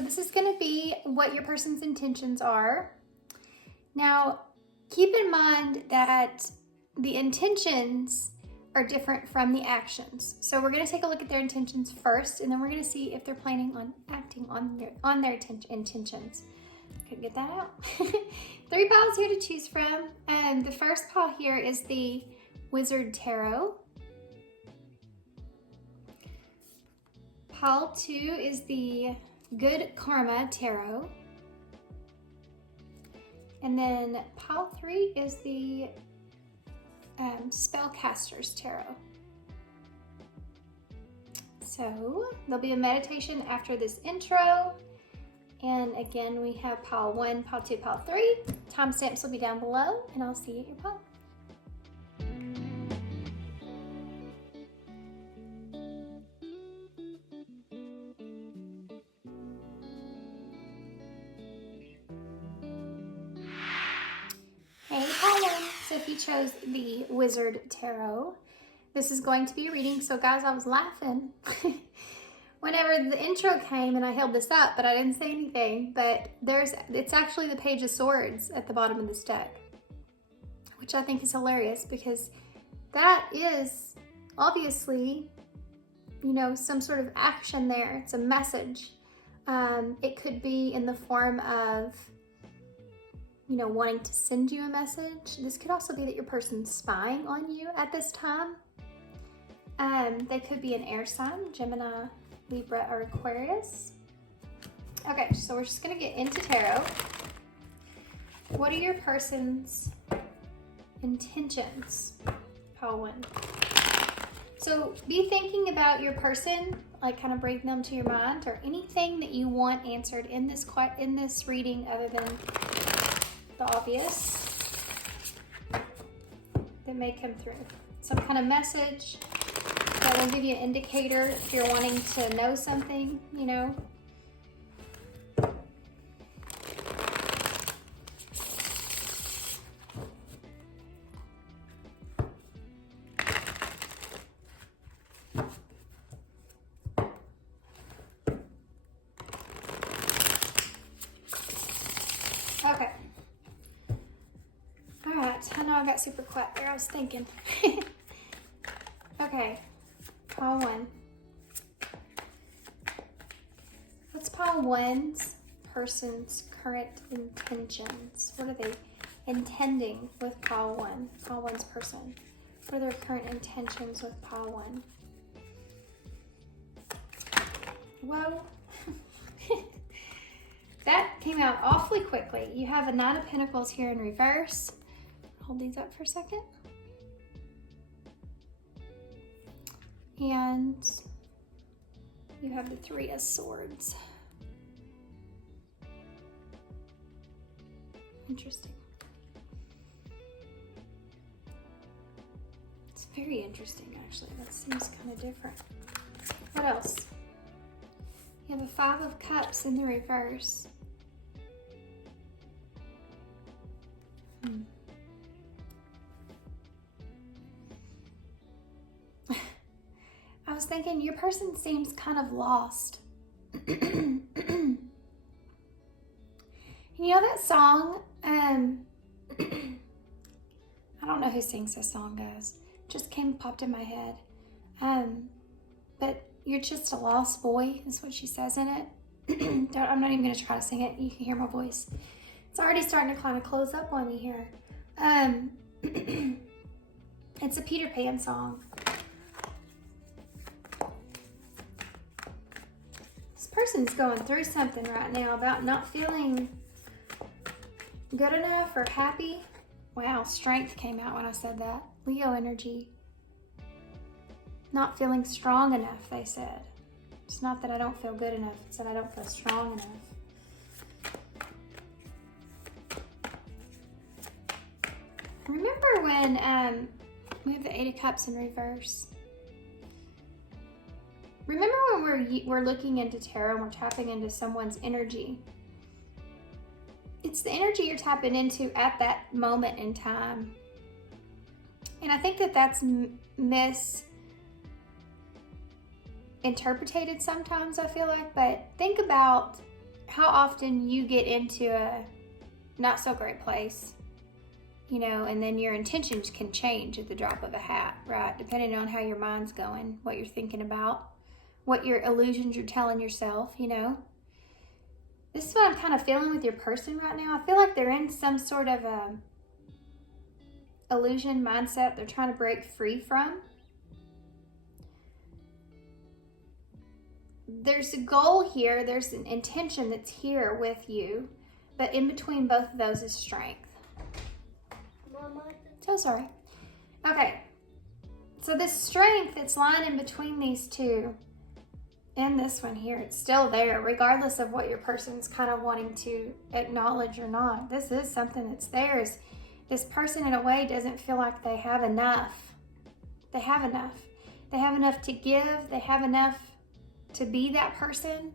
So this is going to be what your person's intentions are. Now, keep in mind that the intentions are different from the actions. So we're going to take a look at their intentions first, and then we're going to see if they're planning on acting on their intentions. Couldn't get that out. 3 piles here to choose from. The first pile here is the Wizard Tarot. Pile 2 is the Good Karma Tarot. And then pile 3 is the Spellcasters Tarot. So there'll be a meditation after this intro. And again, we have pile 1, pile 2, pile 3. Timestamps will be down below, and I'll see you at your pile. Hey, pile 1. So if you chose the Wizard Tarot, this is going to be a reading. So guys, I was laughing whenever the intro came and I held this up, but I didn't say anything. But it's actually the Page of Swords at the bottom of this deck, which I think is hilarious because that is obviously, you know, some sort of action there. It's a message. It could be in the form of, you know, wanting to send you a message. This could also be that your person's spying on you at this time. They could be an air sign, Gemini, Libra, or Aquarius. Okay, so we're just gonna get into tarot. What are your person's intentions? Pile 1. So be thinking about your person, like kind of bring them to your mind, or anything that you want answered in this reading other than the obvious that may come through. Some kind of message that will give you an indicator if you're wanting to know something, you know. Okay. All right, I know I got super quiet there, I was thinking. Okay. Pile 1. What's pile 1's person's current intentions? What are they intending with pile 1? Pile 1's person. What are their current intentions with pile 1? Whoa. That came out awfully quickly. You have a 9 of Pentacles here in reverse. Hold these up for a second. And you have the 3 of Swords. Interesting. It's very interesting, actually. That seems kind of different. What else? You have a 5 of Cups in the reverse. I was thinking your person seems kind of lost. You know that song? I don't know who sings this song, guys. Just popped in my head. But you're just a lost boy, is what she says in it. I'm not even gonna try to sing it. You can hear my voice. It's already starting to kind of close up on me here. It's a Peter Pan song. This person's going through something right now about not feeling good enough or happy. Wow, strength came out when I said that. Leo energy. Not feeling strong enough, they said. It's not that I don't feel good enough, it's that I don't feel strong enough. Remember when we have the 8 of Cups in reverse? Remember when we're looking into tarot and we're tapping into someone's energy? It's the energy you're tapping into at that moment in time. And I think that that's misinterpreted sometimes, I feel like. But think about how often you get into a not so great place, you know, and then your intentions can change at the drop of a hat, right? Depending on how your mind's going, what you're thinking about, what your illusions you're telling yourself, you know. This is what I'm kind of feeling with your person right now. I feel like they're in some sort of a illusion mindset they're trying to break free from. There's a goal here, there's an intention that's here with you, but in between both of those is strength. Mama. So sorry. Okay, so this strength that's lying in between these two and this one here, it's still there, regardless of what your person's kind of wanting to acknowledge or not. This is something that's theirs. This person, in a way, doesn't feel like they have enough. They have enough. They have enough to give. They have enough to be that person.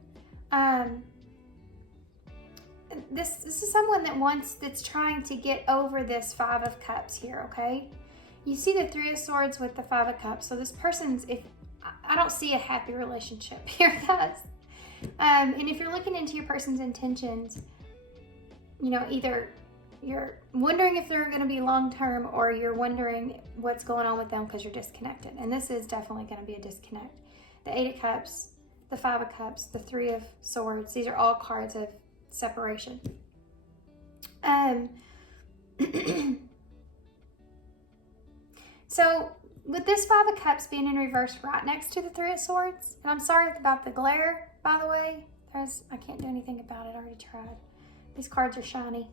This is someone that's trying to get over this Five of Cups here, okay? You see the Three of Swords with the Five of Cups. So this person's, I don't see a happy relationship here, guys. And if you're looking into your person's intentions, you know, either you're wondering if they're going to be long-term, or you're wondering what's going on with them because you're disconnected. And this is definitely going to be a disconnect. The Eight of Cups, the Five of Cups, the Three of Swords, these are all cards of separation. So with this Five of Cups being in reverse right next to the Three of Swords, and I'm sorry about the glare, by the way. I can't do anything about it. I already tried. These cards are shiny.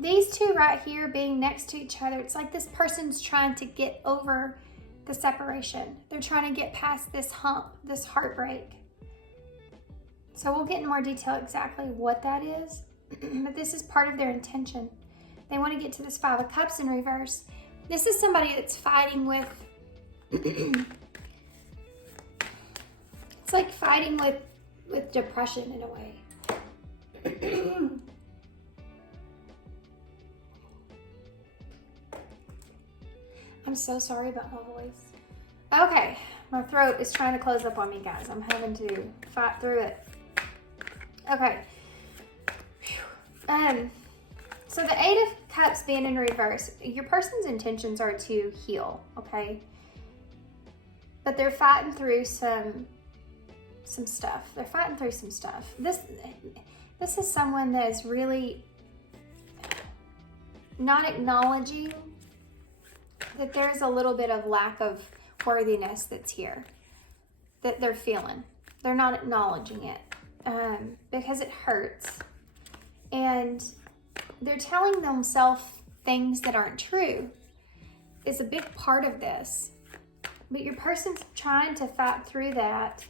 These two right here being next to each other, it's like this person's trying to get over the separation. They're trying to get past this hump, this heartbreak. So we'll get in more detail exactly what that is, but this is part of their intention. They want to get to this Five of Cups in reverse. This is somebody that's fighting with, it's like fighting with depression in a way. I'm so sorry about my voice. Okay, my throat is trying to close up on me, guys. I'm having to fight through it. Okay. So the Eight of Cups being in reverse, your person's intentions are to heal, okay? But they're fighting through some stuff. They're fighting through some stuff. This is someone that is really not acknowledging that there's a little bit of lack of worthiness that's here, that they're feeling. They're not acknowledging it because it hurts. And they're telling themselves things that aren't true is a big part of this. But your person's trying to fight through that.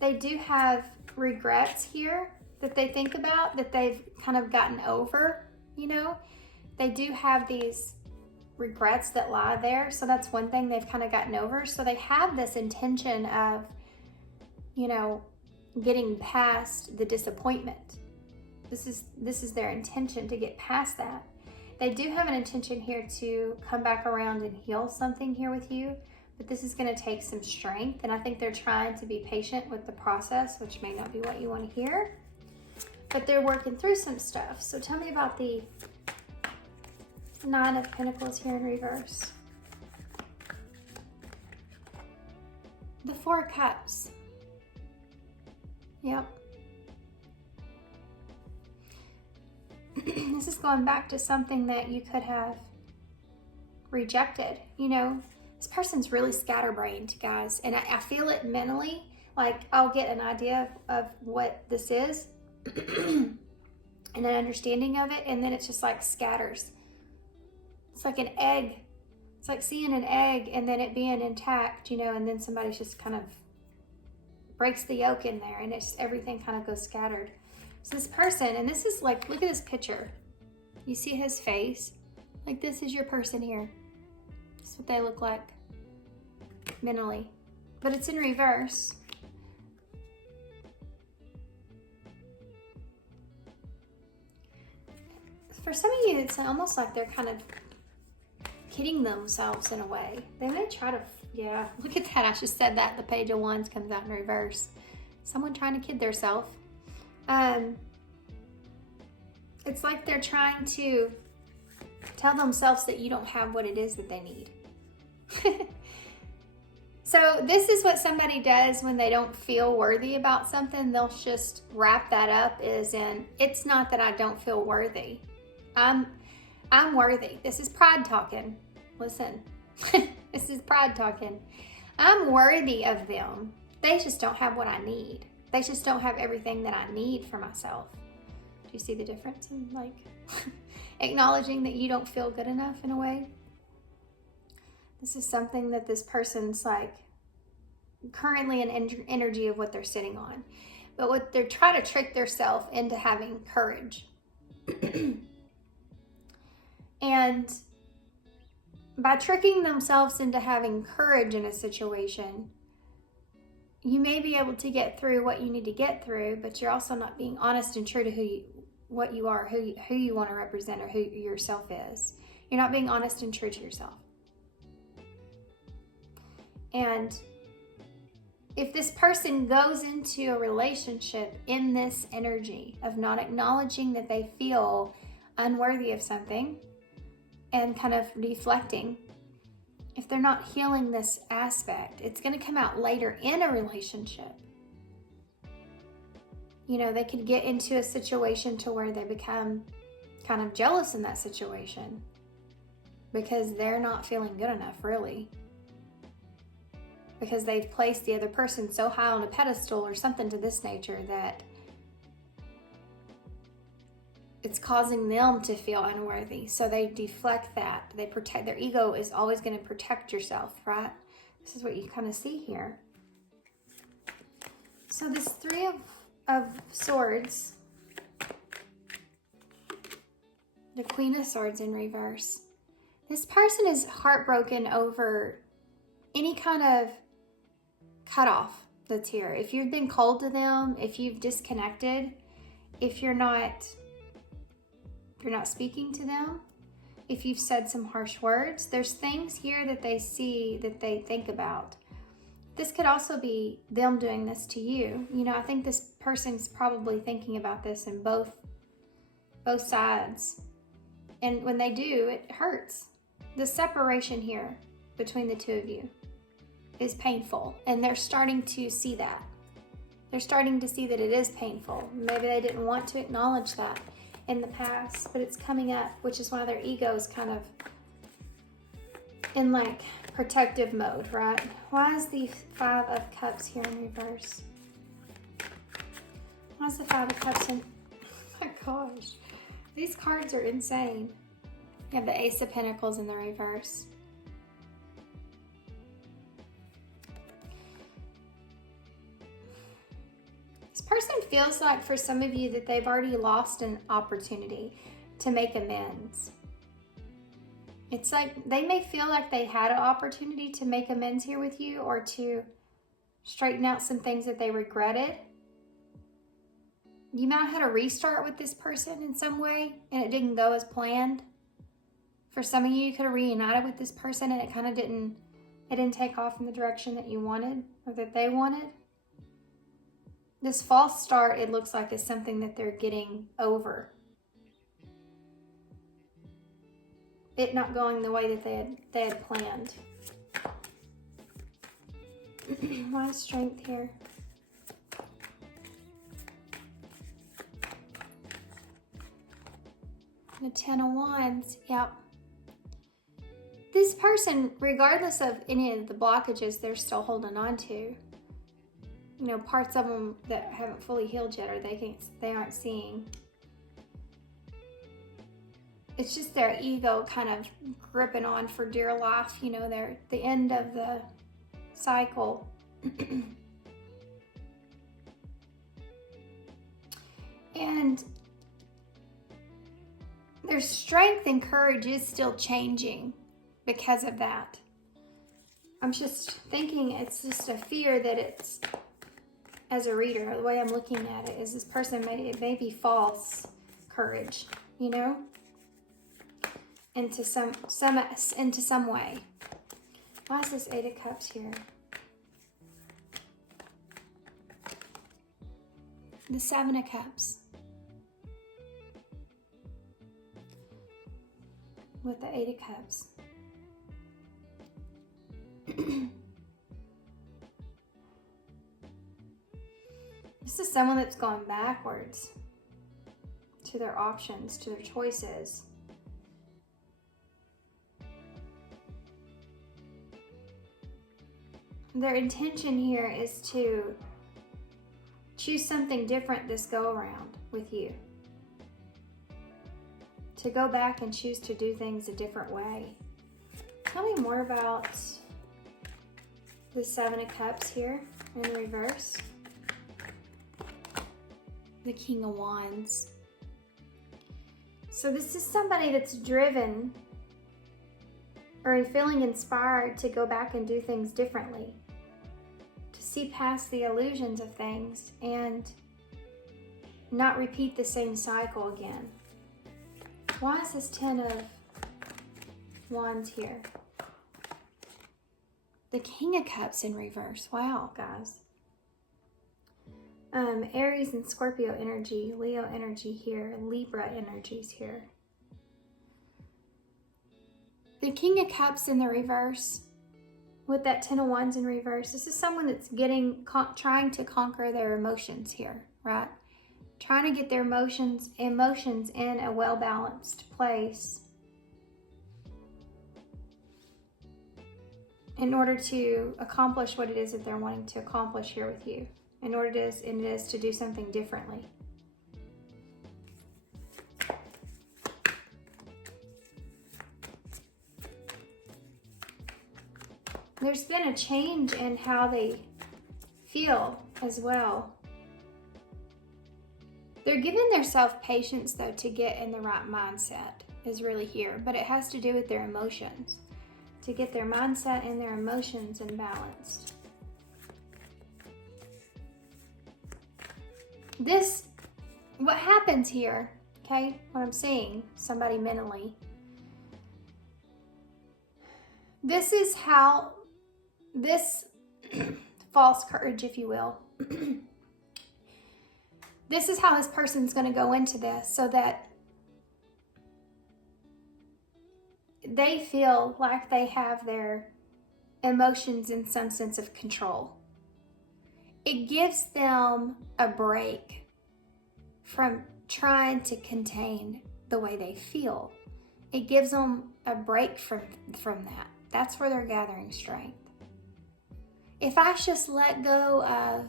They do have regrets here that they think about, that they've kind of gotten over, you know. They do have these regrets that lie there. So that's one thing they've kind of gotten over. So they have this intention of, you know, getting past the disappointment. This is their intention, to get past that. They do have an intention here to come back around and heal something here with you, but this is going to take some strength, and I think they're trying to be patient with the process, which may not be what you want to hear, but they're working through some stuff. So tell me about the Nine of Pentacles here in reverse. The Four of Cups. Yep. This is going back to something that you could have rejected. You know, this person's really scatterbrained, guys, and I feel it mentally. Like, I'll get an idea of what this is and an understanding of it, and then it's just like scatters. It's like an egg. It's like seeing an egg and then it being intact, you know, and then somebody's just kind of breaks the yolk in there, and it's everything kind of goes scattered. So this person, and this is like, look at this picture. You see his face? Like, this is your person here. That's what they look like mentally. But it's in reverse. For some of you, it's almost like they're kind of kidding themselves in a way. They may try to, yeah, look at that. I just said that. The Page of Wands comes out in reverse. Someone trying to kid theirself. It's like they're trying to tell themselves that you don't have what it is that they need. So this is what somebody does when they don't feel worthy about something. They'll just wrap that up as in, it's not that I don't feel worthy. I'm worthy. This is pride talking. Listen, this is pride talking. I'm worthy of them. They just don't have what I need. They just don't have everything that I need for myself. Do you see the difference in like acknowledging that you don't feel good enough in a way? This is something that this person's like currently an energy of what they're sitting on. But what they're trying to trick themselves into having courage. And by tricking themselves into having courage in a situation, you may be able to get through what you need to get through, but you're also not being honest and true to what you are, who you want to represent, or who yourself is. You're not being honest and true to yourself. And if this person goes into a relationship in this energy of not acknowledging that they feel unworthy of something and kind of deflecting, if they're not healing this aspect, it's going to come out later in a relationship. You know, they could get into a situation to where they become kind of jealous in that situation because they're not feeling good enough, really. Because they've placed the other person so high on a pedestal or something to this nature that it's causing them to feel unworthy. So they deflect that. They protect. Their ego is always going to protect yourself, right? This is what you kind of see here. So this Three of Swords, the Queen of Swords in reverse. This person is heartbroken over any kind of cutoff that's here. If you've been cold to them, if you've disconnected, if you're not speaking to them, if you've said some harsh words, there's things here that they see, that they think about. This could also be them doing this to you. You know, I think this person's probably thinking about this in both sides. And when they do, it hurts. The separation here between the two of you is painful. And they're starting to see that. They're starting to see that it is painful. Maybe they didn't want to acknowledge that in the past, but it's coming up, which is why their ego is kind of in like protective mode, right? Why is the Five of Cups here in reverse? Why is the Five of Cups in? Oh my gosh, these cards are insane. You have the Ace of Pentacles in the reverse. This person feels like for some of you that they've already lost an opportunity to make amends. It's like they may feel like they had an opportunity to make amends here with you or to straighten out some things that they regretted. You might have had a restart with this person in some way and it didn't go as planned. For some of you, you could have reunited with this person and it kind of didn't take off in the direction that you wanted or that they wanted. This false start, it looks like, is something that they're getting over. It not going the way that they had planned. Why is Strength here? The Ten of Wands, yep. This person, regardless of any of the blockages they're still holding on to, you know, parts of them that haven't fully healed yet or they aren't seeing. It's just their ego kind of gripping on for dear life. You know, they're at the end of the cycle. And their strength and courage is still changing because of that. I'm just thinking it's just a fear that it's, as a reader, the way I'm looking at it is this person it may be false courage, you know? Into some way. Why is this Eight of Cups here? The Seven of Cups. With the Eight of Cups. This is someone that's gone backwards to their options, to their choices. Their intention here is to choose something different this go around with you. To go back and choose to do things a different way. Tell me more about the Seven of Cups here in reverse. The King of Wands. So this is somebody that's driven or feeling inspired to go back and do things differently. To see past the illusions of things and not repeat the same cycle again. Why is this Ten of Wands here? The King of Cups in reverse. Wow, guys. Aries and Scorpio energy, Leo energy here, Libra energies here. The King of Cups in the reverse with that Ten of Wands in reverse. This is someone that's trying to conquer their emotions here, right? Trying to get their emotions in a well-balanced place in order to accomplish what it is that they're wanting to accomplish here with you. In order to do something differently. There's been a change in how they feel as well. They're giving themselves patience though to get in the right mindset is really here, but it has to do with their emotions. To get their mindset and their emotions in balance. What happens here, okay, what I'm seeing, somebody mentally, this is how, this false courage, if you will, this is how this person's going to go into this so that they feel like they have their emotions in some sense of control. It gives them a break from trying to contain the way they feel. It gives them a break from that. That's where they're gathering strength. If I just let go of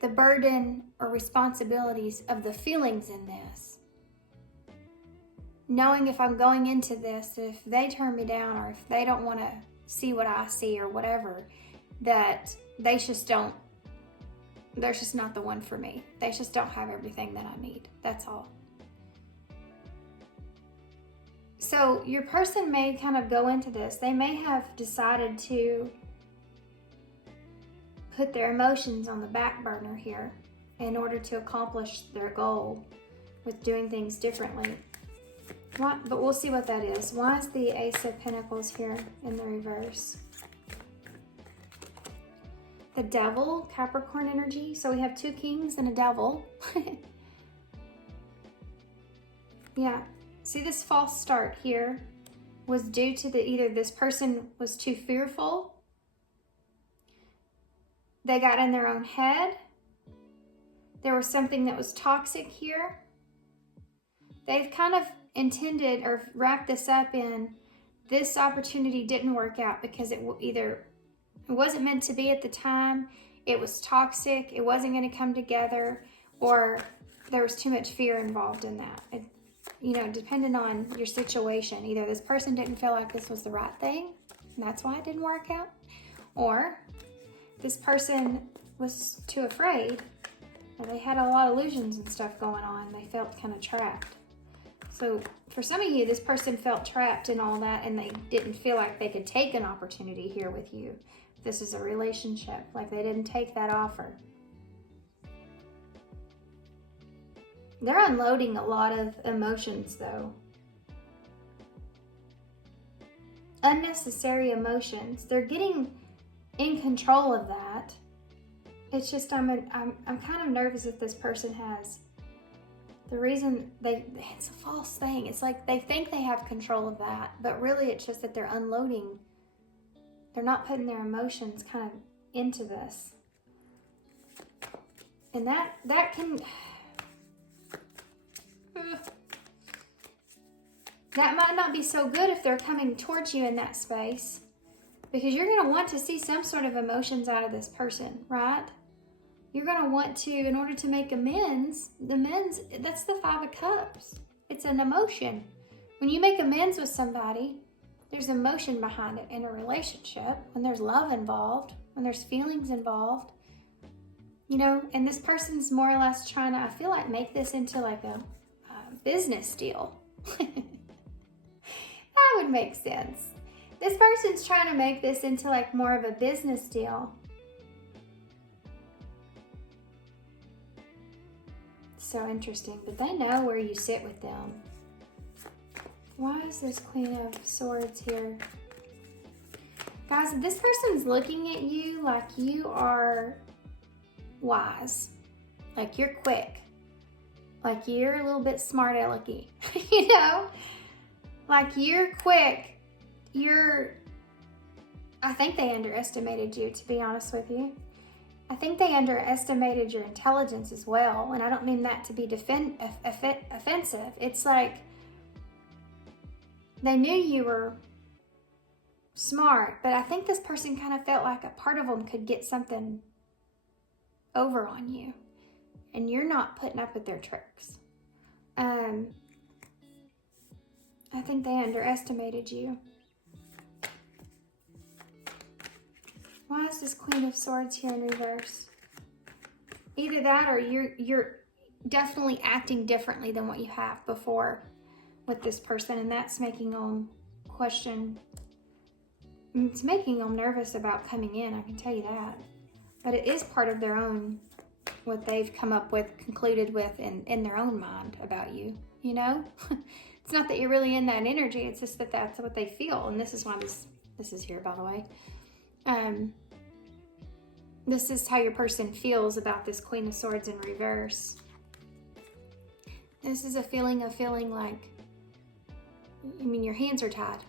the burden or responsibilities of the feelings in this, knowing if I'm going into this, if they turn me down or if they don't want to see what I see or whatever, that they just don't, they're just not the one for me. They just don't have everything that I need. That's all. So your person may kind of go into this. They may have decided to put their emotions on the back burner here in order to accomplish their goal with doing things differently. But we'll see what that is. Why is the Ace of Pentacles here in the reverse? The Devil, Capricorn energy. So we have two kings and a devil. Yeah. See, this false start here was due to either this person was too fearful, they got in their own head, there was something that was toxic here. They've kind of intended or wrapped this up in this opportunity didn't work out because it wasn't meant to be at the time, it was toxic, it wasn't going to come together, or there was too much fear involved in that. Depending on your situation, either this person didn't feel like this was the right thing, and that's why it didn't work out, or this person was too afraid, or they had a lot of illusions and stuff going on, they felt kind of trapped. So for some of you, this person felt trapped in all that, and they didn't feel like they could take an opportunity here with you. This is a relationship, like they didn't take that offer. They're unloading a lot of emotions though. Unnecessary emotions. They're getting in control of that it's just I'm kind of nervous if this person has the reason it's a false thing. It's like they think they have control of that, but really it's just that they're unloading. They're not putting their emotions kind of into this. And that can that might not be so good if they're coming towards you in that space, because you're going to want to see some sort of emotions out of this person, right? You're going to want to, in order to make amends, that's the 5 of Cups. It's an emotion. When you make amends with somebody, there's emotion behind it in a relationship, when there's love involved, when there's feelings involved, you know, and this person's more or less trying to, I feel like, make this into like a business deal. That would make sense. This person's trying to make this into like more of a business deal. So interesting, but they know where you sit with them. Why is this Queen of Swords here? Guys, this person's looking at you like you are wise, like you're quick, like you're a little bit smart alecky, you know? Like you're quick. I think they underestimated you, to be honest with you. I think they underestimated your intelligence as well. And I don't mean that to be offensive. It's like they knew you were smart, but I think this person kind of felt like a part of them could get something over on you. And you're not putting up with their tricks. I think they underestimated you. Why is this Queen of Swords here in reverse? Either that or you're definitely acting differently than what you have before with this person, and that's making them question. It's making them nervous about coming in, I can tell you that. But it is part of their own, what they've come up with, concluded with in their own mind about you, you know? It's not that you're really in that energy, it's just that that's what they feel. And this is why this is here, by the way. This is how your person feels about this Queen of Swords in reverse. This is a feeling of feeling like, I mean, your hands are tied.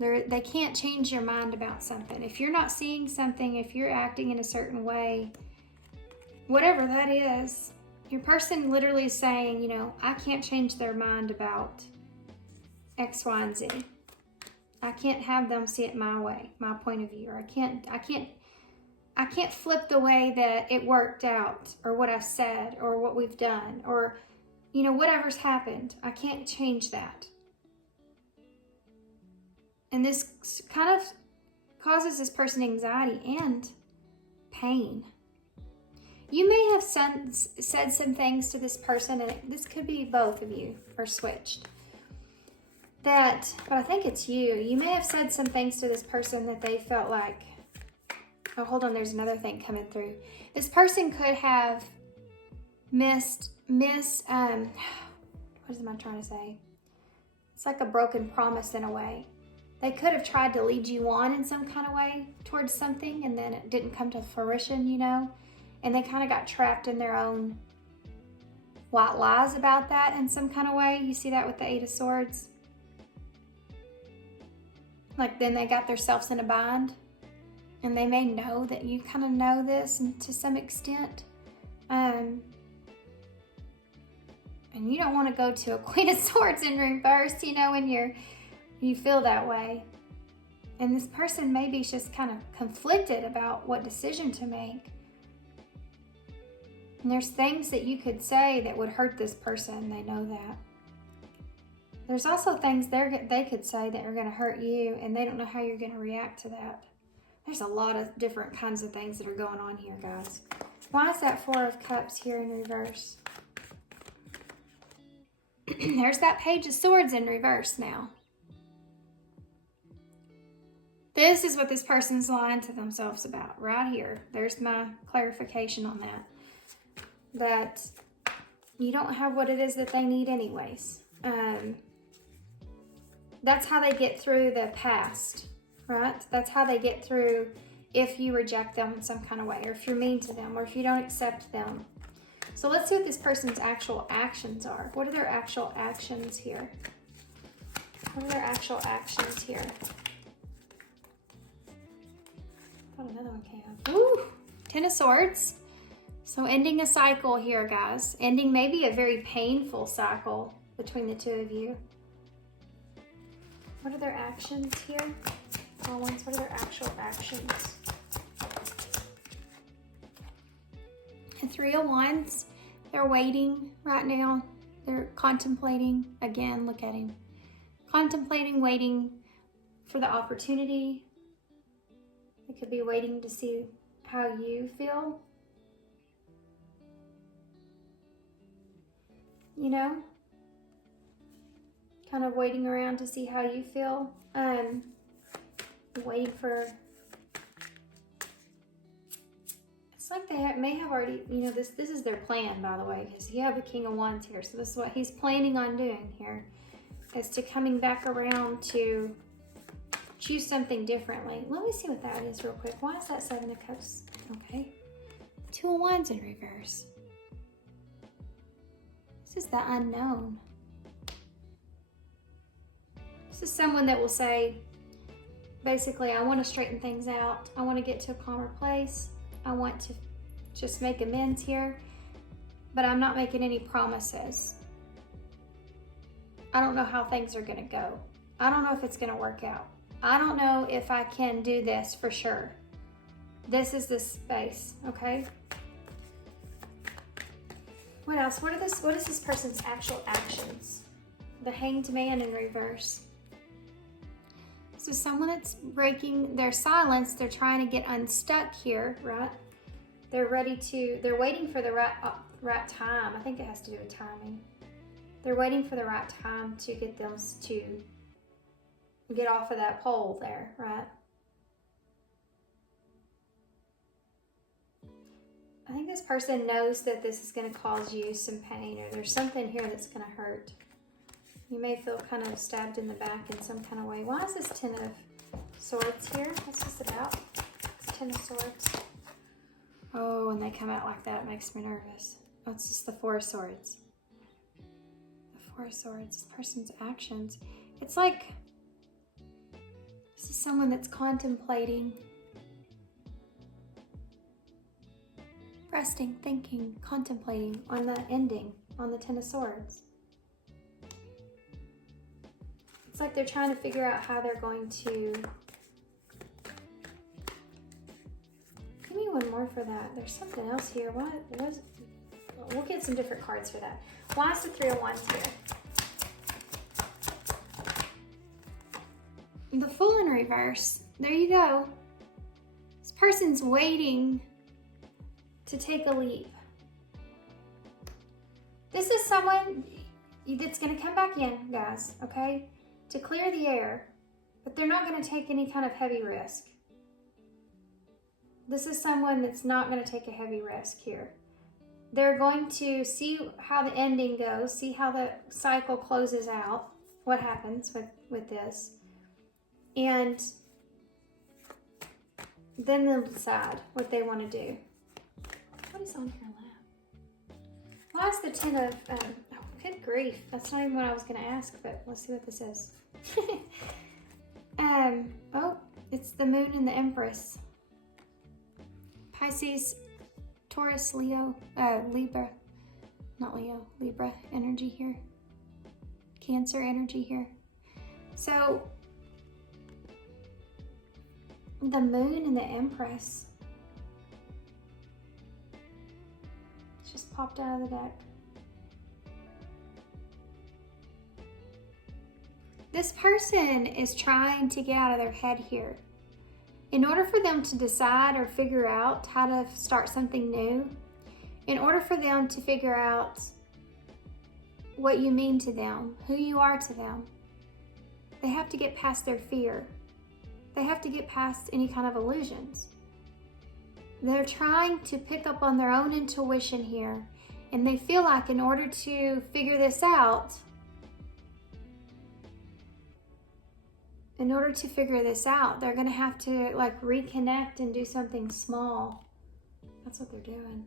They can't change your mind about something. If you're not seeing something, if you're acting in a certain way, whatever that is, your person literally is saying, you know, I can't change their mind about X, Y, and Z. I can't have them see it my way, my point of view, or I can't flip the way that it worked out, or what I've said, or what we've done, or, you know, whatever's happened. I can't change that. And this kind of causes this person anxiety and pain. You may have said some things to this person, and this could be both of you, or switched. But I think it's you. You may have said some things to this person that they felt like, oh, hold on, there's another thing coming through. This person could have what am I trying to say? It's like a broken promise in a way. They could have tried to lead you on in some kind of way towards something, and then it didn't come to fruition, you know? And they kind of got trapped in their own white lies about that in some kind of way. You see that with the 8 of Swords? Like then they got themselves in a bind, and they may know that you kind of know this and to some extent. And you don't want to go to a Queen of Swords in reverse, you know, when you feel that way. And this person maybe is just kind of conflicted about what decision to make. And there's things that you could say that would hurt this person. They know that. There's also things they could say that are going to hurt you, and they don't know how you're going to react to that. There's a lot of different kinds of things that are going on here, guys. Why is that 4 of Cups here in reverse? There's that Page of Swords in reverse now. This is what this person's lying to themselves about right here. There's my clarification on that. That you don't have what it is that they need anyways. That's how they get through the past, right? That's how they get through if you reject them in some kind of way, or if you're mean to them, or if you don't accept them. So let's see what this person's actual actions are. What are their actual actions here? What are their actual actions here? Oh, another one came up. Ooh, 10 of Swords. So ending a cycle here, guys. Ending maybe a very painful cycle between the two of you. What are their actions here? What are their actual actions? And 3 of Wands. They're waiting right now. They're contemplating. Again, look at him. Contemplating, waiting for the opportunity. They could be waiting to see how you feel. You know? Kind of waiting around to see how you feel. Waiting for... It's like they may have already, you know, this is their plan, by the way, because you have the King of Wands here. So this is what he's planning on doing here, is to coming back around to choose something differently. Let me see what that is real quick. Why is that 7 of Cups? Okay. 2 of Wands in reverse. This is the unknown. This is someone that will say, basically, I want to straighten things out. I want to get to a calmer place. I want to just make amends here, but I'm not making any promises. I don't know how things are going to go. I don't know if it's going to work out. I don't know if I can do this for sure. This is the space, okay? What else? What is this person's actual actions? The Hanged Man in reverse. So someone that's breaking their silence, they're trying to get unstuck here, right? They're waiting for the right time. I think it has to do with timing. They're waiting for the right time to get them to get off of that pole there, right? I think this person knows that this is going to cause you some pain, or there's something here that's going to hurt. You may feel kind of stabbed in the back in some kind of way. Why is this 10 of Swords here? What's this about? It's 10 of Swords. Oh, when they come out like that, it makes me nervous. Oh, it's just the 4 of Swords. The 4 of Swords, this person's actions. It's like this is someone that's contemplating, resting, thinking, contemplating on the ending, on the 10 of Swords. It's like they're trying to figure out how they're going to... Give me one more for that. There's something else here. What was... We'll get some different cards for that. Why is the 3 of Wands here? The Fool in reverse. There you go. This person's waiting to take a leap. This is someone that's going to come back in, guys, okay? To clear the air, but they're not going to take any kind of heavy risk. This is someone that's not going to take a heavy risk here. They're going to see how the ending goes, see how the cycle closes out, what happens with this, and then they'll decide what they want to do. What is on her lap? Why is the 10 of... oh, good grief. That's not even what I was going to ask, but let's see what this is. Oh, it's the Moon and the Empress. Pisces, Taurus, Leo, Libra. Not Leo, Libra energy here. Cancer energy here. So, the Moon and the Empress just popped out of the deck. This person is trying to get out of their head here. In order for them to decide or figure out how to start something new, in order for them to figure out what you mean to them, who you are to them, they have to get past their fear. They have to get past any kind of illusions. They're trying to pick up on their own intuition here, and they feel like in order to figure this out, in order to figure this out, they're going to have to like reconnect and do something small. That's what they're doing.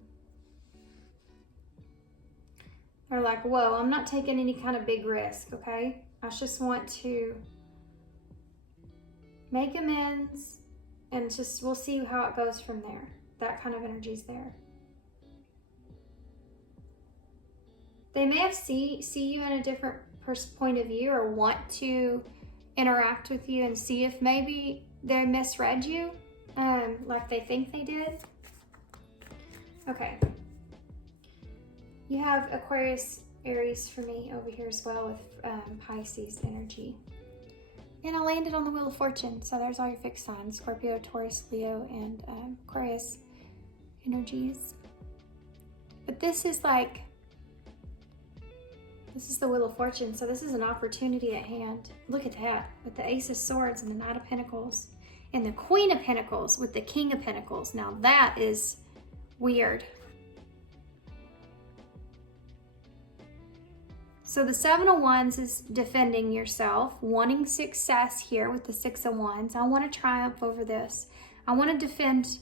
They're like, whoa, I'm not taking any kind of big risk, okay? I just want to make amends and just we'll see how it goes from there. That kind of energy's there. They may have see you in a different point of view or want to interact with you and see if maybe they misread you, like they think they did. Okay. You have Aquarius, Aries for me over here as well with Pisces energy. And I landed on the Wheel of Fortune, so there's all your fixed signs: Scorpio, Taurus, Leo, and Aquarius energies. But this is like, this is the Wheel of Fortune, so this is an opportunity at hand. Look at that, with the Ace of Swords and the Knight of Pentacles, and the Queen of Pentacles with the King of Pentacles. Now that is weird. So the Seven of Wands is defending yourself, wanting success here with the Six of Wands. I want to triumph over this. I want to defend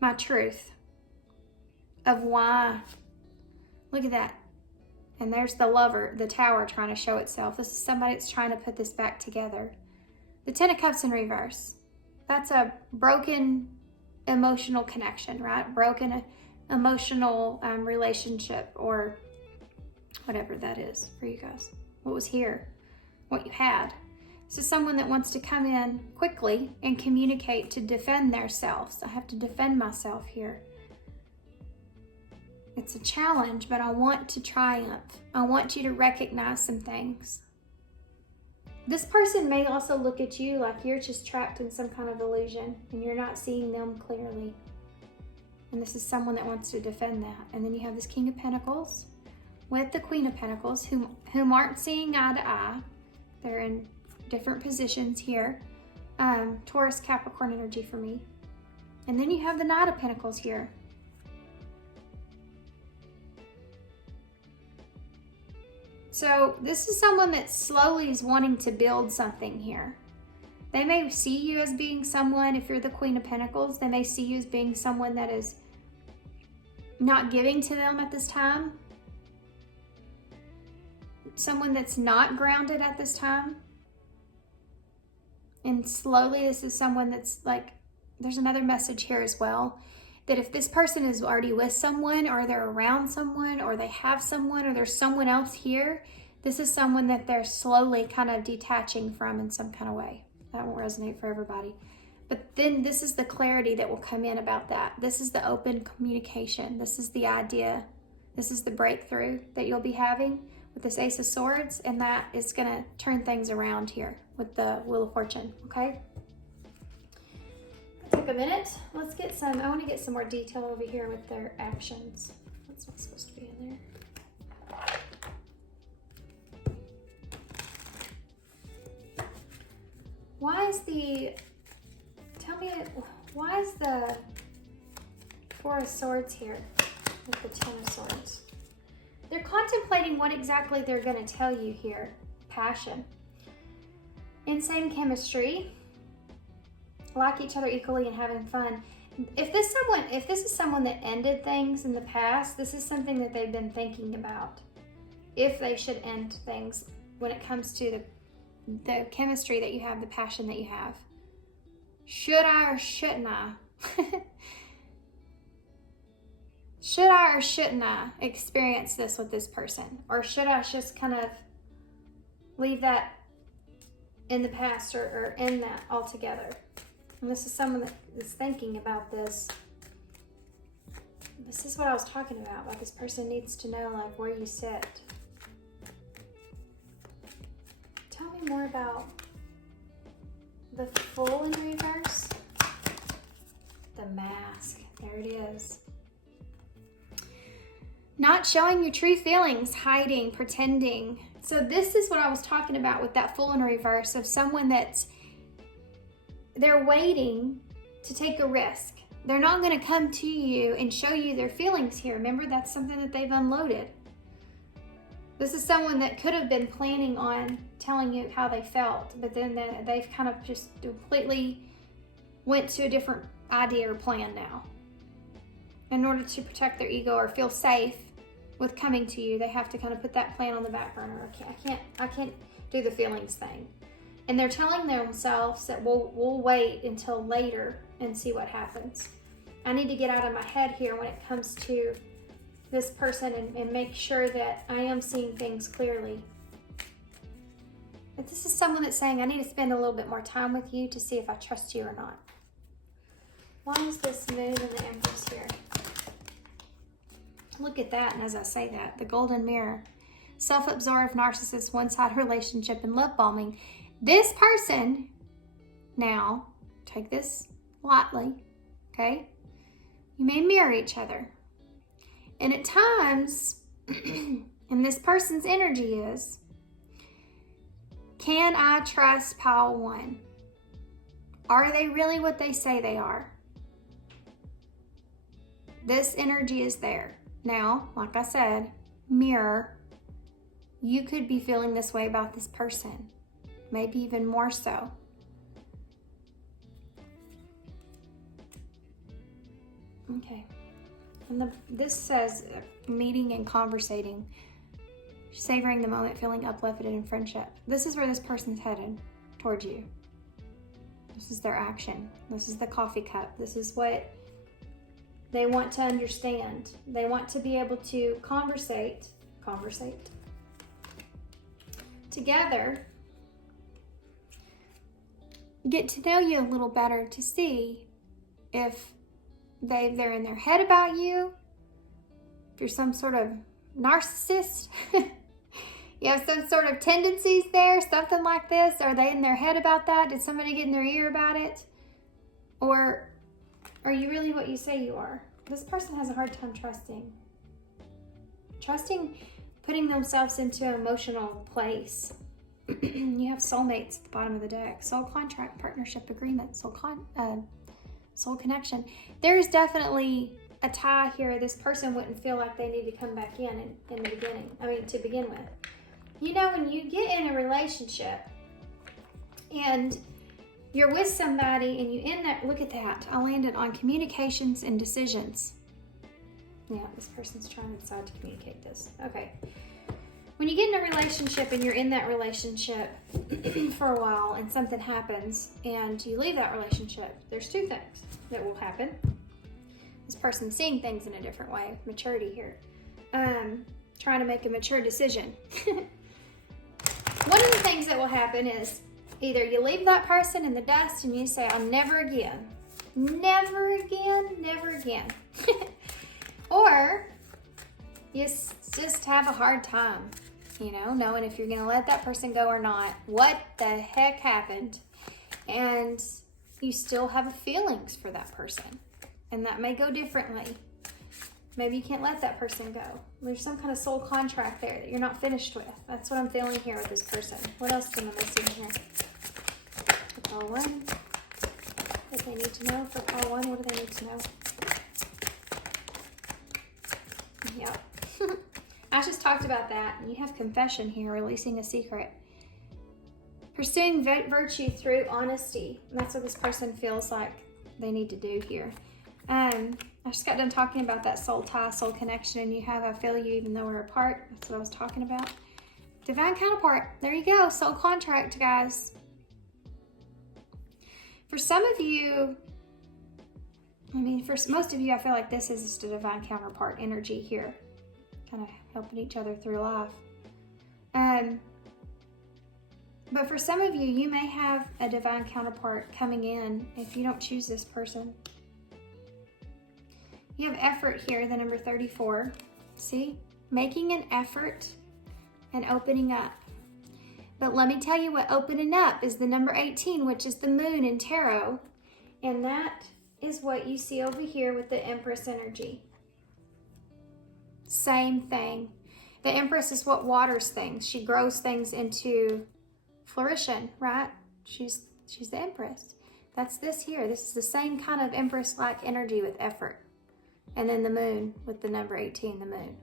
my truth of why. Look at that. And there's the Lover, the Tower trying to show itself. This is somebody that's trying to put this back together. The Ten of Cups in reverse. That's a broken emotional connection, right? Broken emotional relationship, or whatever that is for you guys. What was here, what you had. This is someone that wants to come in quickly and communicate to defend themselves. I have to defend myself here. It's a challenge, but I want to triumph. I want you to recognize some things. This person may also look at you like you're just trapped in some kind of illusion and you're not seeing them clearly. And this is someone that wants to defend that. And then you have this King of Pentacles with the Queen of Pentacles whom aren't seeing eye to eye. They're in different positions here. Taurus, Capricorn energy for me. And then you have the Knight of Pentacles here. So this is someone that slowly is wanting to build something here. They may see you as being someone, if you're the Queen of Pentacles, they may see you as being someone that is not giving to them at this time. Someone that's not grounded at this time. And slowly this is someone that's like, there's another message here as well, that if this person is already with someone, or they're around someone, or they have someone, or there's someone else here, this is someone that they're slowly kind of detaching from in some kind of way. That won't resonate for everybody. But then this is the clarity that will come in about that. This is the open communication. This is the idea. This is the breakthrough that you'll be having with this Ace of Swords, and that is going to turn things around here with the Wheel of Fortune, okay? Take a minute. Let's get some, I want to get some more detail over here with their actions. That's not supposed to be in there. Why is the, tell me, why is the Four of Swords here with the Ten of Swords? They're contemplating what exactly they're going to tell you here. Passion. Insane chemistry. Like each other equally and having fun. If this is someone that ended things in the past, this is something that they've been thinking about. If they should end things when it comes to the chemistry that you have, the passion that you have. Should I or shouldn't I? Should I or shouldn't I experience this with this person? Or should I just kind of leave that in the past, or end that altogether? And this is someone that is thinking about this. This is what I was talking about. Like, this person needs to know, like, where you sit. Tell me more about the Fool in reverse. The Mask. There it is. Not showing your true feelings, hiding, pretending. So this is what I was talking about with that Fool in reverse, of someone that's, they're waiting to take a risk. They're not going to come to you and show you their feelings here. Remember, that's something that they've unloaded. This is someone that could have been planning on telling you how they felt, but then they've kind of just completely went to a different idea or plan now. In order to protect their ego or feel safe with coming to you, they have to kind of put that plan on the back burner. I can't do the feelings thing. And they're telling themselves that we'll wait until later and see what happens. I need to get out of my head here when it comes to this person and make sure that I am seeing things clearly. But this is someone that's saying, I need to spend a little bit more time with you to see if I trust you or not. Why is this moon and the Empress here? Look at that, and as I say that, the golden mirror. Self-absorbed, narcissist, one-sided relationship, and love bombing. This person, now, take this lightly, okay? You may mirror each other. And at times, and this person's energy is, can I trust pile one? Are they really what they say they are? This energy is there. Now, like I said, mirror. You could be feeling this way about this person. Maybe even more so. Okay. And this says meeting and conversating, savoring the moment, feeling uplifted in friendship. This is where this person's headed towards you. This is their action. This is the coffee cup. This is what they want to understand. They want to be able to conversate together, get to know you a little better to see if they're in their head about you, if you're some sort of narcissist, you have some sort of tendencies there, something like this. Are they in their head about that? Did somebody get in their ear about it? Or are you really what you say you are? This person has a hard time trusting, putting themselves into an emotional place. You have soulmates at the bottom of the deck. Soul contract, partnership agreement, soul connection. There's definitely a tie here. This person wouldn't feel like they need to come back in the beginning. To begin with. You know, when you get in a relationship and you're with somebody and you end that, look at that. I landed on communications and decisions. Yeah, this person's trying to decide to communicate this. Okay. When you get in a relationship and you're in that relationship for a while and something happens and you leave that relationship, there's two things that will happen. This person's seeing things in a different way. Maturity here. Trying to make a mature decision. One of the things that will happen is either you leave that person in the dust and you say, I'll never again. Never again, never again. Or you just have a hard time, knowing if you're going to let that person go or not. What the heck happened? And you still have feelings for that person. And that may go differently. Maybe you can't let that person go. There's some kind of soul contract there that you're not finished with. That's what I'm feeling here with this person. What else am I missing here? For pile one. What they need to know for pile one. What do they need to know? Yep. I just talked about that. You have confession here, releasing a secret. Pursuing virtue through honesty. And that's what this person feels like they need to do here. I just got done talking about that soul tie, soul connection, and you have I feel you even though we're apart. That's what I was talking about. Divine counterpart. There you go. Soul contract, guys. For some of you, for most of you, I feel like this is just a divine counterpart energy here. Kind of helping each other through life. But for some of you, you may have a divine counterpart coming in if you don't choose this person. You have effort here, the number 34. See? Making an effort and opening up. But let me tell you what opening up is the number 18, which is the moon in tarot. And that is what you see over here with the Empress energy. Same thing. The Empress is what waters things. She grows things into flourishing, right? She's the Empress. That's this here. This is the same kind of Empress-like energy with effort. And then the moon with the number 18, the moon.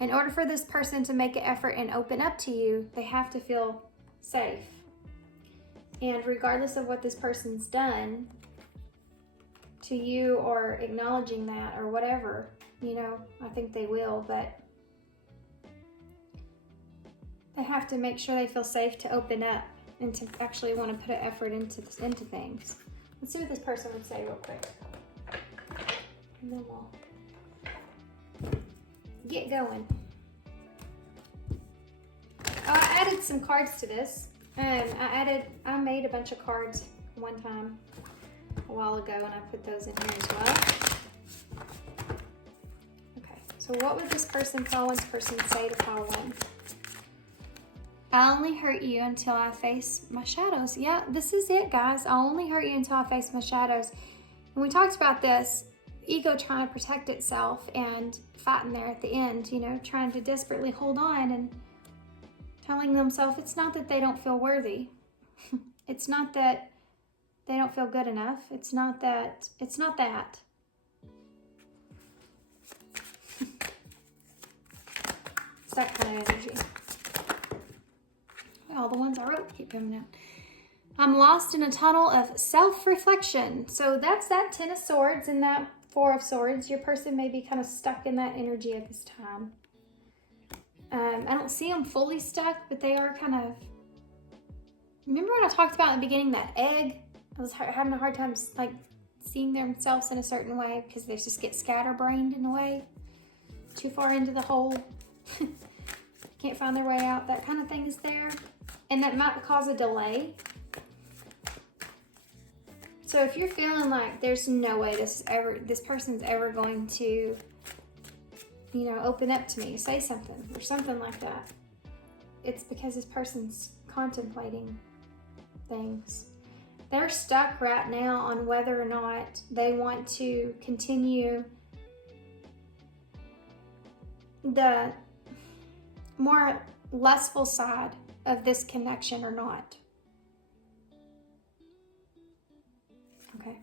In order for this person to make an effort and open up to you, they have to feel safe. And regardless of what this person's done to you or acknowledging that or whatever, you know, I think they will, but they have to make sure they feel safe to open up and to actually want to put an effort into things. Let's see what this person would say real quick. And then we'll get going. I added some cards to this. I made a bunch of cards one time a while ago, and I put those in here as well. Okay, so what would this pile one's person say to pile one? I only hurt you until I face my shadows. Yeah, this is it, guys. I'll only hurt you until I face my shadows. And we talked about this, ego trying to protect itself and fighting there at the end, you know, trying to desperately hold on and telling themselves it's not that they don't feel worthy. It's not that they don't feel good enough. It's not that. It's that. It's that kind of energy. All the ones I wrote keep coming out. I'm lost in a tunnel of self-reflection. So that's that 10 of Swords and that 4 of Swords. Your person may be kind of stuck in that energy at this time. I don't see them fully stuck, but they are kind of... Remember when I talked about in the beginning that egg? I was having a hard time like seeing themselves in a certain way because they just get scatterbrained in a way. Too far into the hole. Can't find their way out. That kind of thing is there. And that might cause a delay. So if you're feeling like there's no way this person's ever going to, you know, open up to me, say something or something like that, it's because this person's contemplating things. They're stuck right now on whether or not they want to continue the more lustful side of this connection or not. Okay.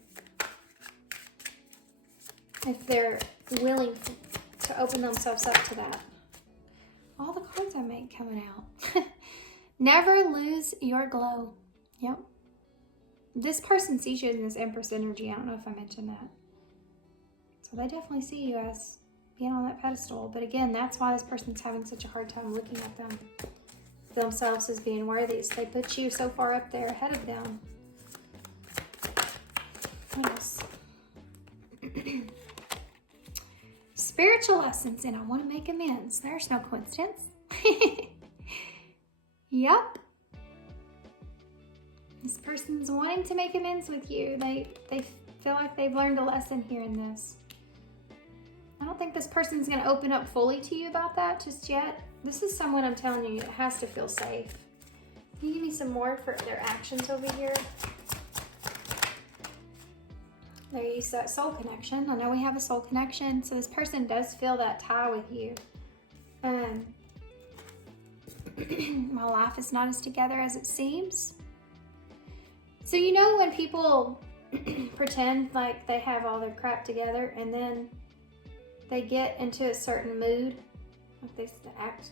If they're willing to open themselves up to that. All the cards I made coming out. Never lose your glow. Yep. This person sees you in this Empress energy. I don't know if I mentioned that. So they definitely see you as being on that pedestal. But again, that's why this person's having such a hard time looking at themselves as being worthy. So they put you so far up there ahead of them. Yes. Spiritual lessons, and I want to make amends. There's no coincidence. Yep. This person's wanting to make amends with you. They feel like they've learned a lesson here in this. I don't think this person's going to open up fully to you about that just yet. This is someone, I'm telling you, that has to feel safe. Can you give me some more for their actions over here? They use that soul connection. I know we have a soul connection, so this person does feel that tie with you. My life is not as together as it seems. So you know when people pretend like they have all their crap together and then they get into a certain mood, like they act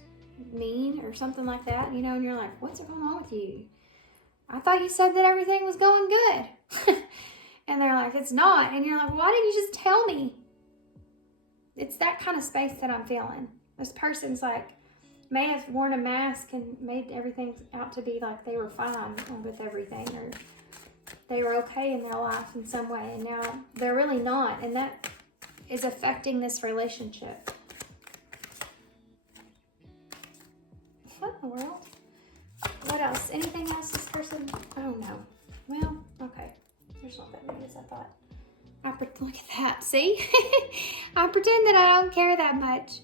mean or something like that, you know, and you're like, what's going on with you? I thought you said that everything was going good. And they're like, it's not. And you're like, why didn't you just tell me? It's that kind of space that I'm feeling. This person's like, may have worn a mask and made everything out to be like they were fine with everything, or they were okay in their life in some way, and now they're really not, and that is affecting this relationship. What in the world? What else? Anything else this person? Oh no. Well, okay. There's not that many as I thought. Look at that. See? I pretend that I don't care that much.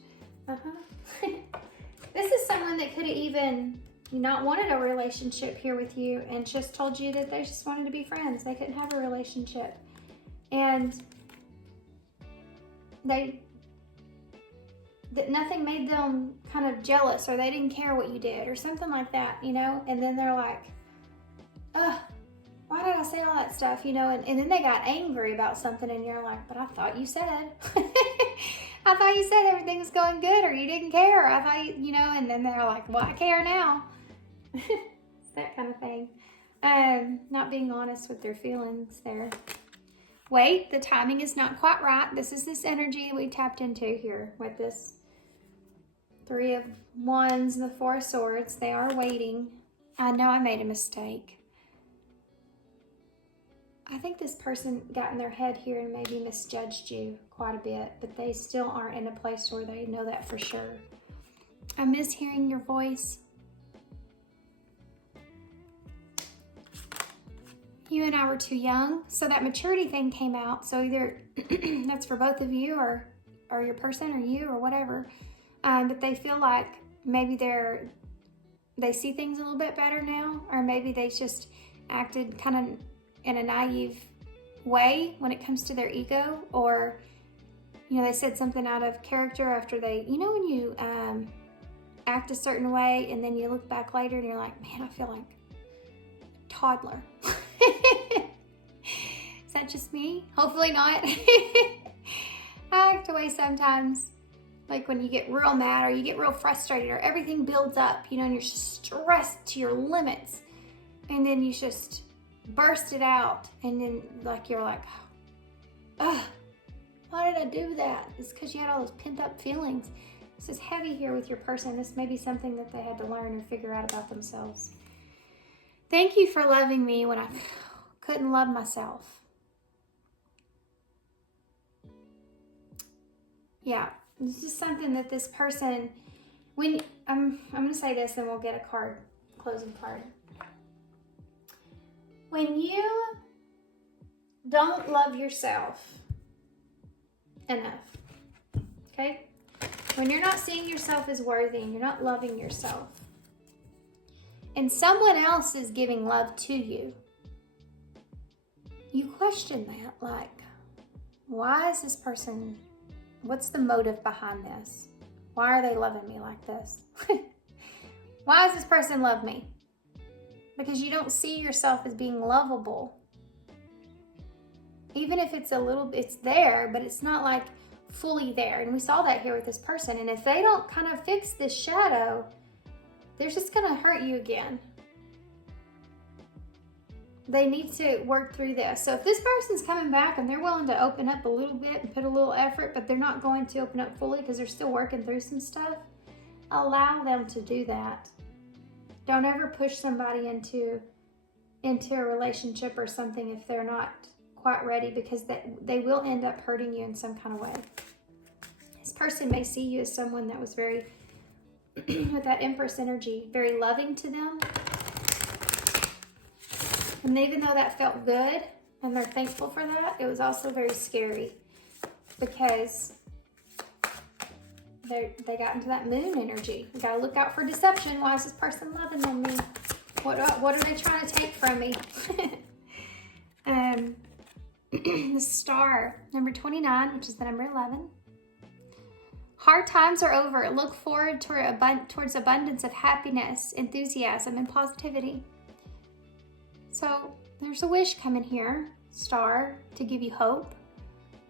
This is someone that could have even not wanted a relationship here with you and just told you that they just wanted to be friends. They couldn't have a relationship. And that nothing made them kind of jealous, or they didn't care what you did or something like that, you know? And then they're like, ugh, why did I say all that stuff, you know? And then they got angry about something, and you're like, but I thought you said. I thought you said everything was going good, or you didn't care. I thought you know, and then they're like, well, I care now. It's that kind of thing. Not being honest with their feelings there. Wait, the timing is not quite right. This is this energy we tapped into here with this Three of Wands and the Four of Swords. They are waiting. I know I made a mistake. I think this person got in their head here and maybe misjudged you quite a bit, but they still aren't in a place where they know that for sure. I miss hearing your voice. You and I were too young, so that maturity thing came out. So either that's for both of you or your person or you or whatever. But they feel like maybe they see things a little bit better now, or maybe they just acted kind of in a naive way when it comes to their ego, or, you know, they said something out of character after they, you know, when you act a certain way and then you look back later and you're like, man, I feel like a toddler. Is that just me? Hopefully not. I act away sometimes, like when you get real mad or you get real frustrated or everything builds up, you know, and you're just stressed to your limits, and then you just burst it out, and then like you're like, ugh, why did I do that? It's because you had all those pent up feelings. This is heavy here with your person. This may be something that they had to learn or figure out about themselves. Thank you for loving me when I couldn't love myself. Yeah, this is something that this person, when I'm going to say this and we'll get a card, closing card. When you don't love yourself enough, okay? When you're not seeing yourself as worthy and you're not loving yourself, and someone else is giving love to you, you question that, like, why is this person, what's the motive behind this? Why are they loving me like this? Why does this person love me? Because you don't see yourself as being lovable. Even if it's it's there, but it's not like fully there. And we saw that here with this person. And if they don't kind of fix this shadow, they're just gonna hurt you again. They need to work through this. So if this person's coming back and they're willing to open up a little bit and put a little effort, but they're not going to open up fully because they're still working through some stuff, allow them to do that. Don't ever push somebody into a relationship or something if they're not quite ready, because they will end up hurting you in some kind of way. This person may see you as someone that was very, with that Empress energy, very loving to them. And even though that felt good and they're thankful for that, it was also very scary, because they got into that Moon energy. We got to look out for deception. Why is this person loving on me? What are they trying to take from me? The Star, number 29, which is the number 11. Hard times are over. Look forward towards abundance of happiness, enthusiasm, and positivity. So there's a wish coming here, Star, to give you hope.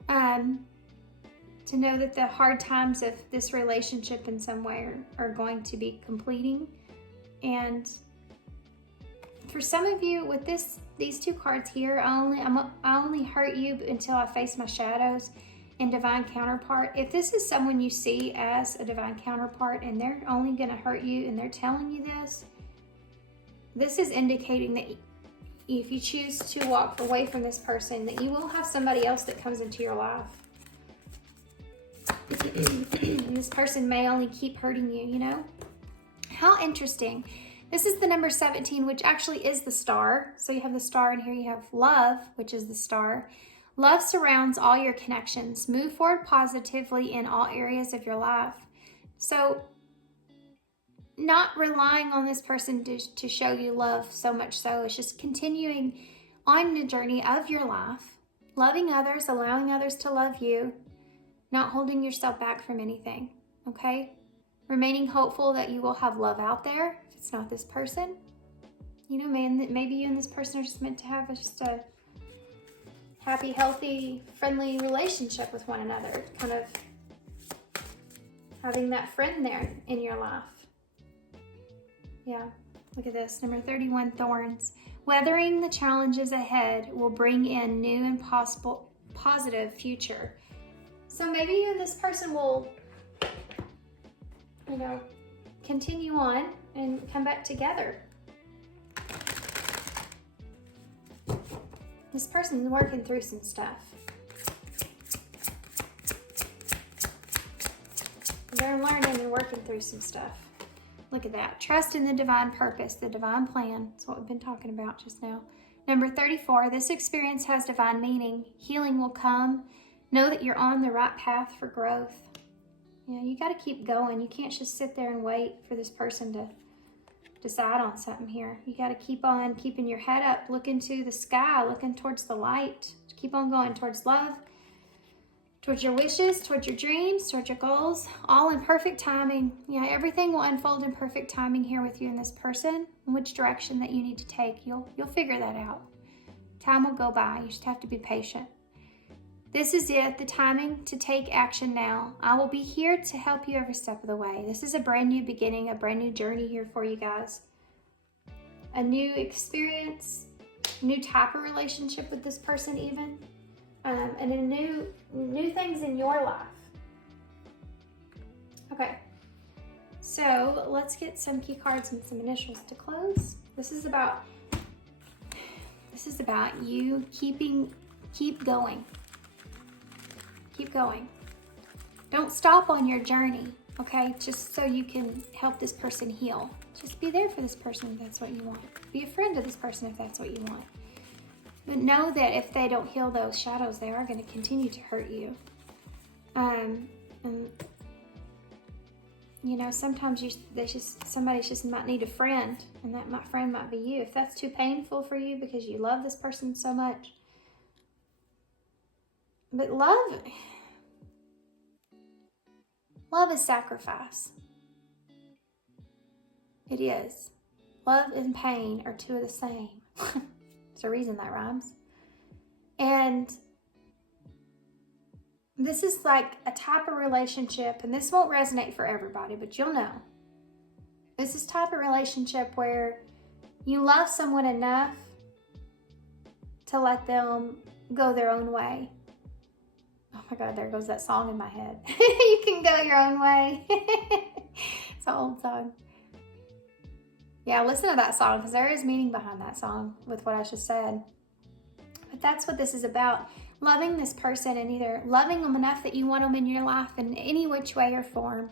To know that the hard times of this relationship in some way are going to be completing. And for some of you with these two cards here, I only hurt you until I face my shadows and divine counterpart. If this is someone you see as a divine counterpart and they're only going to hurt you and they're telling you this is indicating that if you choose to walk away from this person, that you will have somebody else that comes into your life. And this person may only keep hurting you, you know? How interesting. This is the number 17, which actually is the Star. So you have the Star, and here you have love, which is the Star. Love surrounds all your connections. Move forward positively in all areas of your life. So not relying on this person to show you love so much so. It's just continuing on the journey of your life, loving others, allowing others to love you, not holding yourself back from anything, okay? Remaining hopeful that you will have love out there if it's not this person. you know, man, that maybe you and this person are just meant to have just a happy, healthy, friendly relationship with one another. Kind of having that friend there in your life. Yeah, look at this. Number 31, thorns. Weathering the challenges ahead will bring in new and positive future. So maybe you and this person will, you know, continue on and come back together. This person's working through some stuff. They're learning and working through some stuff. Look at that. Trust in the divine purpose, the divine plan. That's what we've been talking about just now. Number 34, this experience has divine meaning. Healing will come. Know that you're on the right path for growth. Yeah, you got to keep going. You can't just sit there and wait for this person to decide on something here. You got to keep on keeping your head up, looking to the sky, looking towards the light. Keep on going towards love, towards your wishes, towards your dreams, towards your goals, all in perfect timing. Yeah, everything will unfold in perfect timing here with you and this person. And which direction that you need to take, you'll figure that out. Time will go by. You just have to be patient. This is it, the timing to take action now. I will be here to help you every step of the way. This is a brand new beginning, a brand new journey here for you guys. A new experience, new type of relationship with this person even. And a new things in your life. Okay, so let's get some key cards and some initials to close. This is about you keep going. Keep going. Don't stop on your journey, okay? Just so you can help this person heal. Just be there for this person if that's what you want. Be a friend to this person if that's what you want. But know that if they don't heal those shadows, they are going to continue to hurt you. And you know, sometimes somebody just might need a friend, and that friend might be you. If that's too painful for you because you love this person so much. But love is sacrifice. It is. Love and pain are two of the same. There's a reason that rhymes. And this is like a type of relationship, and this won't resonate for everybody, but you'll know. This is type of relationship where you love someone enough to let them go their own way. Oh my God, there goes that song in my head. You can go your own way. It's an old song. Yeah, listen to that song because there is meaning behind that song with what I just said. But that's what this is about. Loving this person and either loving them enough that you want them in your life in any which way or form.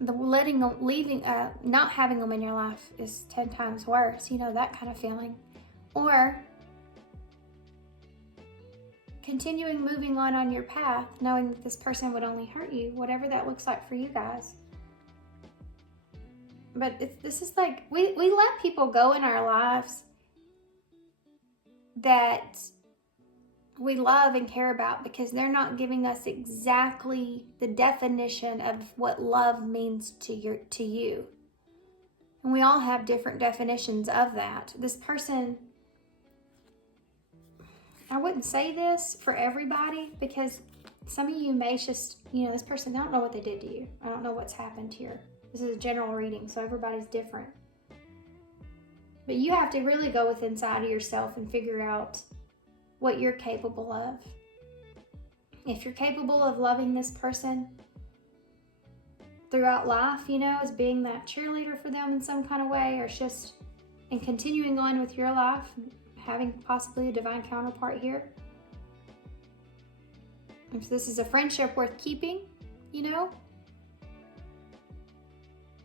Not having them in your life is 10 times worse. You know, that kind of feeling. Or continuing moving on your path, knowing that this person would only hurt you, whatever that looks like for you guys. But this is like, we let people go in our lives that we love and care about because they're not giving us exactly the definition of what love means to you. And we all have different definitions of that. This person, I wouldn't say this for everybody because some of you may just, you know, this person, I don't know what they did to you. I don't know what's happened here. This is a general reading, so everybody's different. But you have to really go within inside of yourself and figure out what you're capable of. If you're capable of loving this person throughout life, you know, as being that cheerleader for them in some kind of way, or just and continuing on with your life, having possibly a divine counterpart here. If this is a friendship worth keeping, you know,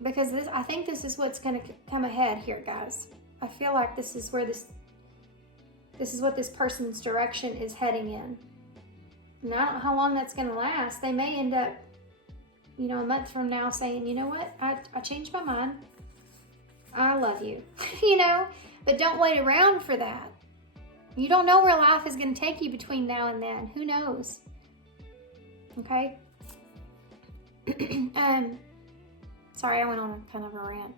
because I think this is what's going to come ahead here, guys. I feel like this is where this is what this person's direction is heading in. And I don't know how long that's going to last. They may end up, you know, a month from now saying, you know what, I changed my mind. I love you, you know, but don't wait around for that. You don't know where life is going to take you between now and then. Who knows? Okay. Sorry, I went on kind of a rant.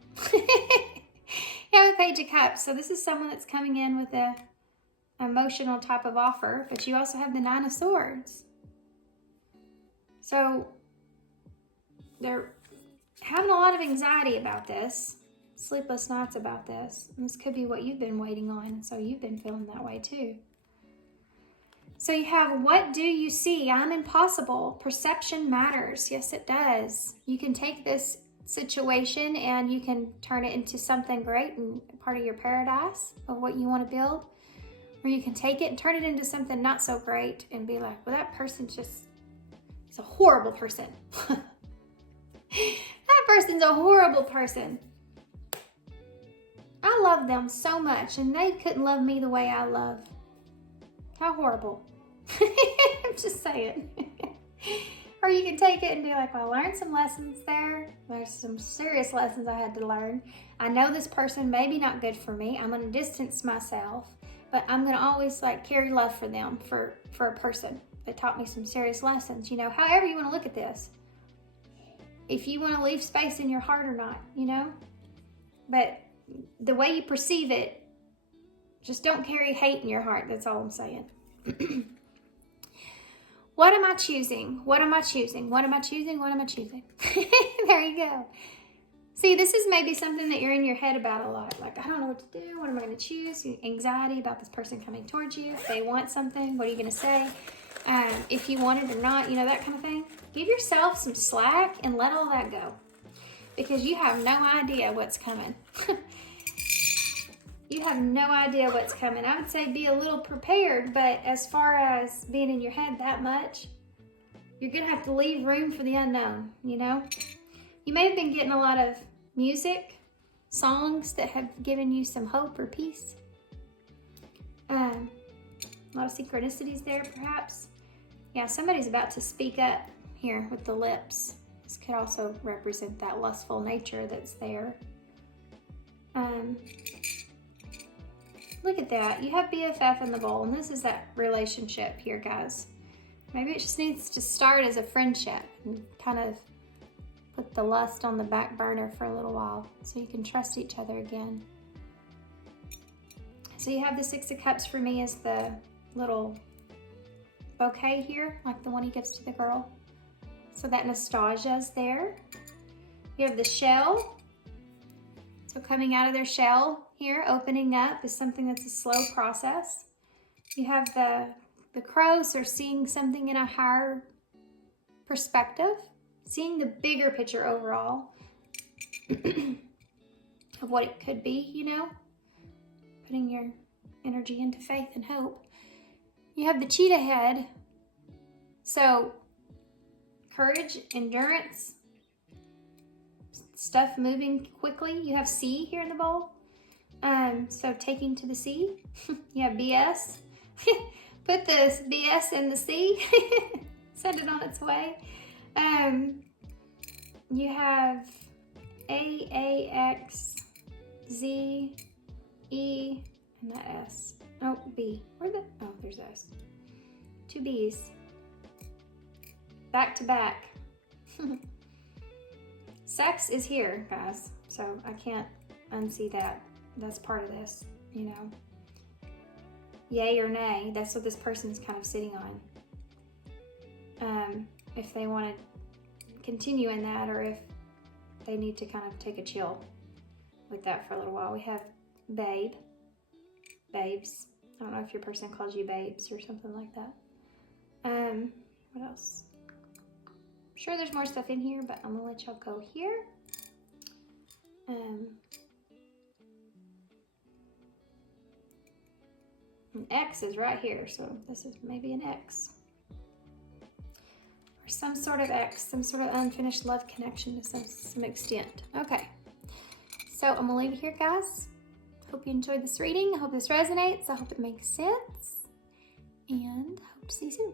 Yeah, Page of Cups. So this is someone that's coming in with a emotional type of offer, but you also have the Nine of Swords. So they're having a lot of anxiety about this, sleepless nights about this. And this could be what you've been waiting on, so you've been feeling that way too. So you have, what do you see? I'm impossible. Perception matters. Yes, it does. You can take this situation and you can turn it into something great and part of your paradise of what you want to build. Or you can take it and turn it into something not so great and be like, well, that person is a horrible person. That person's a horrible person. I love them so much and they couldn't love me the way I love. How horrible. I'm just saying. Or you can take it and be like, well, I learned some lessons there. There's some serious lessons I had to learn. I know this person may be not good for me. I'm going to distance myself, but I'm going to always like carry love for them, for a person that taught me some serious lessons, you know, however you want to look at this. If you want to leave space in your heart or not, you know, but the way you perceive it, just don't carry hate in your heart. That's all I'm saying. What am I choosing? What am I choosing? What am I choosing? What am I choosing? There you go. See, this is maybe something that you're in your head about a lot. Like, I don't know what to do. What am I going to choose? Anxiety about this person coming towards you. If they want something, what are you going to say? If you want it or not, you know, that kind of thing. Give yourself some slack and let all that go. Because you have no idea what's coming. You have no idea what's coming. I would say be a little prepared, but as far as being in your head that much, you're going to have to leave room for the unknown, you know? You may have been getting a lot of music, songs that have given you some hope or peace. A lot of synchronicities there, perhaps. Yeah, somebody's about to speak up here with the lips. This could also represent that lustful nature that's there. Look at that. You have BFF in the bowl, and this is that relationship here, guys. Maybe it just needs to start as a friendship and kind of put the lust on the back burner for a little while so you can trust each other again. So you have the Six of Cups for me as the little bouquet here, like the one he gives to the girl. So that nostalgia is there. You have the shell. So coming out of their shell here, opening up is something that's a slow process. You have the crow, so seeing something in a higher perspective, seeing the bigger picture overall of what it could be, you know, putting your energy into faith and hope. You have the cheetah head, so courage, endurance, stuff moving quickly. You have sea here in the bowl. So taking to the sea. You have BS. Put the BS in the sea. Send it on its way. You have A, A, X, Z, E, and that S. Oh, B. Oh, there's S. 2 B's. Back to back. Sex is here, guys. So I can't unsee that. That's part of this, you know. Yay or nay, that's what this person's kind of sitting on. If they want to continue in that, or if they need to kind of take a chill with that for a little while. We have babe, babes. I don't know if your person calls you babes or something like that. What else? I'm sure there's more stuff in here, but I'm gonna let y'all go here. An X is right here, so this is maybe an X. Or some sort of X, some sort of unfinished love connection to some extent. Okay, so I'm gonna leave it here, guys. Hope you enjoyed this reading. I hope this resonates. I hope it makes sense. And hope to see you soon.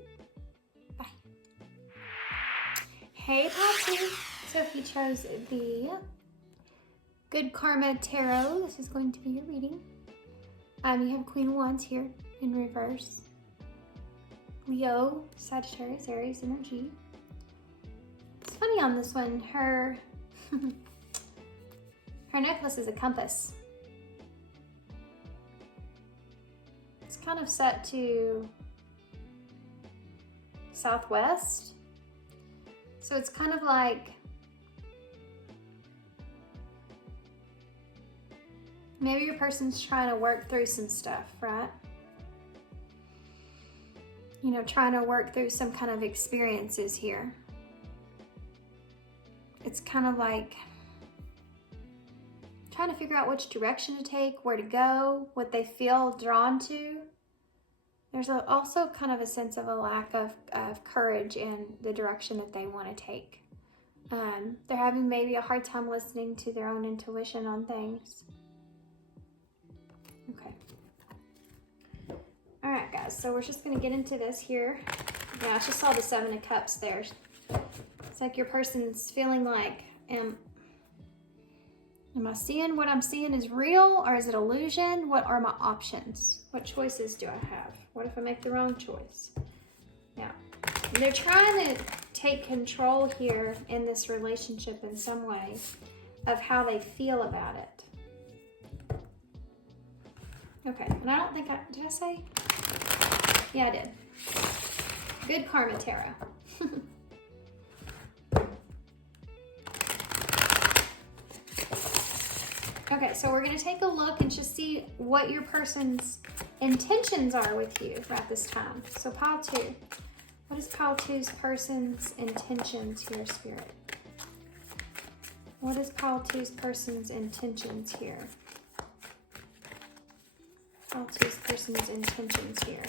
Bye. Hey, Poppy. So if you chose the Good Karma Tarot, this is going to be your reading. You have Queen of Wands here in reverse. Leo, Sagittarius, Aries energy. It's funny on this one, her necklace is a compass. kind of set to southwest. So it's kind of like maybe your person's trying to work through some stuff, right? You know, trying to work through some kind of experiences here. It's kind of like trying to figure out which direction to take, where to go, what they feel drawn to. There's also kind of a sense of a lack of courage in the direction that they want to take. They're having maybe a hard time listening to their own intuition on things. Okay. All right, guys, so we're just going to get into this here. Yeah, I just saw the 7 of Cups there. It's like your person's feeling like, am I seeing what I'm seeing is real, or is it illusion? What are my options? What choices do I have? What if I make the wrong choice? Now, they're trying to take control here in this relationship in some way of how they feel about it. Okay, and I don't think did I say? Yeah, I did. Good Karma Tarot. Okay, so we're going to take a look and just see what your person's intentions are with you at this time. So pile 2. What is pile 2's person's intentions here, Spirit? What is pile 2's person's intentions here? Pile 2's person's intentions here.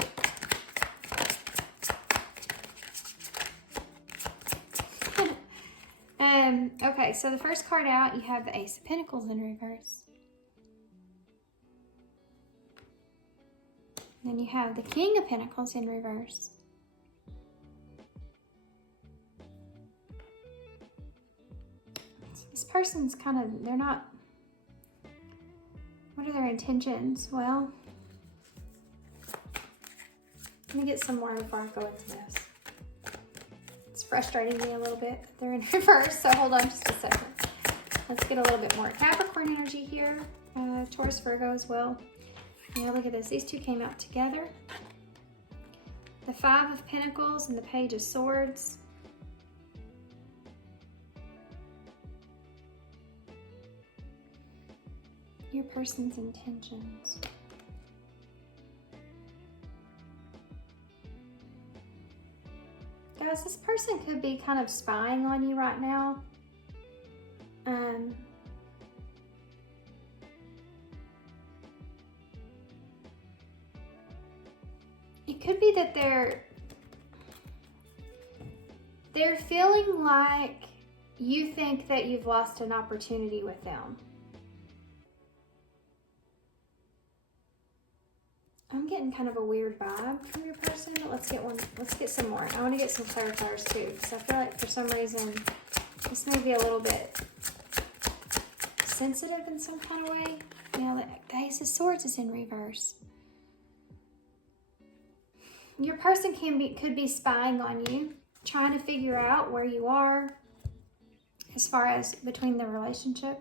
Okay, so the first card out, you have the Ace of Pentacles in reverse. Then you have the King of Pentacles in reverse. So this person's kind of, they're not, what are their intentions? Well, let me get some more before I go into this. It's frustrating me a little bit. They're in reverse, so hold on just a second. Let's get a little bit more Capricorn energy here. Taurus, Virgo as well. Yeah, look at this. These two came out together. The 5 of Pentacles and the Page of Swords. Your person's intentions. Guys, this person could be kind of spying on you right now. It could be that they're feeling like you think that you've lost an opportunity with them. I'm getting kind of a weird vibe from your person, but let's get some more. I want to get some clarifiers too, because I feel like for some reason this may be a little bit sensitive in some kind of way. You know, the Ace of Swords is in reverse. Your person could be spying on you, trying to figure out where you are as far as between the relationship,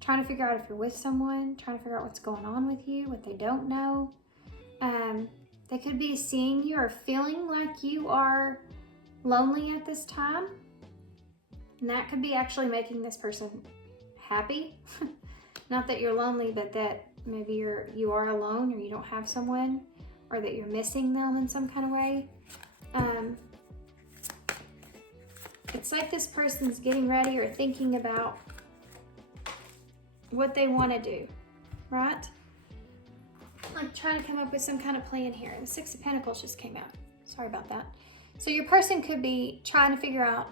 trying to figure out if you're with someone, trying to figure out what's going on with you, what they don't know. They could be seeing you or feeling like you are lonely at this time. And that could be actually making this person happy. Not that you're lonely, but that maybe you are alone, or you don't have someone, or that you're missing them in some kind of way. It's like this person's getting ready or thinking about what they want to do, right? Like trying to come up with some kind of plan here. The 6 of Pentacles just came out. Sorry about that. So your person could be trying to figure out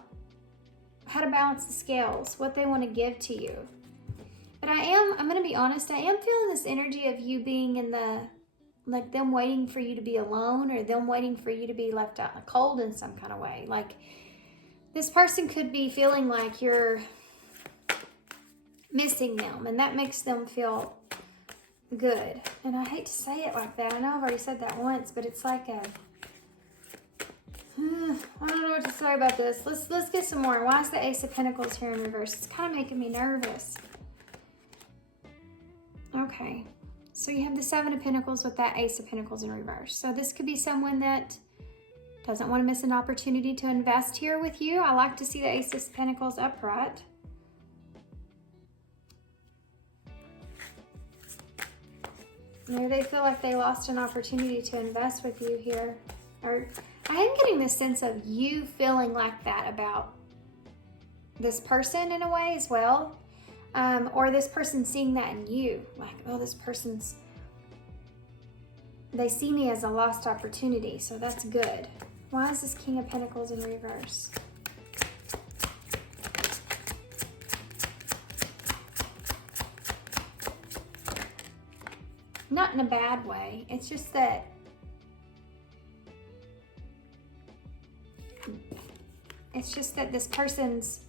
how to balance the scales, what they want to give to you. But I'm going to be honest, I am feeling this energy of you being in the, like them waiting for you to be alone, or them waiting for you to be left out in the cold in some kind of way. Like this person could be feeling like you're missing them, and that makes them feel good. And I hate to say it like that. I know I've already said that once, but it's like a, I don't know what to say about this. Let's get some more. Why is the Ace of Pentacles here in reverse? It's kind of making me nervous. Okay. So you have the Seven of Pentacles with that Ace of Pentacles in reverse. So this could be someone that doesn't want to miss an opportunity to invest here with you. I like to see the Ace of Pentacles upright. Maybe they feel like they lost an opportunity to invest with you here. Or I am getting the sense of you feeling like that about this person in a way as well. Or this person seeing that in you. Like, oh, this person's, they see me as a lost opportunity, so that's good. Why is this King of Pentacles in reverse? Not in a bad way. It's just that this person's,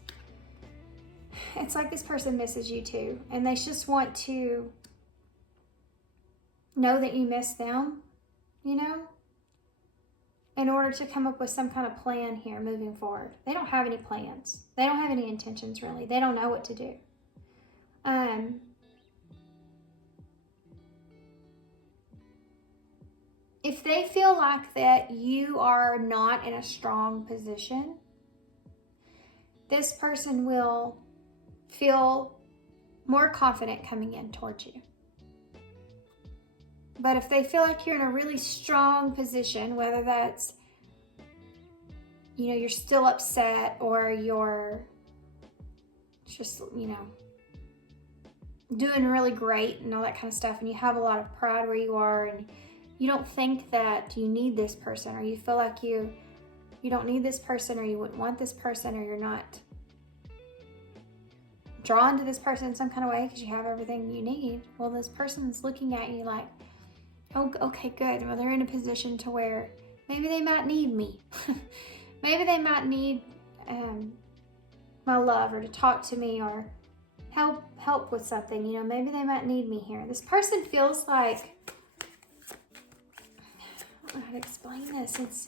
it's like this person misses you too. And they just want to know that you miss them, you know, in order to come up with some kind of plan here moving forward. They don't have any plans. They don't have any intentions, really. They don't know what to do. If they feel like that you are not in a strong position, this person will feel more confident coming in towards you. But if they feel like you're in a really strong position, whether that's, you know, you're still upset or you're just, you know, doing really great and all that kind of stuff, and you have a lot of pride where you are, and you don't think that you need this person, or you feel like you don't need this person, or you wouldn't want this person, or you're not drawn to this person in some kind of way because you have everything you need. Well, this person's looking at you like, oh, okay, good. Well, they're in a position to where maybe they might need me. Maybe they might need my love, or to talk to me, or help with something. You know, maybe they might need me here. This person feels like, I don't know how to explain this.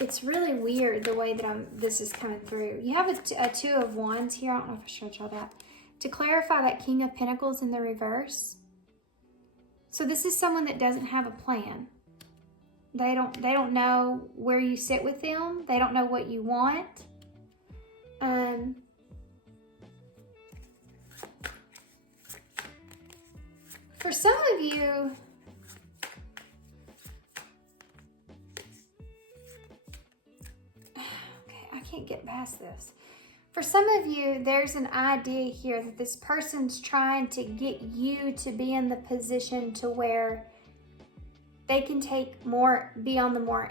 It's really weird the way that this is coming through. You have a Two of Wands here. I don't know if I showed y'all that. To clarify that King of Pentacles in the reverse. So this is someone that doesn't have a plan. They don't know where you sit with them. They don't know what you want. For some of you, I can't get past this. For some of you, there's an idea here that this person's trying to get you to be in the position to where they can be on the more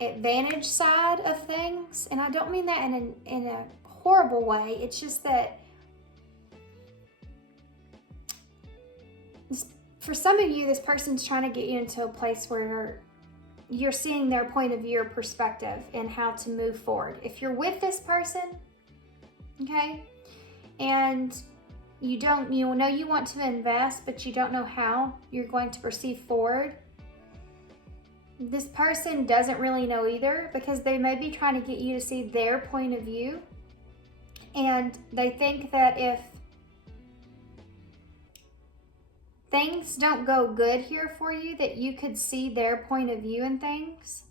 advantage side of things. And I don't mean that in a horrible way. It's just that for some of you, this person's trying to get you into a place where you're seeing their point of view or perspective and how to move forward. If you're with this person, okay, and you know you want to invest, but you don't know how you're going to proceed forward, this person doesn't really know either, because they may be trying to get you to see their point of view, and they think that if things don't go good here for you, that you could see their point of view in things,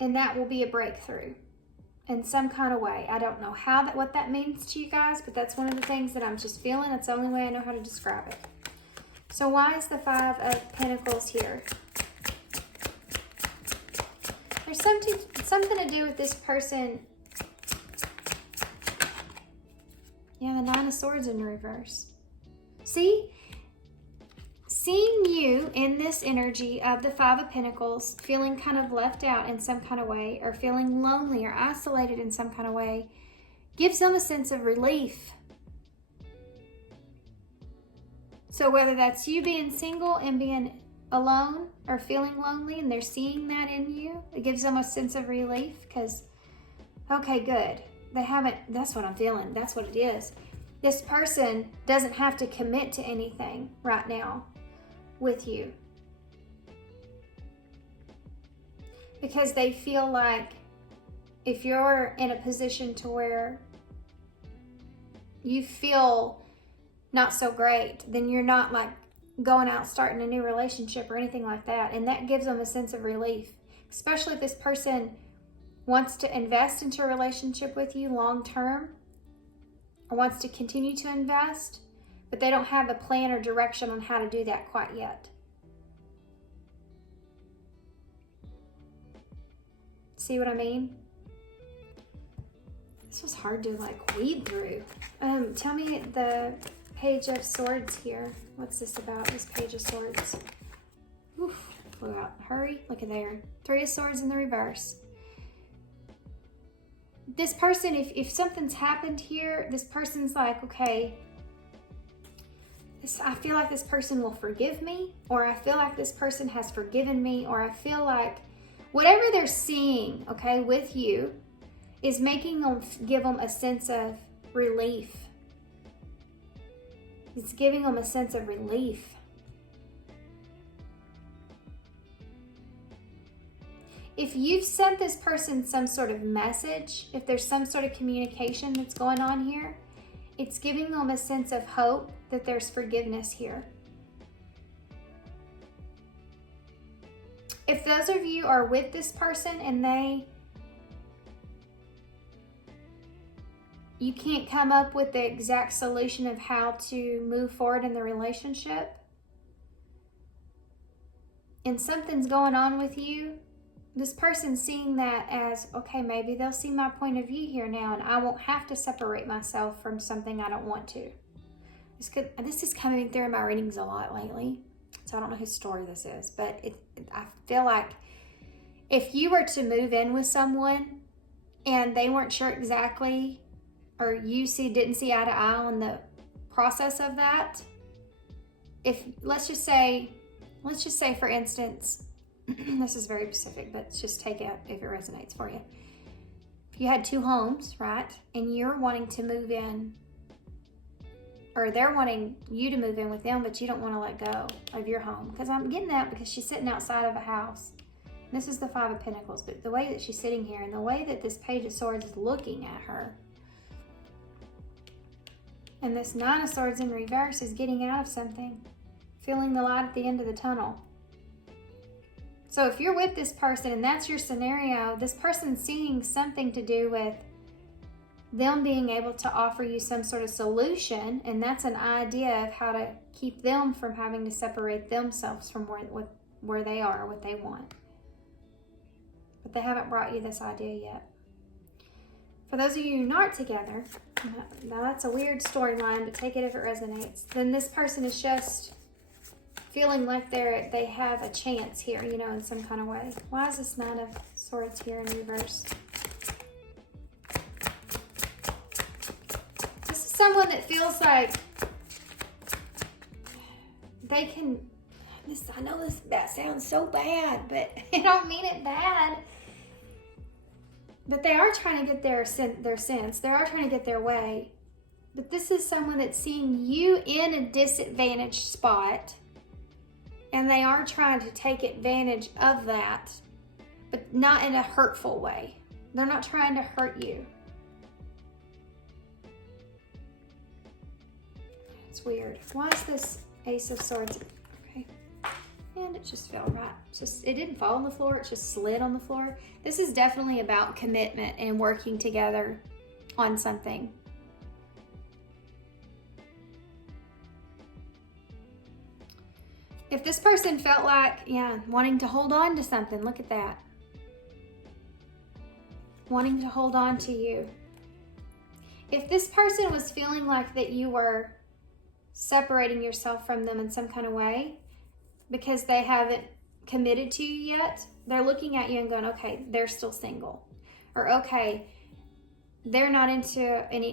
and that will be a breakthrough in some kind of way. I don't know what that means to you guys, but that's one of the things that I'm just feeling. That's the only way I know how to describe it. So why is the Five of Pentacles here? There's something to do with this person. Yeah, the Nine of Swords in reverse. See? Seeing you in this energy of the Five of Pentacles, feeling kind of left out in some kind of way, or feeling lonely or isolated in some kind of way, gives them a sense of relief. So whether that's you being single and being alone, or feeling lonely, and they're seeing that in you, it gives them a sense of relief, because, okay, good. That's what I'm feeling. That's what it is. This person doesn't have to commit to anything right now with you, because they feel like if you're in a position to where you feel not so great, then you're not like going out starting a new relationship or anything like that. And that gives them a sense of relief, especially if this person wants to invest into a relationship with you long term or wants to continue to invest, but they don't have a plan or direction on how to do that quite yet. See what I mean? This was hard to like weed through. Tell me the Page of Swords here. What's this about, this Page of Swords? Oof, flew out. Hurry, look at there. 3 of Swords in the reverse. This person, if something's happened here, this person's like, okay, I feel like this person will forgive me, or I feel like this person has forgiven me, or I feel like whatever they're seeing, okay, with you is making them, give them a sense of relief. It's giving them a sense of relief. If you've sent this person some sort of message, if there's some sort of communication that's going on here, it's giving them a sense of hope that there's forgiveness here. If those of you are with this person and you can't come up with the exact solution of how to move forward in the relationship, and something's going on with you, this person's seeing that as, okay, maybe they'll see my point of view here now and I won't have to separate myself from something I don't want to. This is coming through in my readings a lot lately, so I don't know whose story this is, but I feel like if you were to move in with someone and they weren't sure exactly, or you didn't see eye to eye on the process of that, let's just say for instance, this is very specific, but just take it if it resonates for you. If you had 2 homes, right, and you're wanting to move in, or they're wanting you to move in with them, but you don't want to let go of your home, because I'm getting that because she's sitting outside of a house. This is the 5 of Pentacles, but the way that she's sitting here and the way that this Page of Swords is looking at her, and this 9 of Swords in reverse is getting out of something, feeling the light at the end of the tunnel. So if you're with this person and that's your scenario, this person's seeing something to do with them being able to offer you some sort of solution, and that's an idea of how to keep them from having to separate themselves from where they are, what they want. But they haven't brought you this idea yet. For those of you who aren't together, now that's a weird storyline, but take it if it resonates, then this person is just feeling like they have a chance here, in some kind of way. Why is this 9 of Swords here in reverse? This is someone that feels like they can, I know that sounds so bad, but I don't mean it bad. But they are trying to get their sense. They are trying to get their way. But this is someone that's seeing you in a disadvantaged spot, and they are trying to take advantage of that, but not in a hurtful way. They're not trying to hurt you. It's weird. Why is this Ace of Swords? Okay. And it just fell right. It didn't fall on the floor, it just slid on the floor. This is definitely about commitment and working together on something. If this person felt like, wanting to hold on to something, look at that. Wanting to hold on to you. If this person was feeling like that you were separating yourself from them in some kind of way because they haven't committed to you yet, they're looking at you and going, okay, they're still single. Or okay, they're not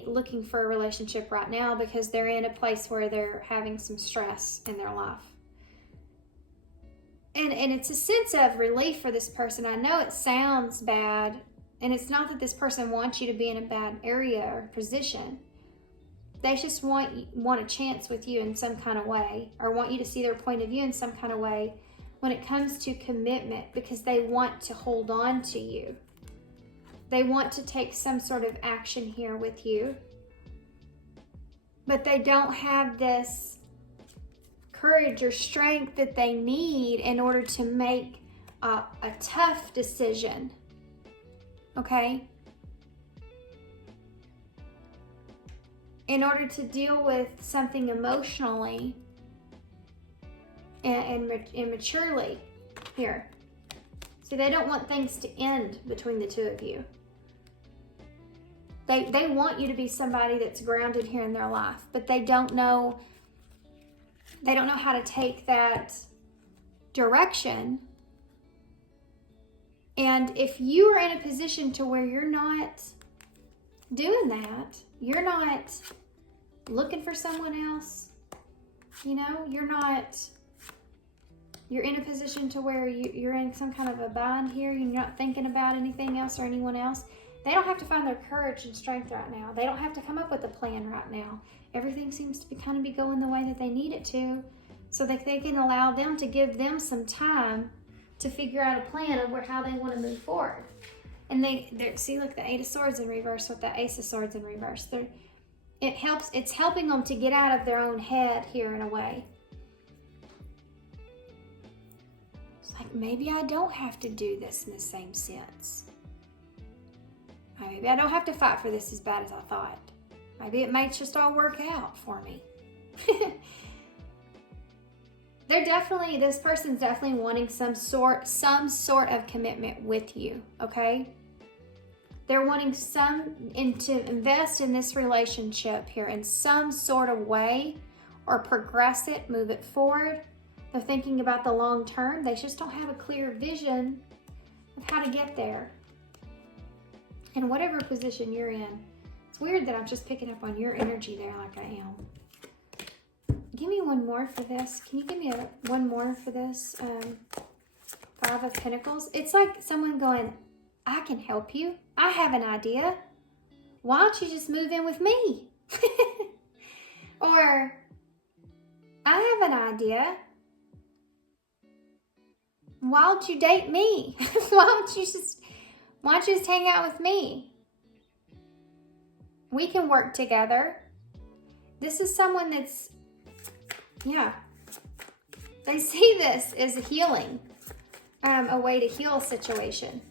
looking for a relationship right now because they're in a place where they're having some stress in their life. And it's a sense of relief for this person. I know it sounds bad, and it's not that this person wants you to be in a bad area or position. They just want a chance with you in some kind of way, or want you to see their point of view in some kind of way when it comes to commitment, because they want to hold on to you. They want to take some sort of action here with you. but they don't have this courage or strength that they need in order to make a tough decision. Okay? In order to deal with something emotionally and maturely here. See, they don't want things to end between the two of you. They want you to be somebody that's grounded here in their life, but they don't know how to take that direction. And if you are in a position to where you're not doing that, you're not looking for someone else, you know, you're in a position to where you're in some kind of a bind here, you're not thinking about anything else or anyone else, they don't have to find their courage and strength right now. They don't have to come up with a plan right now. Everything seems to be going the way that they need it to, so that they can allow them to give them some time to figure out a plan of how they want to move forward. And they see, look, the 8 of Swords in reverse with the Ace of Swords in reverse. It's helping them to get out of their own head here in a way. It's like, maybe I don't have to do this in the same sense. Maybe I don't have to fight for this as bad as I thought. Maybe it might just all work out for me. This person's definitely wanting some sort of commitment with you, okay? They're wanting to invest in this relationship here in some sort of way, or progress it, move it forward. They're thinking about the long term. They just don't have a clear vision of how to get there. In whatever position you're in. It's weird that I'm just picking up on your energy there like I am. Give me one more for this. Can you give me one more for this? 5 of Pentacles. It's like someone going, I can help you. I have an idea. Why don't you just move in with me? Or, I have an idea. Why don't you date me? Why don't you just hang out with me? We can work together. This is someone that's, yeah. They see this as a healing, a way to heal a situation.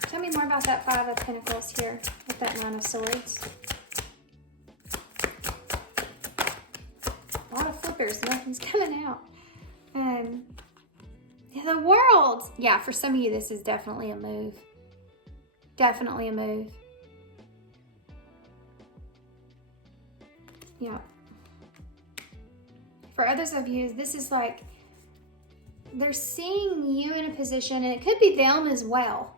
Tell me more about that 5 of Pentacles here with that 9 of Swords. A lot of flippers, nothing's coming out. The World. Yeah, for some of you, this is definitely a move. Definitely a move. Yeah. For others of you, this is like they're seeing you in a position, and it could be them as well.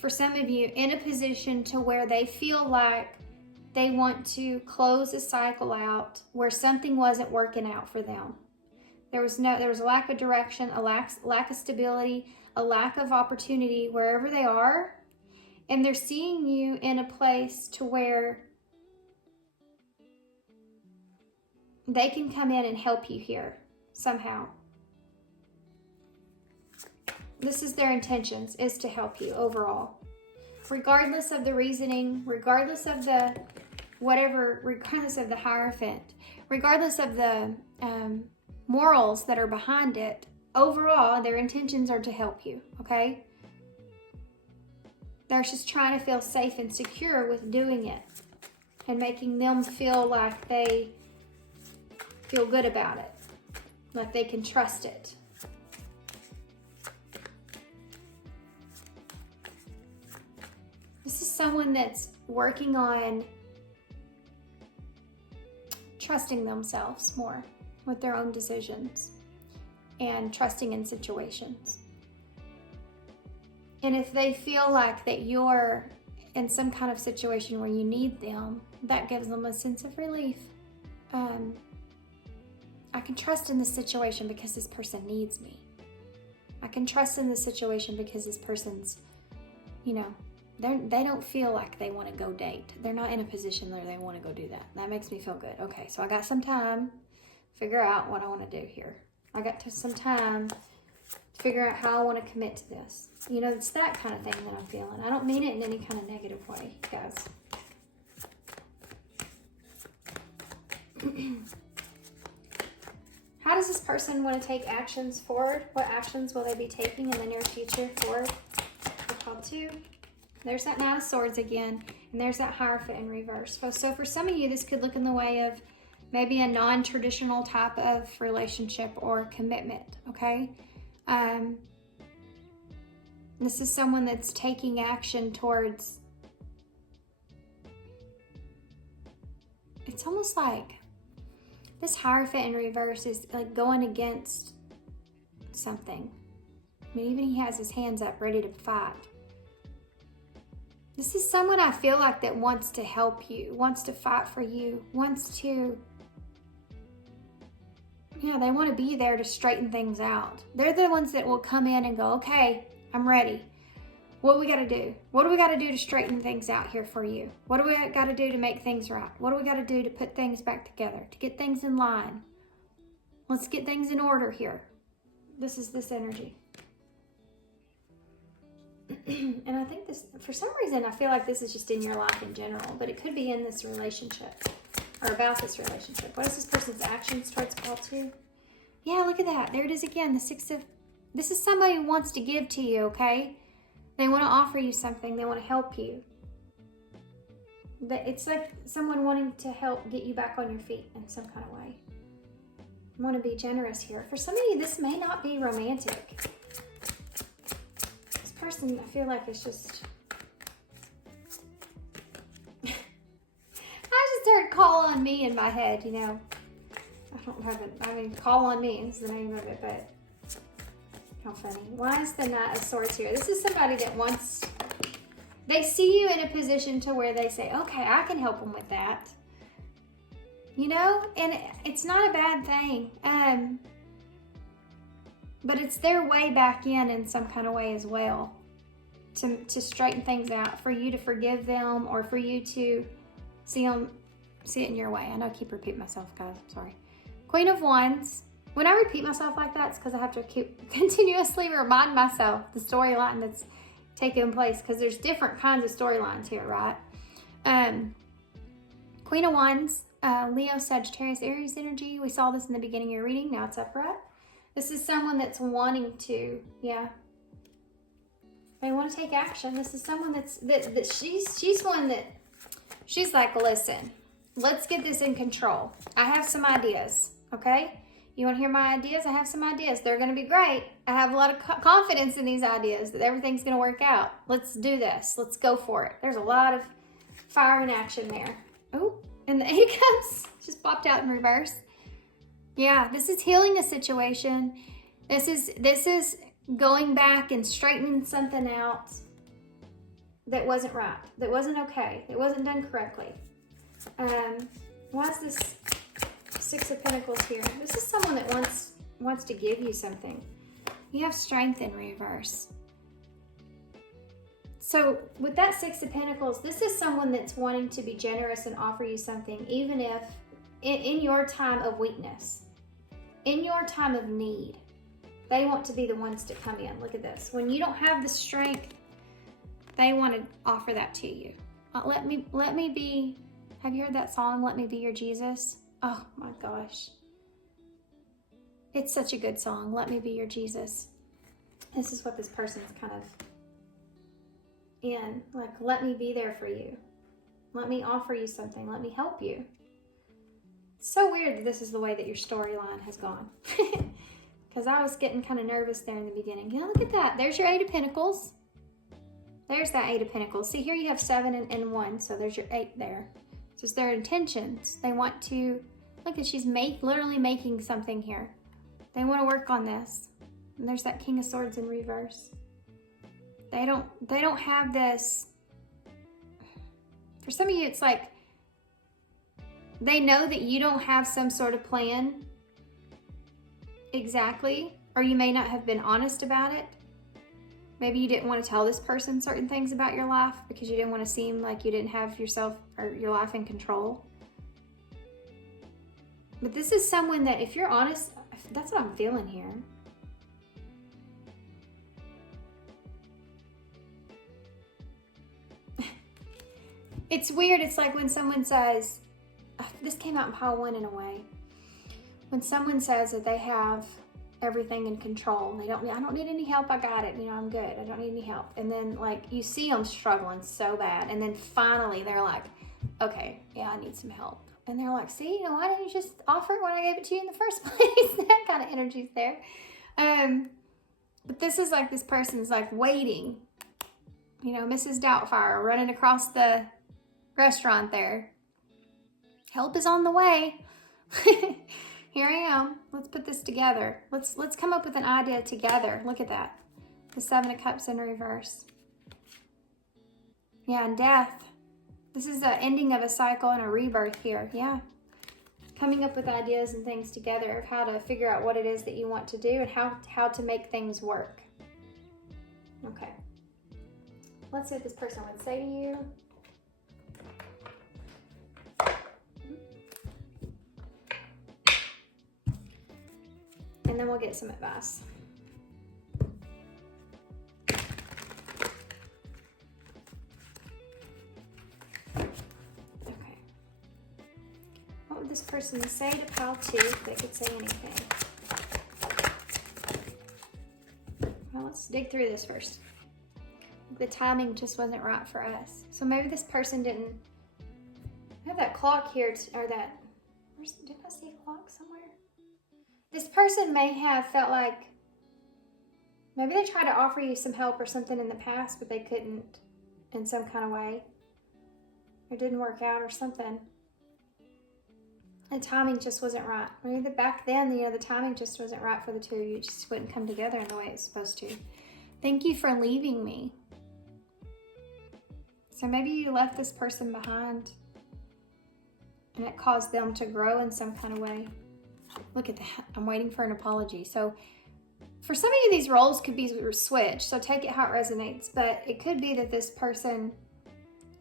For some of you, in a position to where they feel like they want to close a cycle out where something wasn't working out for them. There was a lack of direction, a lack of stability, a lack of opportunity wherever they are. And they're seeing you in a place to where they can come in and help you here somehow. This is their intentions, is to help you overall. Regardless of the reasoning, regardless of the whatever, regardless of the Hierophant, regardless of the morals that are behind it, overall, their intentions are to help you, okay? They're just trying to feel safe and secure with doing it and making them feel like they feel good about it, like they can trust it. This is someone that's working on trusting themselves more with their own decisions and trusting in situations. And if they feel like that you're in some kind of situation where you need them, that gives them a sense of relief. I can trust in this situation because this person needs me. I can trust in this situation because this person's, you know, they don't feel like they want to go date. They're not in a position where they want to go do that. That makes me feel good. Okay, so I got some time to figure out what I want to do here. I got some time to figure out how I want to commit to this. You know, it's that kind of thing that I'm feeling. I don't mean it in any kind of negative way, guys. How does this person want to take actions forward? What actions will they be taking in the near future forward? We're called 2. There's that Knight of Swords again, and there's that Hierophant in reverse. So for some of you, this could look in the way of maybe a non-traditional type of relationship or commitment, okay? This is someone that's taking action towards, it's almost like this Hierophant in reverse is like going against something. I mean, even he has his hands up ready to fight. This is someone I feel like that wants to help you, wants to fight for you, wants to, yeah, they want to be there to straighten things out. They're the ones that will come in and go, okay, I'm ready. What do we got to do? What do we got to do to straighten things out here for you? What do we got to do to make things right? What do we got to do to put things back together, to get things in line? Let's get things in order here. This is this energy. And I think this, for some reason, I feel like this is just in your life in general, but it could be in this relationship or about this relationship. What is this person's actions towards call to? Yeah, look at that. There it is again. The 6 of, this is somebody who wants to give to you, okay? They want to offer you something. They want to help you. It's like someone wanting to help get you back on your feet in some kind of way. I want to be generous here. For some of you, this may not be romantic. This person, I feel like it's just... I just heard call on me in my head, you know. I don't have it. I mean, call on me is the name of it, but... How funny. Why is the Knight of Swords here? This is somebody that wants... They see you in a position to where they say, okay, I can help them with that. You know? And it's not a bad thing. But it's their way back in some kind of way as well. To straighten things out. For you to forgive them or for you to see it in your way. I know I keep repeating myself, guys. I'm sorry. Queen of Wands. When I repeat myself like that, it's because I have to continuously remind myself the storyline that's taking place, because there's different kinds of storylines here, right? Queen of Wands, Leo, Sagittarius, Aries energy. We saw this in the beginning of your reading. Now it's upright. This is someone that's wanting to, yeah. They want to take action. This is someone that she's one that, she's like, listen, let's get this in control. I have some ideas, okay? You want to hear my ideas? I have some ideas. They're going to be great. I have a lot of confidence in these ideas that everything's going to work out. Let's do this. Let's go for it. There's a lot of fire in action there. Oh, and the 8 of Cups just popped out in reverse. Yeah, this is healing a situation. This is going back and straightening something out that wasn't right, that wasn't okay, that wasn't done correctly. Why is this 6 of Pentacles here? This is someone that wants to give you something. You have Strength in reverse. So with that 6 of Pentacles, this is someone that's wanting to be generous and offer you something, even if in your time of weakness, in your time of need. They want to be the ones to come in. Look at this. When you don't have the strength, they want to offer that to you. Let me be, have you heard that song, Let Me Be Your Jesus? Oh my gosh. It's such a good song, Let Me Be Your Jesus. This is what this person's kind of in. Like, let me be there for you. Let me offer you something. Let me help you. It's so weird that this is the way that your storyline has gone. Because I was getting kind of nervous there in the beginning. Yeah, look at that. There's your 8 of Pentacles. There's that 8 of Pentacles. See, here you have 7 and 1, so there's your 8 there. So it's their intentions. They want to, look at, she's literally making something here. They want to work on this. And there's that King of Swords in reverse. They don't have this. For some of you, it's like they know that you don't have some sort of plan exactly, or you may not have been honest about it. Maybe you didn't want to tell this person certain things about your life because you didn't want to seem like you didn't have yourself or your life in control. But this is someone that, if you're honest, that's what I'm feeling here. It's weird. It's like when someone says, this came out in pile 1 in a way. When someone says that they have everything in control, I don't need any help, I got it, I'm good, I don't need any help. And then like you see them struggling so bad, and then finally they're like, okay, yeah, I need some help. And they're like, see, why didn't you just offer it when I gave it to you in the first place? That kind of energy's there. But this is like, this person's like waiting, Mrs. Doubtfire running across the restaurant there. Help is on the way. Here I am. Let's put this together. Let's come up with an idea together. Look at that. The 7 of Cups in reverse. Yeah, and death. This is the ending of a cycle and a rebirth here. Yeah. Coming up with ideas and things together of how to figure out what it is that you want to do and how to make things work. Okay. Let's see what this person would say to you. And then we'll get some advice. Okay. What would this person say to pile 2 if they could say anything? Well, let's dig through this first. The timing just wasn't right for us. So maybe this person didn't have that clock here, or that, did I see a clock somewhere? This person may have felt like maybe they tried to offer you some help or something in the past, but they couldn't in some kind of way. It didn't work out or something. The timing just wasn't right. Maybe back then, the timing just wasn't right for the two of you. It just wouldn't come together in the way it's supposed to. Thank you for leaving me. So maybe you left this person behind and it caused them to grow in some kind of way. Look at that. I'm waiting for an apology. So for some of you, these roles could be switched. So take it how it resonates. But it could be that this person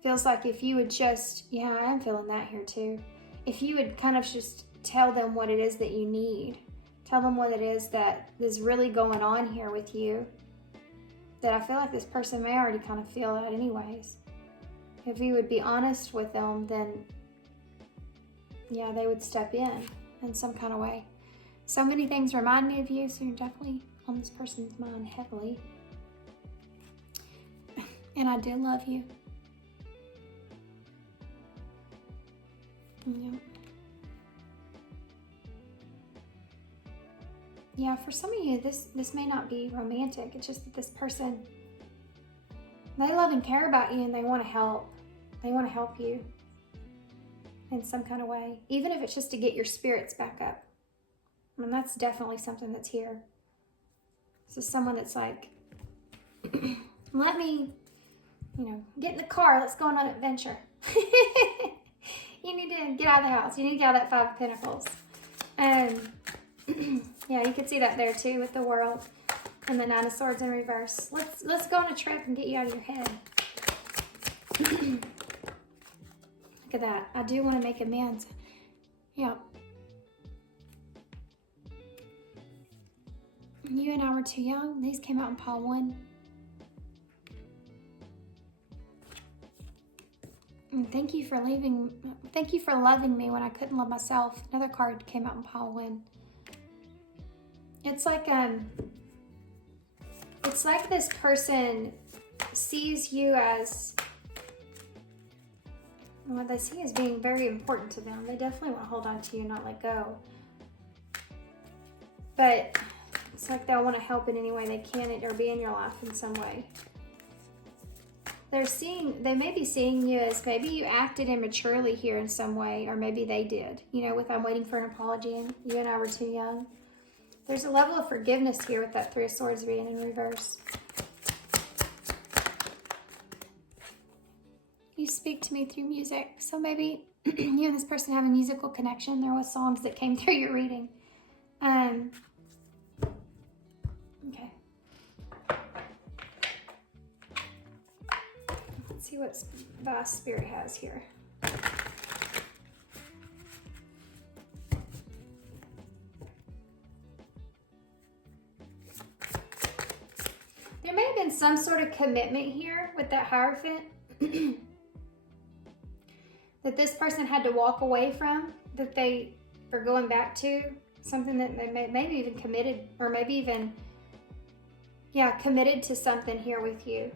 feels like if you would just, yeah, I'm feeling that here too. If you would kind of just tell them what it is that you need. Tell them what it is that is really going on here with you. That I feel like this person may already kind of feel that anyways. If you would be honest with them, then yeah, they would step in some kind of way. So many things remind me of you, so you're definitely on this person's mind heavily. And I do love you. Yeah. Yeah, for some of you, this may not be romantic. It's just that this person, they love and care about you and they want to help. They want to help you in some kind of way, even if it's just to get your spirits back up. And that's definitely something that's here. This is someone that's like, let me, get in the car. Let's go on an adventure. You need to get out of the house. You need to get out of that 5 of Pentacles. Yeah, you could see that there too with the World and the 9 of Swords in reverse. Let's go on a trip and get you out of your head. Look at that. I do want to make amends. Yeah. You and I were too young. These came out in pile 1. And thank you for leaving. Thank you for loving me when I couldn't love myself. Another card came out in pile 1. It's like this person sees you as what they see as being very important to them. They definitely want to hold on to you and not let go. But it's like they'll want to help in any way they can or be in your life in some way. They may be seeing you as maybe you acted immaturely here in some way, or maybe they did. With I'm waiting for an apology and you and I were too young. There's a level of forgiveness here with that 3 of Swords being in reverse. You speak to me through music. So maybe you and this person have a musical connection. There was songs that came through your reading. Okay. Let's see what advice Spirit has here. There may have been some sort of commitment here with that Hierophant. that this person had to walk away from, that they are going back to, something that they maybe even committed, or maybe even, yeah, committed to something here with you.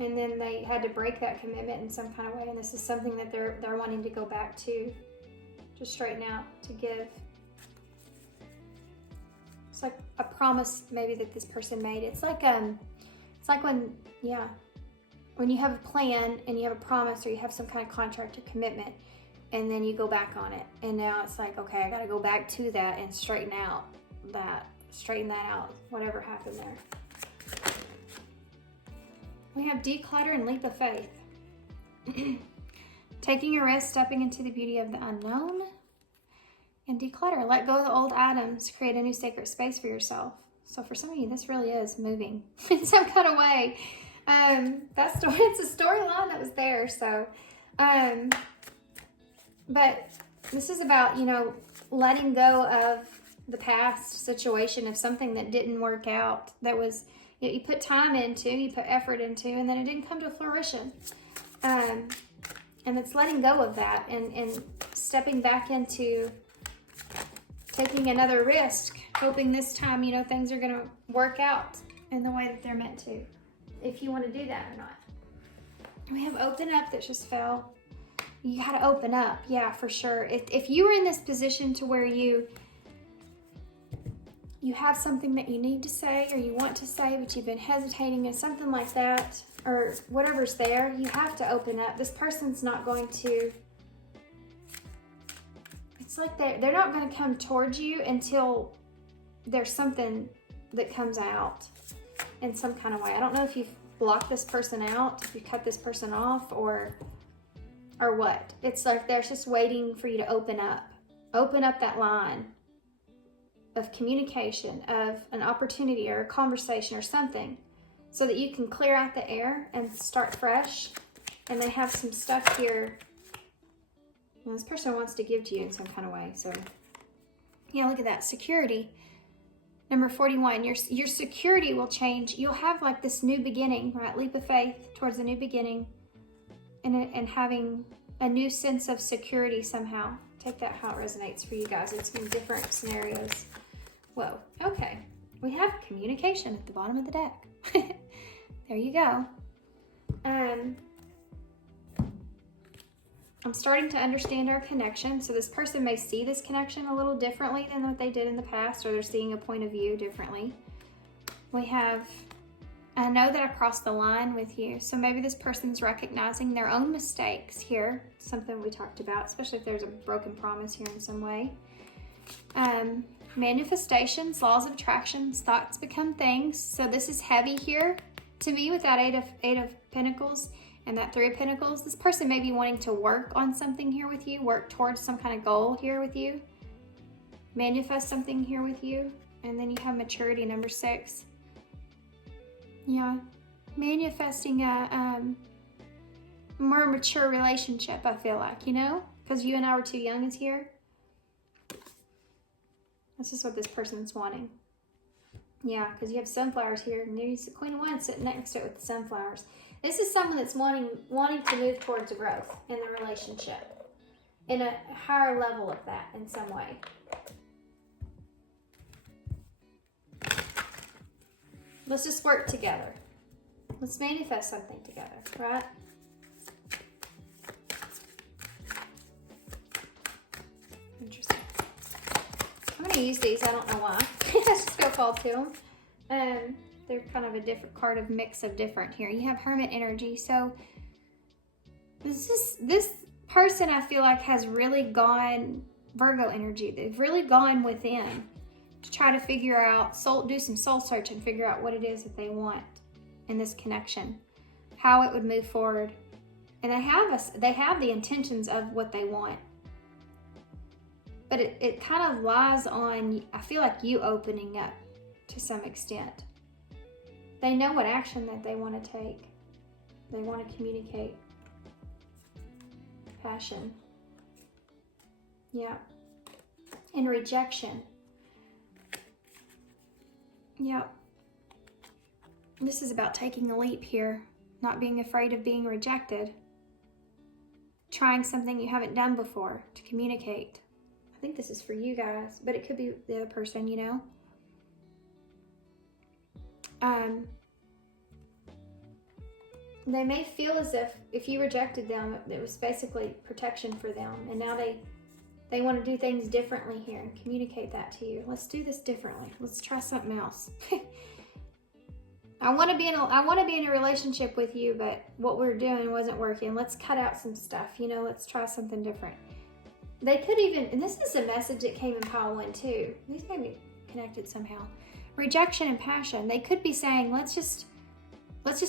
And then they had to break that commitment in some kind of way. And this is something that they're wanting to go back to straighten out, to give. It's like a promise maybe that this person made. It's like when, yeah, when you have a plan and you have a promise, or you have some kind of contract or commitment, and then you go back on it. And now it's like, okay, I got to go back to that and straighten that out, whatever happened there. We have declutter and leap of faith. Taking a risk, stepping into the beauty of the unknown. And declutter, let go of the old items, create a new sacred space for yourself. So for some of you, this really is moving in some kind of way. That story, it's a storyline that was there. So, but this is about, letting go of the past situation, of something that didn't work out, that was, you put time into, you put effort into, and then it didn't come to fruition. And it's letting go of that and stepping back into taking another risk, hoping this time, things are going to work out in the way that they're meant to, if you want to do that or not. We have open up that just fell. You got to open up. Yeah, for sure. If you were in this position to where you have something that you need to say or you want to say, but you've been hesitating and something like that, or whatever's there, you have to open up. This person's not going to, it's like they're not going to come towards you until there's something that comes out in some kind of way. I don't know if you've blocked this person out, if you cut this person off, or what. It's like they're just waiting for you to open up that line of communication, of an opportunity or a conversation or something, so that you can clear out the air and start fresh. And they have some stuff here. Well, this person wants to give to you in some kind of way. So yeah, look at that. Security. Number 41, your security will change. You'll have like this new beginning, right? Leap of faith towards a new beginning, and having a new sense of security somehow. Take that how it resonates for you guys. It's in different scenarios. Whoa, okay. We have communication at the bottom of the deck. There you go. I'm starting to understand our connection. So this person may see this connection a little differently than what they did in the past, or they're seeing a point of view differently. We have, I know that I crossed the line with you. So maybe this person's recognizing their own mistakes here. Something we talked about, especially if there's a broken promise here in some way. Manifestations, laws of attractions, thoughts become things. So this is heavy here to me with that eight of Pentacles. And that 3 of Pentacles, this person may be wanting to work on something here with you, work towards some kind of goal here with you, manifest something here with you. And then you have maturity, number 6. Yeah, manifesting a more mature relationship, I feel like, because you and I were too young is here. This is what this person's wanting. Yeah, because you have sunflowers here, and there's the Queen of Wands sitting next to it with the sunflowers. This is someone that's wanting to move towards growth in the relationship, in a higher level of that in some way. Let's just work together. Let's manifest something together, right? Interesting. I'm going to use these. I don't know why. Let's just go fall to them. They're kind of a different card of mix of different here. You have Hermit energy. So this person, I feel like, has really gone Virgo energy. They've really gone within to try to figure out, do some soul search and figure out what it is that they want in this connection, how it would move forward. And they have the intentions of what they want. But it kind of lies on, I feel like, you opening up to some extent. They know what action that they want to take. They want to communicate. Passion. Yeah. And rejection. Yeah. This is about taking a leap here. Not being afraid of being rejected. trying something you haven't done before to communicate. I think this is for you guys, but it could be the other person, you know. They may feel as if you rejected them, it was basically protection for them, and now they want to do things differently here and communicate that to you. Let's do this differently. Let's try something else. I want to be in a relationship with you, but what we're doing wasn't working. Let's cut out some stuff, you know. Let's try something different. They could even, and this is a message that came in pile 1 too. These may be connected somehow. Rejection and passion. They could be saying, let's just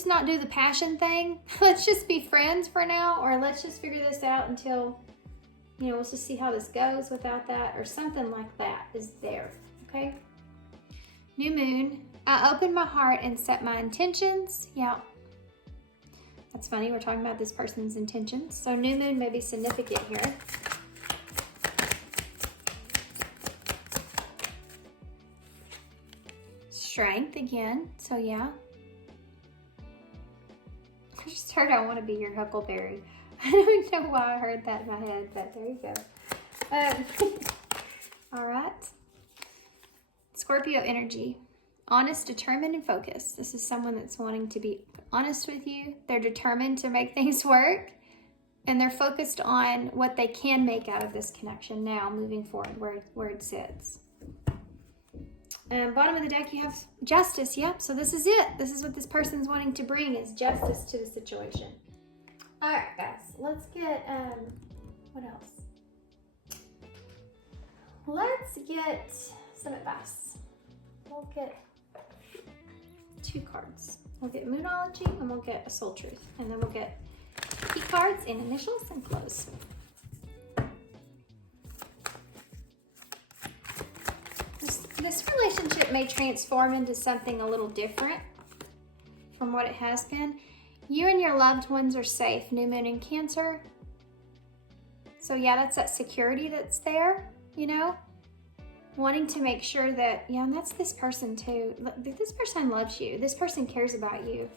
not do the passion thing. Let's just be friends for now, or let's just figure this out until, you know, let's just see how this goes without that, or something like that is there, okay? New moon. I open my heart and set my intentions. Yeah. That's funny. We're talking about this person's intentions. So new moon may be significant here. Strength again. So yeah. I just heard I want to be your huckleberry. I don't know why I heard that in my head, but there you go. All right. Scorpio energy. Honest, determined, and focused. This is someone that's wanting to be honest with you. They're determined to make things work, and they're focused on what they can make out of this connection now, moving forward, where it sits. Bottom of the deck, you have justice. Yep, so this is it. This is what this person's wanting to bring, is justice to the situation. All right, guys, let's get, what else? Let's get some advice. We'll get 2 cards. We'll get Moonology and we'll get a Soul Truth. And then we'll get key cards and initials and close. This relationship may transform into something a little different from what it has been. You and your loved ones are safe. New moon in Cancer. So yeah, that's that security that's there, you know? Wanting to make sure that, yeah, and that's this person too. This person loves you. This person cares about you.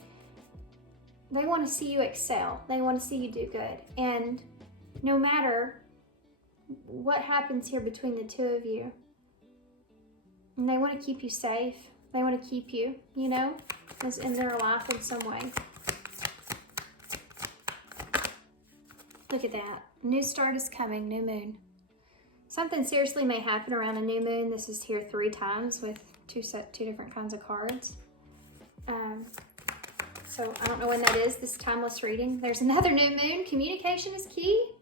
They want to see you excel. They want to see you do good. And no matter what happens here between the two of you, and they want to keep you safe. They want to keep you, you know, as in their life in some way. Look at that. New start is coming, new moon. Something seriously may happen around a new moon. This is here 3 times with two different kinds of cards. So I don't know when that is, this timeless reading. There's another new moon. Communication is key.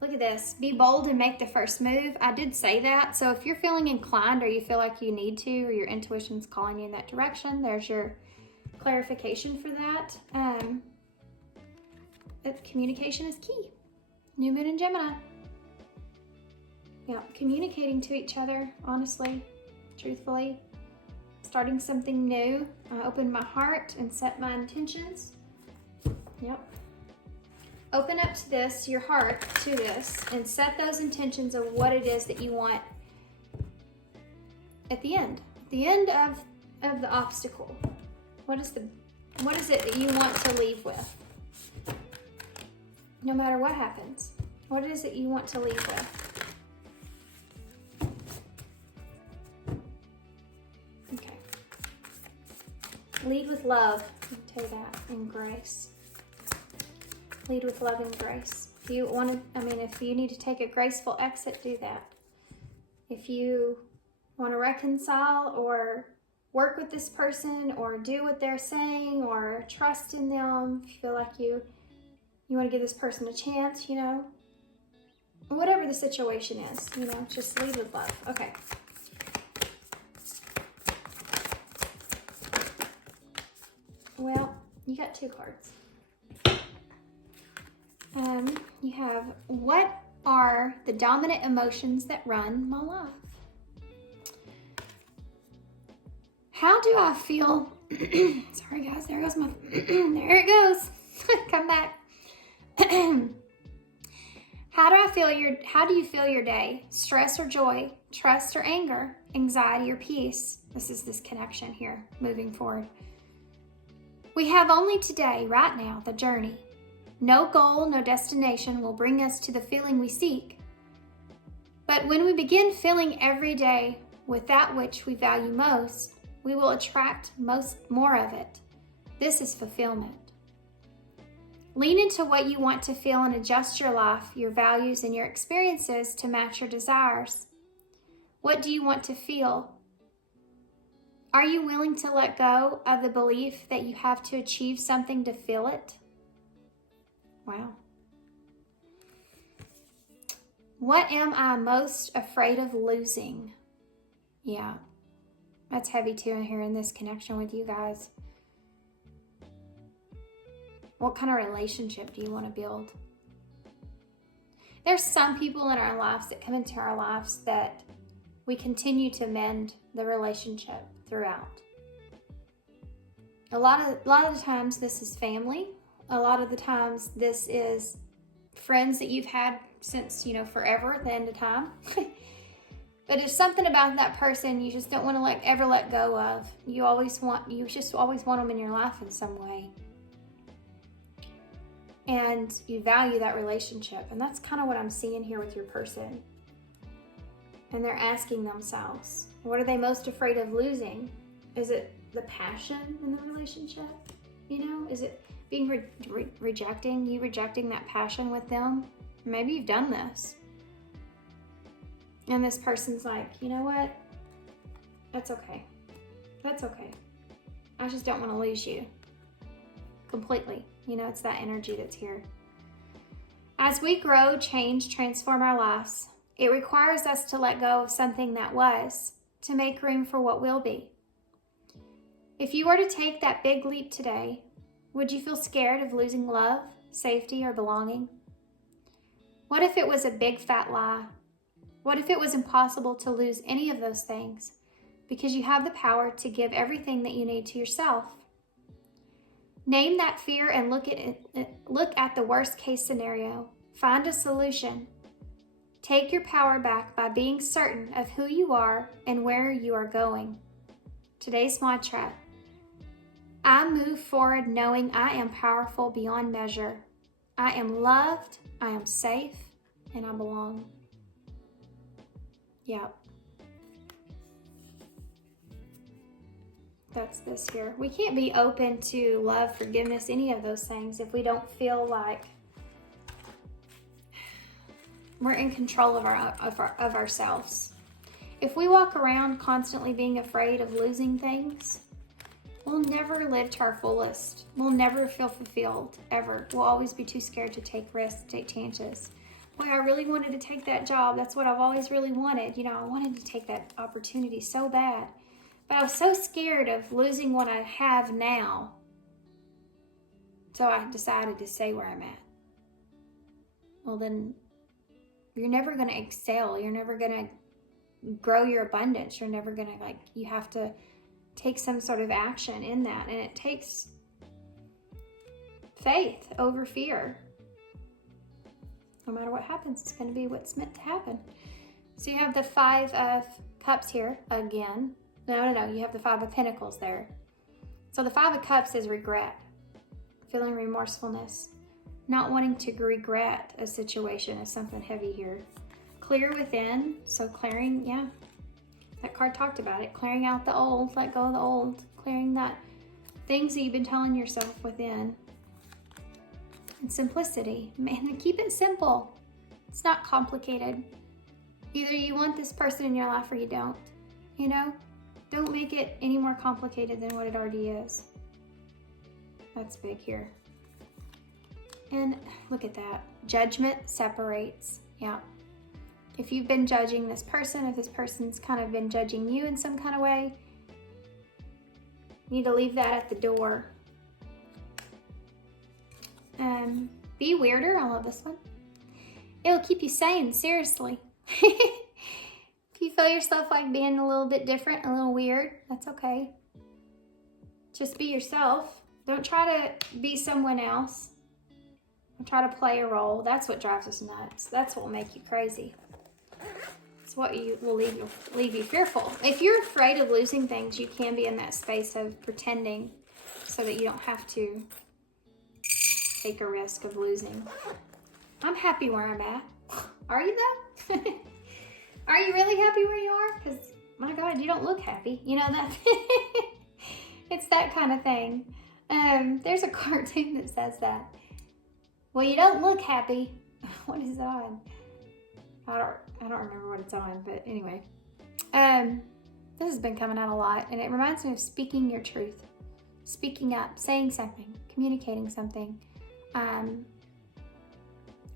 Look at this. Be bold and make the first move. I did say that. So if you're feeling inclined or you feel like you need to, or your intuition's calling you in that direction, there's your clarification for that. Communication is key. New moon in Gemini. Yeah, communicating to each other, honestly, truthfully. Starting something new. I open my heart and set my intentions. Yep. Open up to this, your heart to this, and set those intentions of what it is that you want at the end. At the end of the obstacle. What is it that you want to leave with? No matter what happens. What is it you want to leave with? Okay. Lead with love. I'll tell you that. And grace. Lead with love and grace. If you want to, if you need to take a graceful exit, do that. If you want to reconcile or work with this person or do what they're saying or trust in them, if you feel like you want to give this person a chance, you know, whatever the situation is, you know, just lead with love. Okay. Well, you got 2 cards. You have, what are the dominant emotions that run my life? How do I feel? Sorry guys, there goes my, there it goes. Come back. How do you feel your day? Stress or joy? Trust or anger? Anxiety or peace? This is this connection here, moving forward. We have only today, right now, the journey. No goal, no destination will bring us to the feeling we seek. But when we begin filling every day with that which we value most, we will attract more of it. This is fulfillment. Lean into what you want to feel and adjust your life, your values, and your experiences to match your desires. What do you want to feel? Are you willing to let go of the belief that you have to achieve something to feel it? Wow. What am I most afraid of losing? Yeah, that's heavy too here in this connection with you guys. What kind of relationship do you want to build? There's some people in our lives that come into our lives that we continue to mend the relationship throughout. A lot of the times this is family. A lot of the times this is friends that you've had since, forever at the end of time. But there's something about that person you just don't want to ever let go of. You just always want them in your life in some way. And you value that relationship. And that's kind of what I'm seeing here with your person. And they're asking themselves, what are they most afraid of losing? Is it the passion in the relationship? Is it being rejecting that passion with them? Maybe you've done this. And this person's like, you know what? That's okay. That's okay. I just don't want to lose you completely. It's that energy that's here. As we grow, change, transform our lives, it requires us to let go of something that was to make room for what will be. If you were to take that big leap today, would you feel scared of losing love, safety, or belonging? What if it was a big fat lie? What if it was impossible to lose any of those things because you have the power to give everything that you need to yourself? Name that fear and look at the worst case scenario. Find a solution. Take your power back by being certain of who you are and where you are going. Today's mantra: I move forward knowing I am powerful beyond measure. I am loved, I am safe, and I belong. Yep. That's this here. We can't be open to love, forgiveness, any of those things if we don't feel like we're in control of ourselves. If we walk around constantly being afraid of losing things, we'll never live to our fullest. We'll never feel fulfilled, ever. We'll always be too scared to take risks, take chances. Boy, I really wanted to take that job. That's what I've always really wanted. I wanted to take that opportunity so bad. But I was so scared of losing what I have now. So I decided to stay where I'm at. Well, then you're never going to excel. You're never going to grow your abundance. You're never going to, you have to take some sort of action in that. And it takes faith over fear. No matter what happens, it's going to be what's meant to happen. So you have the 5 of Cups here again. No, you have the 5 of Pentacles there. So the 5 of Cups is regret, feeling remorsefulness, not wanting to regret a situation is something heavy here. Clear within, so clearing, that card talked about it, clearing out the old, let go of the old, clearing that things that you've been telling yourself within. And simplicity, man, keep it simple. It's not complicated. Either you want this person in your life or you don't, Don't make it any more complicated than what it already is. That's big here. And look at that. Judgment separates. Yeah. If you've been judging this person, if this person's kind of been judging you in some kind of way, you need to leave that at the door. Be weirder. I love this one. It'll keep you sane, seriously. If you feel yourself being a little bit different, a little weird, that's okay. Just be yourself. Don't try to be someone else. Don't try to play a role. That's what drives us nuts. That's what will make you crazy. It's what will leave you fearful. If you're afraid of losing things, you can be in that space of pretending so that you don't have to take a risk of losing. I'm happy where I'm at. Are you though? Are you really happy where you are? Because, my God, you don't look happy. You know that? It's that kind of thing. There's a cartoon that says that. Well, you don't look happy. What is it on? I don't remember what it's on, but anyway. This has been coming out a lot, and it reminds me of speaking your truth. Speaking up, saying something, communicating something.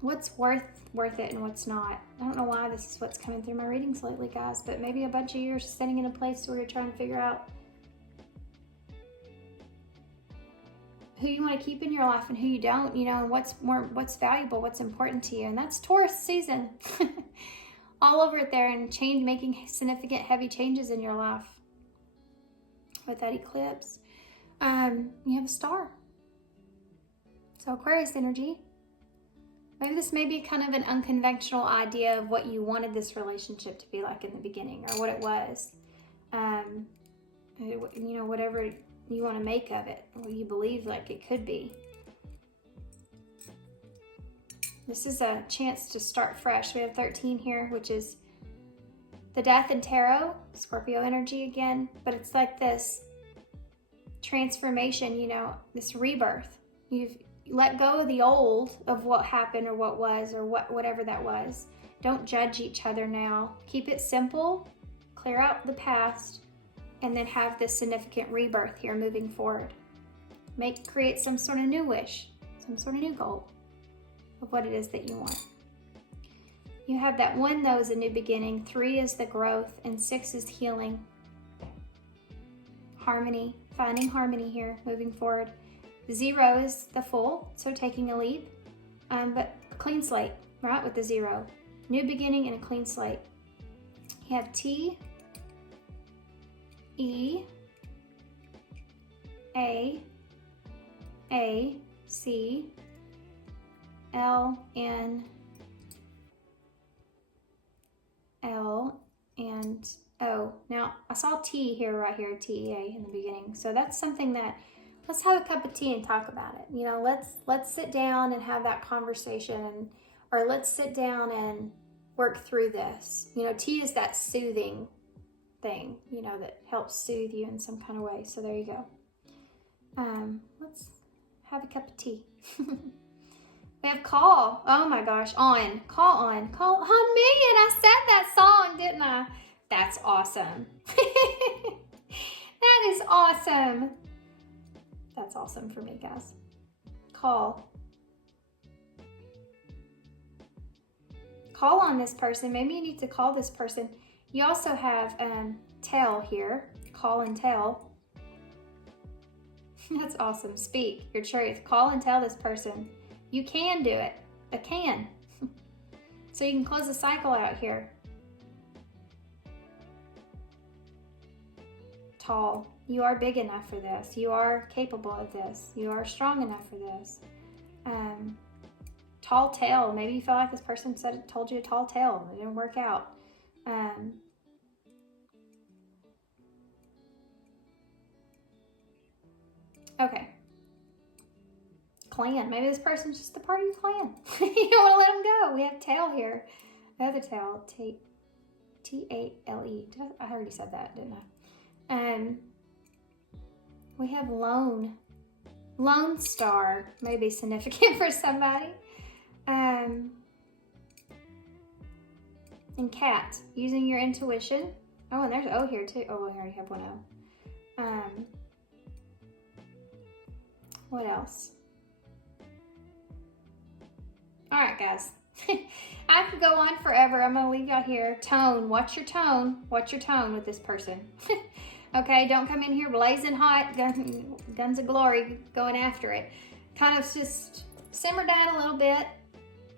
What's worth it and what's not. I don't know why this is what's coming through my readings lately, guys, but maybe a bunch of you are sitting in a place where you're trying to figure out who you want to keep in your life and who you don't, you know, what's valuable, what's important to you. And that's Taurus season. All over it there, and making significant heavy changes in your life. With that eclipse, you have a star. So Aquarius energy. Maybe this may be kind of an unconventional idea of what you wanted this relationship to be like in the beginning, or what it was. You know, whatever you want to make of it, what you believe like it could be. This is a chance to start fresh. We have 13 here, which is the Death and Tarot, Scorpio energy again, but it's like this transformation, you know, this rebirth. You've let go of the old, of what happened or what was, or whatever that was. Don't judge each other now. Keep it simple, clear out the past, and then have this significant rebirth here moving forward. Create some sort of new wish, some sort of new goal of what it is that you want. You have that 1 though is a new beginning, 3 is the growth, and 6 is healing. Harmony, finding harmony here, moving forward. 0 is the Fool, so taking a leap, but a clean slate, right, with the 0. New beginning and a clean slate. You have T, E, A, C, L, N, L, and O. Now, I saw T here, right here, T-E-A in the beginning. So that's something that, let's have a cup of tea and talk about it. You know, let's sit down and have that conversation, or let's sit down and work through this. You know, tea is that soothing thing, you know, that helps soothe you in some kind of way. So there you go. Let's have a cup of tea. We have Call. Oh my gosh, on. Call on. Call on Million. I said that song, didn't I? That's awesome. That is awesome. That's awesome for me, guys. Call. Call on this person. Maybe you need to call this person. You also have tell here. Call and tell. That's awesome. Speak your truth. Call and tell this person. You can do it. A can. So you can close the cycle out here. Tall. You are big enough for this. You are capable of this. You are strong enough for this. Tall tale. Maybe you feel like this person told you a tall tale and it didn't work out. Okay. Clan. Maybe this person's just a part of your clan. You don't want to let them go. We have tail here. The other tail. T-A-L-E. I already said that, didn't I? We have Lone. Lone Star. Maybe significant for somebody. And Cat. Using your intuition. Oh, and there's O here too. Oh, I already have one O. What else? All right, guys. I could go on forever. I'm going to leave y'all here. Tone. Watch your tone. Watch your tone with this person. Okay, don't come in here blazing hot. Guns of glory going after it. Kind of just simmer down a little bit.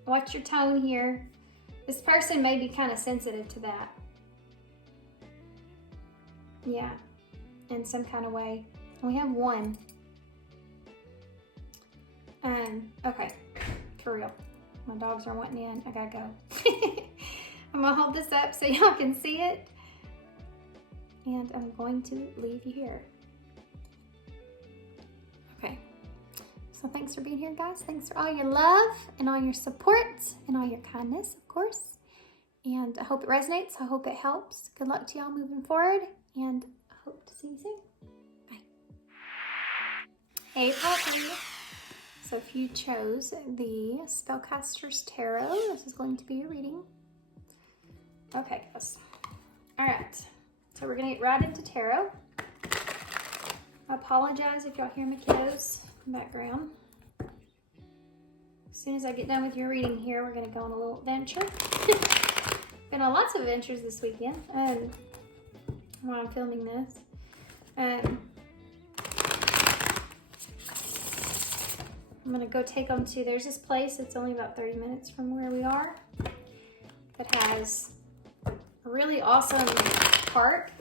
Watch your tone here. This person may be kind of sensitive to that. Yeah, in some kind of way. We have 1. Okay, for real. My dogs are wanting in. I gotta go. I'm gonna hold this up so y'all can see it. And I'm going to leave you here. Okay. So thanks for being here, guys. Thanks for all your love and all your support and all your kindness, of course. And I hope it resonates. I hope it helps. Good luck to y'all moving forward, and I hope to see you soon. Bye. Hey, Poppy. So if you chose the Spellcasters Tarot, this is going to be your reading. Okay, guys. All right. So we're going to get right into tarot. I apologize if y'all hear my kiddos in the background. As soon as I get done with your reading here, we're going to go on a little adventure. Been on lots of adventures this weekend while I'm filming this. I'm going to go take them to, there's this place, it's only about 30 minutes from where we are, that has a really awesome park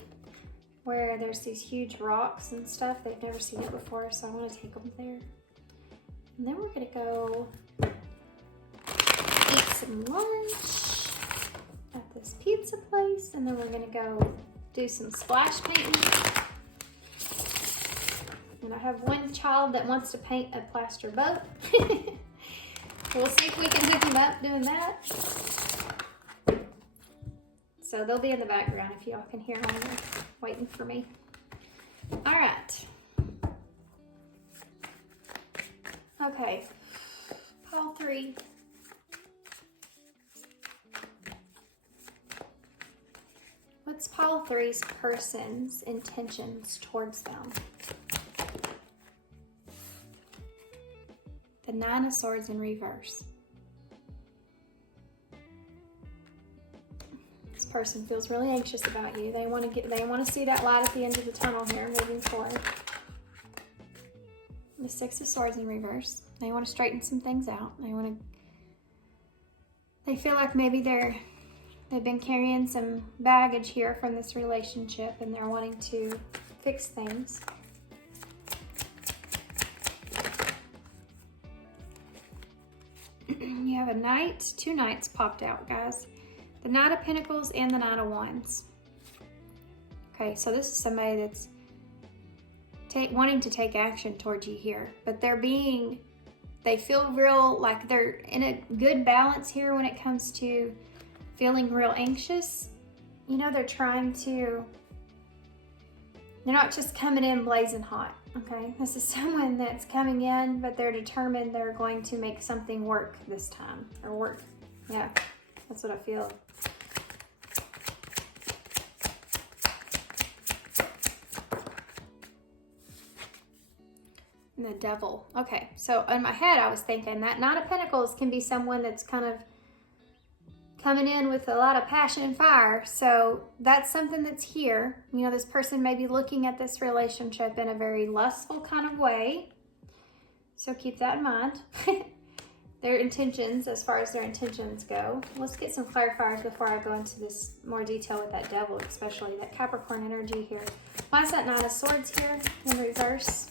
where there's these huge rocks and stuff. They've never seen it before, so I want to take them there. And then we're going to go eat some lunch at this pizza place, and then we're going to go do some splash painting. And I have one child that wants to paint a plaster boat. We'll see if we can hook him up doing that. So they'll be in the background if y'all can hear them waiting for me. All right. Okay, pile 3. What's pile 3's person's intentions towards them? The 9 of Swords in reverse. This person feels really anxious about you. They want to see that light at the end of the tunnel here, moving forward. The 6 of Swords in reverse. They want to straighten some things out. They feel like maybe they've been carrying some baggage here from this relationship, and they're wanting to fix things. You have a knight, 2 knights popped out, guys. The Knight of Pentacles and the Knight of Wands. Okay, so this is somebody that's wanting to take action towards you here, but they feel real like they're in a good balance here when it comes to feeling real anxious. You know, they're not just coming in blazing hot, okay? This is someone that's coming in, but they're determined they're going to make something work this time, or work. Yeah, that's what I feel. And the Devil. Okay, so in my head I was thinking that Knight of Pentacles can be someone that's kind of coming in with a lot of passion and fire. So that's something that's here. You know, this person may be looking at this relationship in a very lustful kind of way. So keep that in mind. Their intentions, as far as their intentions go. Let's get some clarifiers before I go into this more detail with that Devil, especially that Capricorn energy here. Why is that Knight of Swords here in reverse?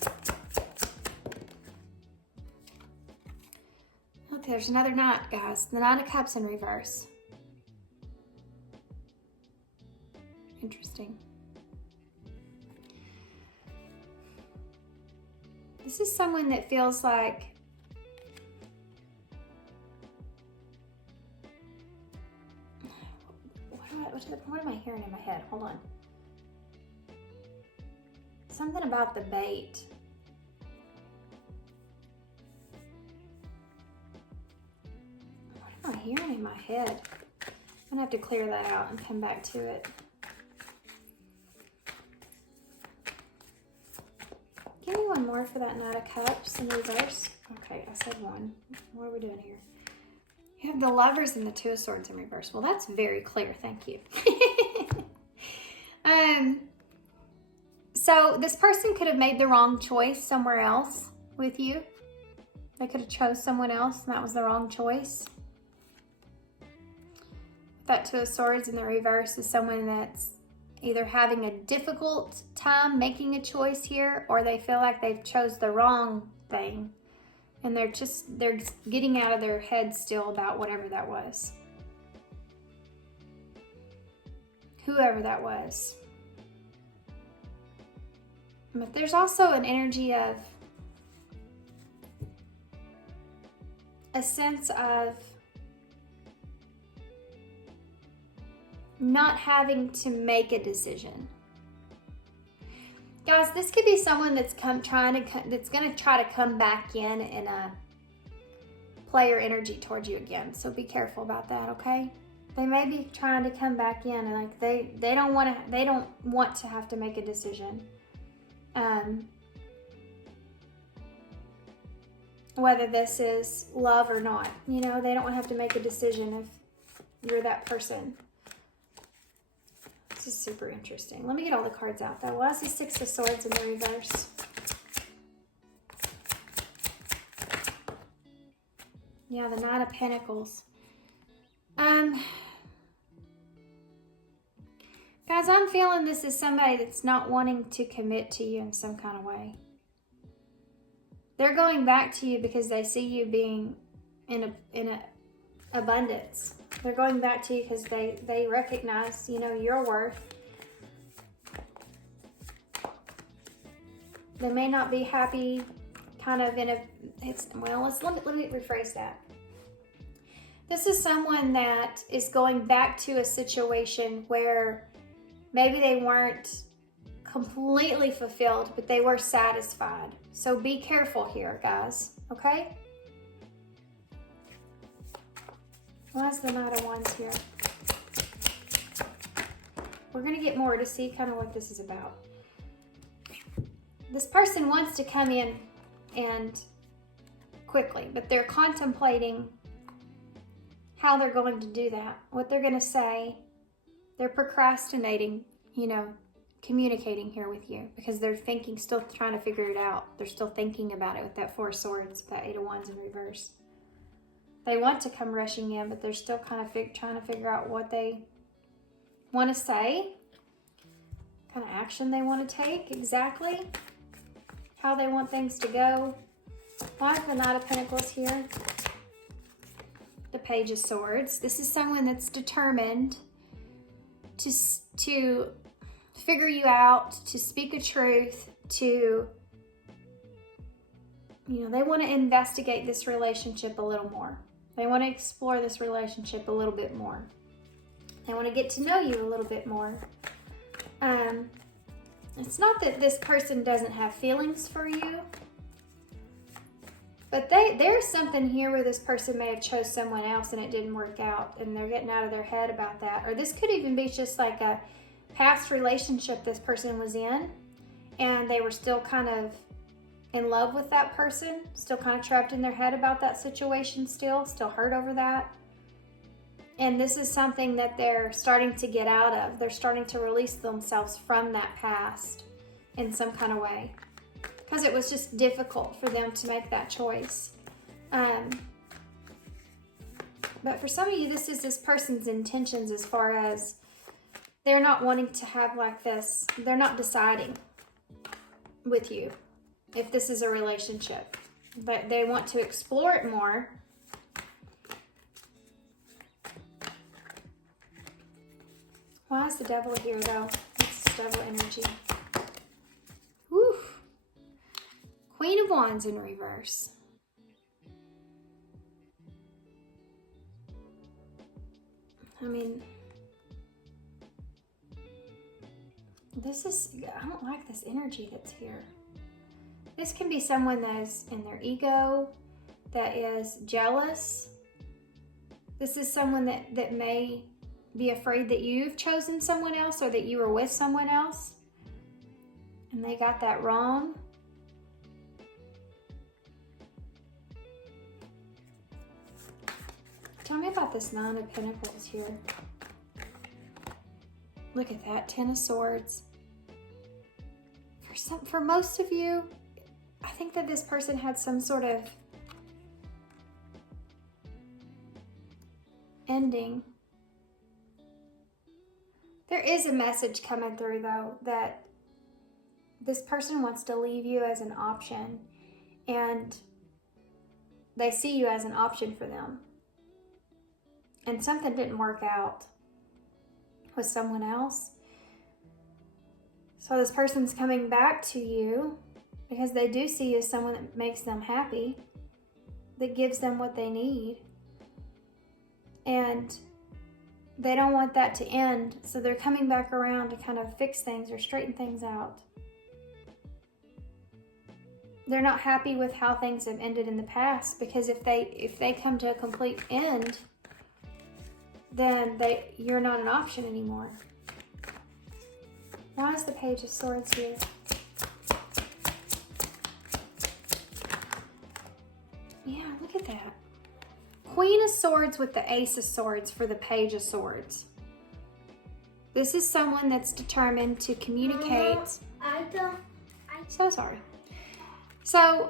Okay, there's another Knight, guys. The Knight of Cups in reverse. Interesting. This is someone that feels like what am I hearing in my head? Hold on. Something about the bait. What am I hearing in my head? I'm gonna have to clear that out and come back to it. Give me one more for that Knight of Cups in reverse. Okay, I said one. What are we doing here? You have the Lovers and the 2 of Swords in reverse. Well, that's very clear. Thank you. So this person could have made the wrong choice somewhere else with you. They could have chose someone else and that was the wrong choice. That 2 of Swords in the reverse is someone that's either having a difficult time making a choice here, or they feel like they've chose the wrong thing. And they're getting out of their head still about whatever that was. Whoever that was. But there's also an energy of a sense of not having to make a decision. Guys, this could be someone that's going to try to come back in a player energy towards you again. So be careful about that, okay? They may be trying to come back in and like they don't want to have to make a decision. Whether this is love or not, you know, they don't want to have to make a decision if you're that person. This is super interesting. Let me get all the cards out though. Why is the Six of Swords in the reverse? Yeah, the Knight of Pentacles. Guys, I'm feeling this is somebody that's not wanting to commit to you in some kind of way. They're going back to you because they see you being in a abundance. They're going back to you because they recognize, you know, your worth. They may not be happy kind of in a, let me rephrase that. This is someone that is going back to a situation where maybe they weren't completely fulfilled, but they were satisfied. So be careful here, guys, okay? Why is the Knight of Wands here? We're going to get more to see kind of what this is about. This person wants to come in and quickly, but they're contemplating how they're going to do that, what they're going to say. They're procrastinating, you know, communicating here with you because they're thinking, still trying to figure it out. They're still thinking about it with that Four of Swords, that Eight of Wands in reverse. They want to come rushing in, but they're still kind of trying to figure out what they want to say, kind of action they want to take, exactly how they want things to go. Why is the Knight of Pentacles here? The Page of Swords. This is someone that's determined to figure you out, to speak a truth, to, you know, they want to investigate this relationship a little more. They want to explore this relationship a little bit more. They want to get to know you a little bit more. It's not that this person doesn't have feelings for you, but there's something here where this person may have chose someone else and it didn't work out and they're getting out of their head about that. Or this could even be just like a past relationship this person was in and they were still kind of in love with that person, still kind of trapped in their head about that situation, still hurt over that. And this is something that they're starting to get out of. They're starting to release themselves from that past in some kind of way because it was just difficult for them to make that choice. But for some of you, this is this person's intentions as far as they're not wanting to have like this. They're not deciding with you if this is a relationship, but they want to explore it more. Why is the Devil here though? What's this Devil energy? Whew. Queen of Wands in reverse. I mean, I don't like this energy that's here. This can be someone that is in their ego, that is jealous. This is someone that may be afraid that you've chosen someone else or that you were with someone else and they got that wrong. Tell me about this Nine of Pentacles here. Look at that, Ten of Swords. For most of you, I think that this person had some sort of ending. There is a message coming through though that this person wants to leave you as an option and they see you as an option for them. And something didn't work out with someone else. So this person's coming back to you because they do see you as someone that makes them happy. that gives them what they need. And they don't want that to end, so they're coming back around to kind of fix things or straighten things out. They're not happy with how things have ended in the past, because if they come to a complete end, then you're not an option anymore. Why is the Page of Swords here? Yeah, look at that. Queen of Swords with the Ace of Swords for the Page of Swords. This is someone that's determined to communicate. Mama, So sorry. So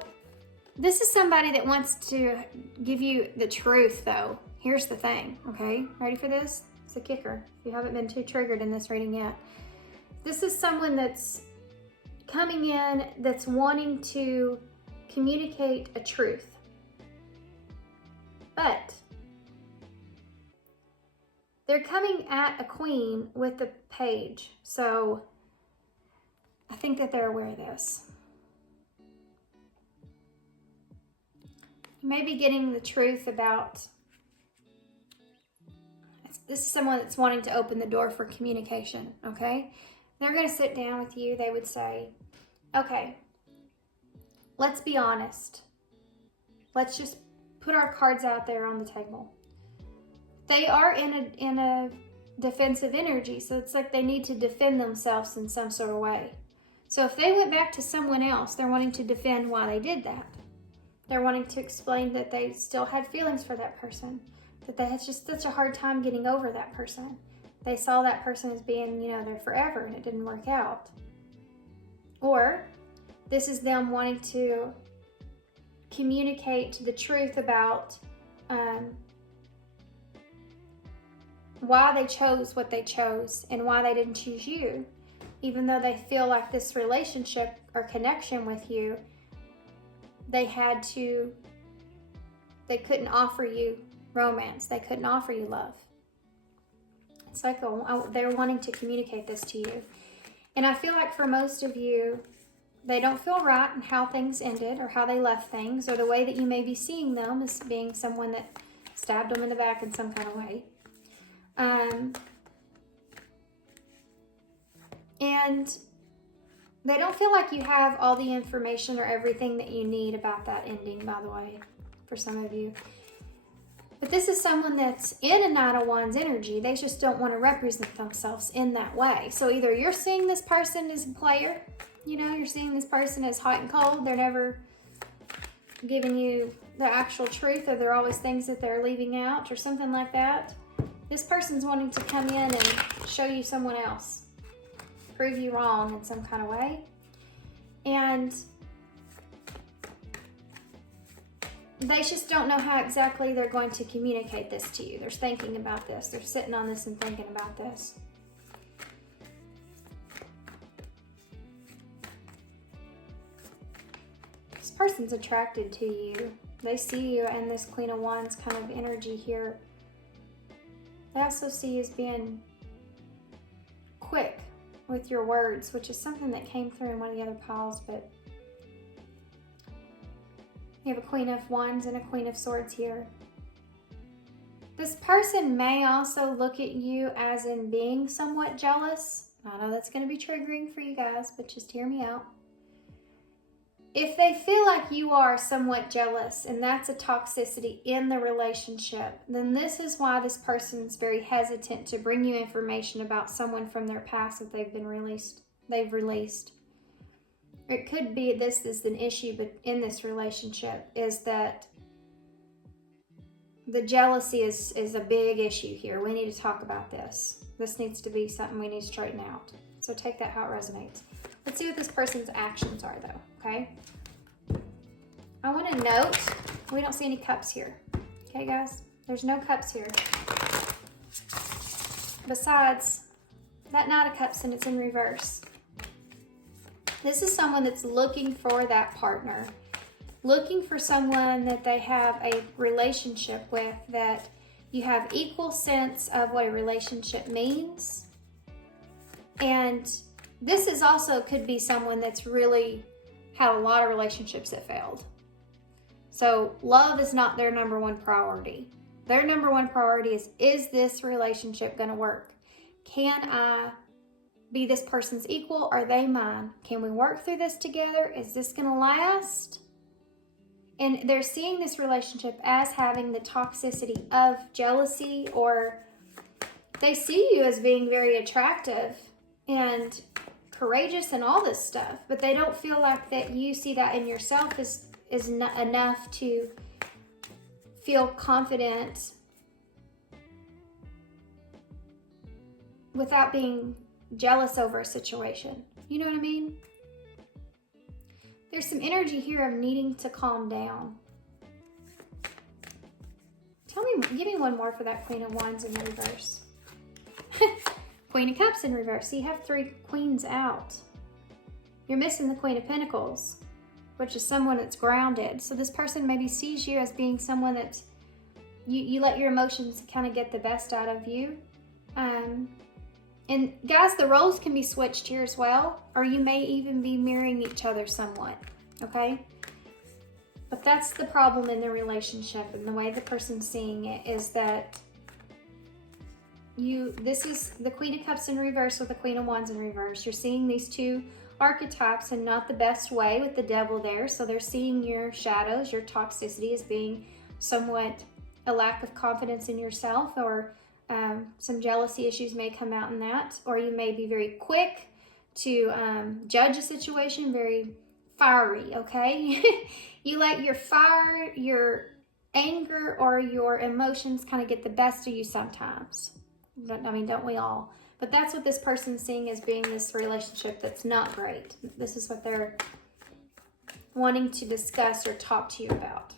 this is somebody that wants to give you the truth, though. Here's the thing, okay? Ready for this? It's a kicker. If you haven't been too triggered in this reading yet. This is someone that's coming in that's wanting to communicate a truth. But they're coming at a queen with the page. So I think that they're aware of this. You may be getting the truth about, this is someone that's wanting to open the door for communication, okay? They're going to sit down with you. They would say, okay, let's be honest. Let's just put our cards out there on the table. They are in a defensive energy, so it's like they need to defend themselves in some sort of way. So if they went back to someone else, they're wanting to defend why they did that. They're wanting to explain that they still had feelings for that person, that they had just such a hard time getting over that person. They saw that person as being, there forever, and it didn't work out. Or this is them wanting to communicate the truth about why they chose what they chose and why they didn't choose you, even though they feel like this relationship or connection with you, they couldn't offer you romance, they couldn't offer you love. It's like they're wanting to communicate this to you. And I feel like for most of you, they don't feel right in how things ended or how they left things, or the way that you may be seeing them as being someone that stabbed them in the back in some kind of way. And they don't feel like you have all the information or everything that you need about that ending, by the way, for some of you. But this is someone that's in a Knight of Wands energy. They just don't want to represent themselves in that way. So either you're seeing this person as a player, you're seeing this person as hot and cold. They're never giving you the actual truth, or there are always things that they're leaving out or something like that. This person's wanting to come in and show you someone else, prove you wrong in some kind of way. And they just don't know how exactly they're going to communicate this to you. They're thinking about this. They're sitting on this and thinking about this. This person's attracted to you. They see you and this Queen of Wands kind of energy here. They also see you as being quick with your words, which is something that came through in one of the other piles, but you have a Queen of Wands and a Queen of Swords here. This person may also look at you as in being somewhat jealous. I know that's going to be triggering for you guys, but just hear me out. If they feel like you are somewhat jealous and that's a toxicity in the relationship, then this is why this person's very hesitant to bring you information about someone from their past that they've released. It could be this is an issue, but in this relationship is that the jealousy is a big issue here. We need to talk about this. This needs to be something we need to straighten out. So take that how it resonates. Let's see what this person's actions are, though, okay? I want to note, we don't see any cups here. Okay, guys? There's no cups here. Besides, that Knight of Cups, and it's in reverse. This is someone that's looking for that partner. Looking for someone that they have a relationship with, that you have equal sense of what a relationship means. And this is also could be someone that's really had a lot of relationships that failed. So love is not their number one priority. Their number one priority is this relationship going to work? Can I be this person's equal? Are they mine? Can we work through this together? Is this going to last? And they're seeing this relationship as having the toxicity of jealousy, or they see you as being very attractive and courageous and all this stuff, but they don't feel like that you see that in yourself is not enough to feel confident without being jealous over a situation. You know what I mean? There's some energy here of needing to calm down. Give me one more for that Queen of Wands in reverse. Queen of Cups in reverse. So you have 3 queens out. You're missing the Queen of Pentacles, which is someone that's grounded. So this person maybe sees you as being someone that you let your emotions kind of get the best out of you. And guys, the roles can be switched here as well, or you may even be mirroring each other somewhat, okay? But that's the problem in the relationship, and the way the person's seeing it is that this is the Queen of Cups in reverse with the Queen of Wands in reverse. You're seeing these 2 archetypes in not the best way with the devil there. So they're seeing your shadows, your toxicity as being somewhat a lack of confidence in yourself, or some jealousy issues may come out in that, or you may be very quick to judge a situation, very fiery, okay? You let your fire, your anger, or your emotions kind of get the best of you sometimes. I mean, don't we all? But that's what this person's seeing as being this relationship that's not great. This is what they're wanting to discuss or talk to you about.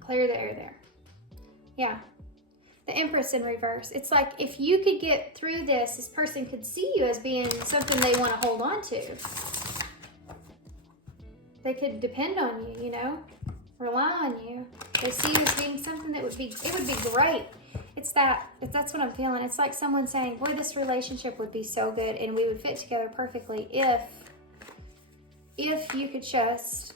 Clear the air there. Yeah. The Empress in reverse. It's like if you could get through this person could see you as being something they want to hold on to. They could depend on you, you know, rely on you. They see you as being something that would be great. That's what I'm feeling. It's like someone saying, boy, this relationship would be so good and we would fit together perfectly if you could just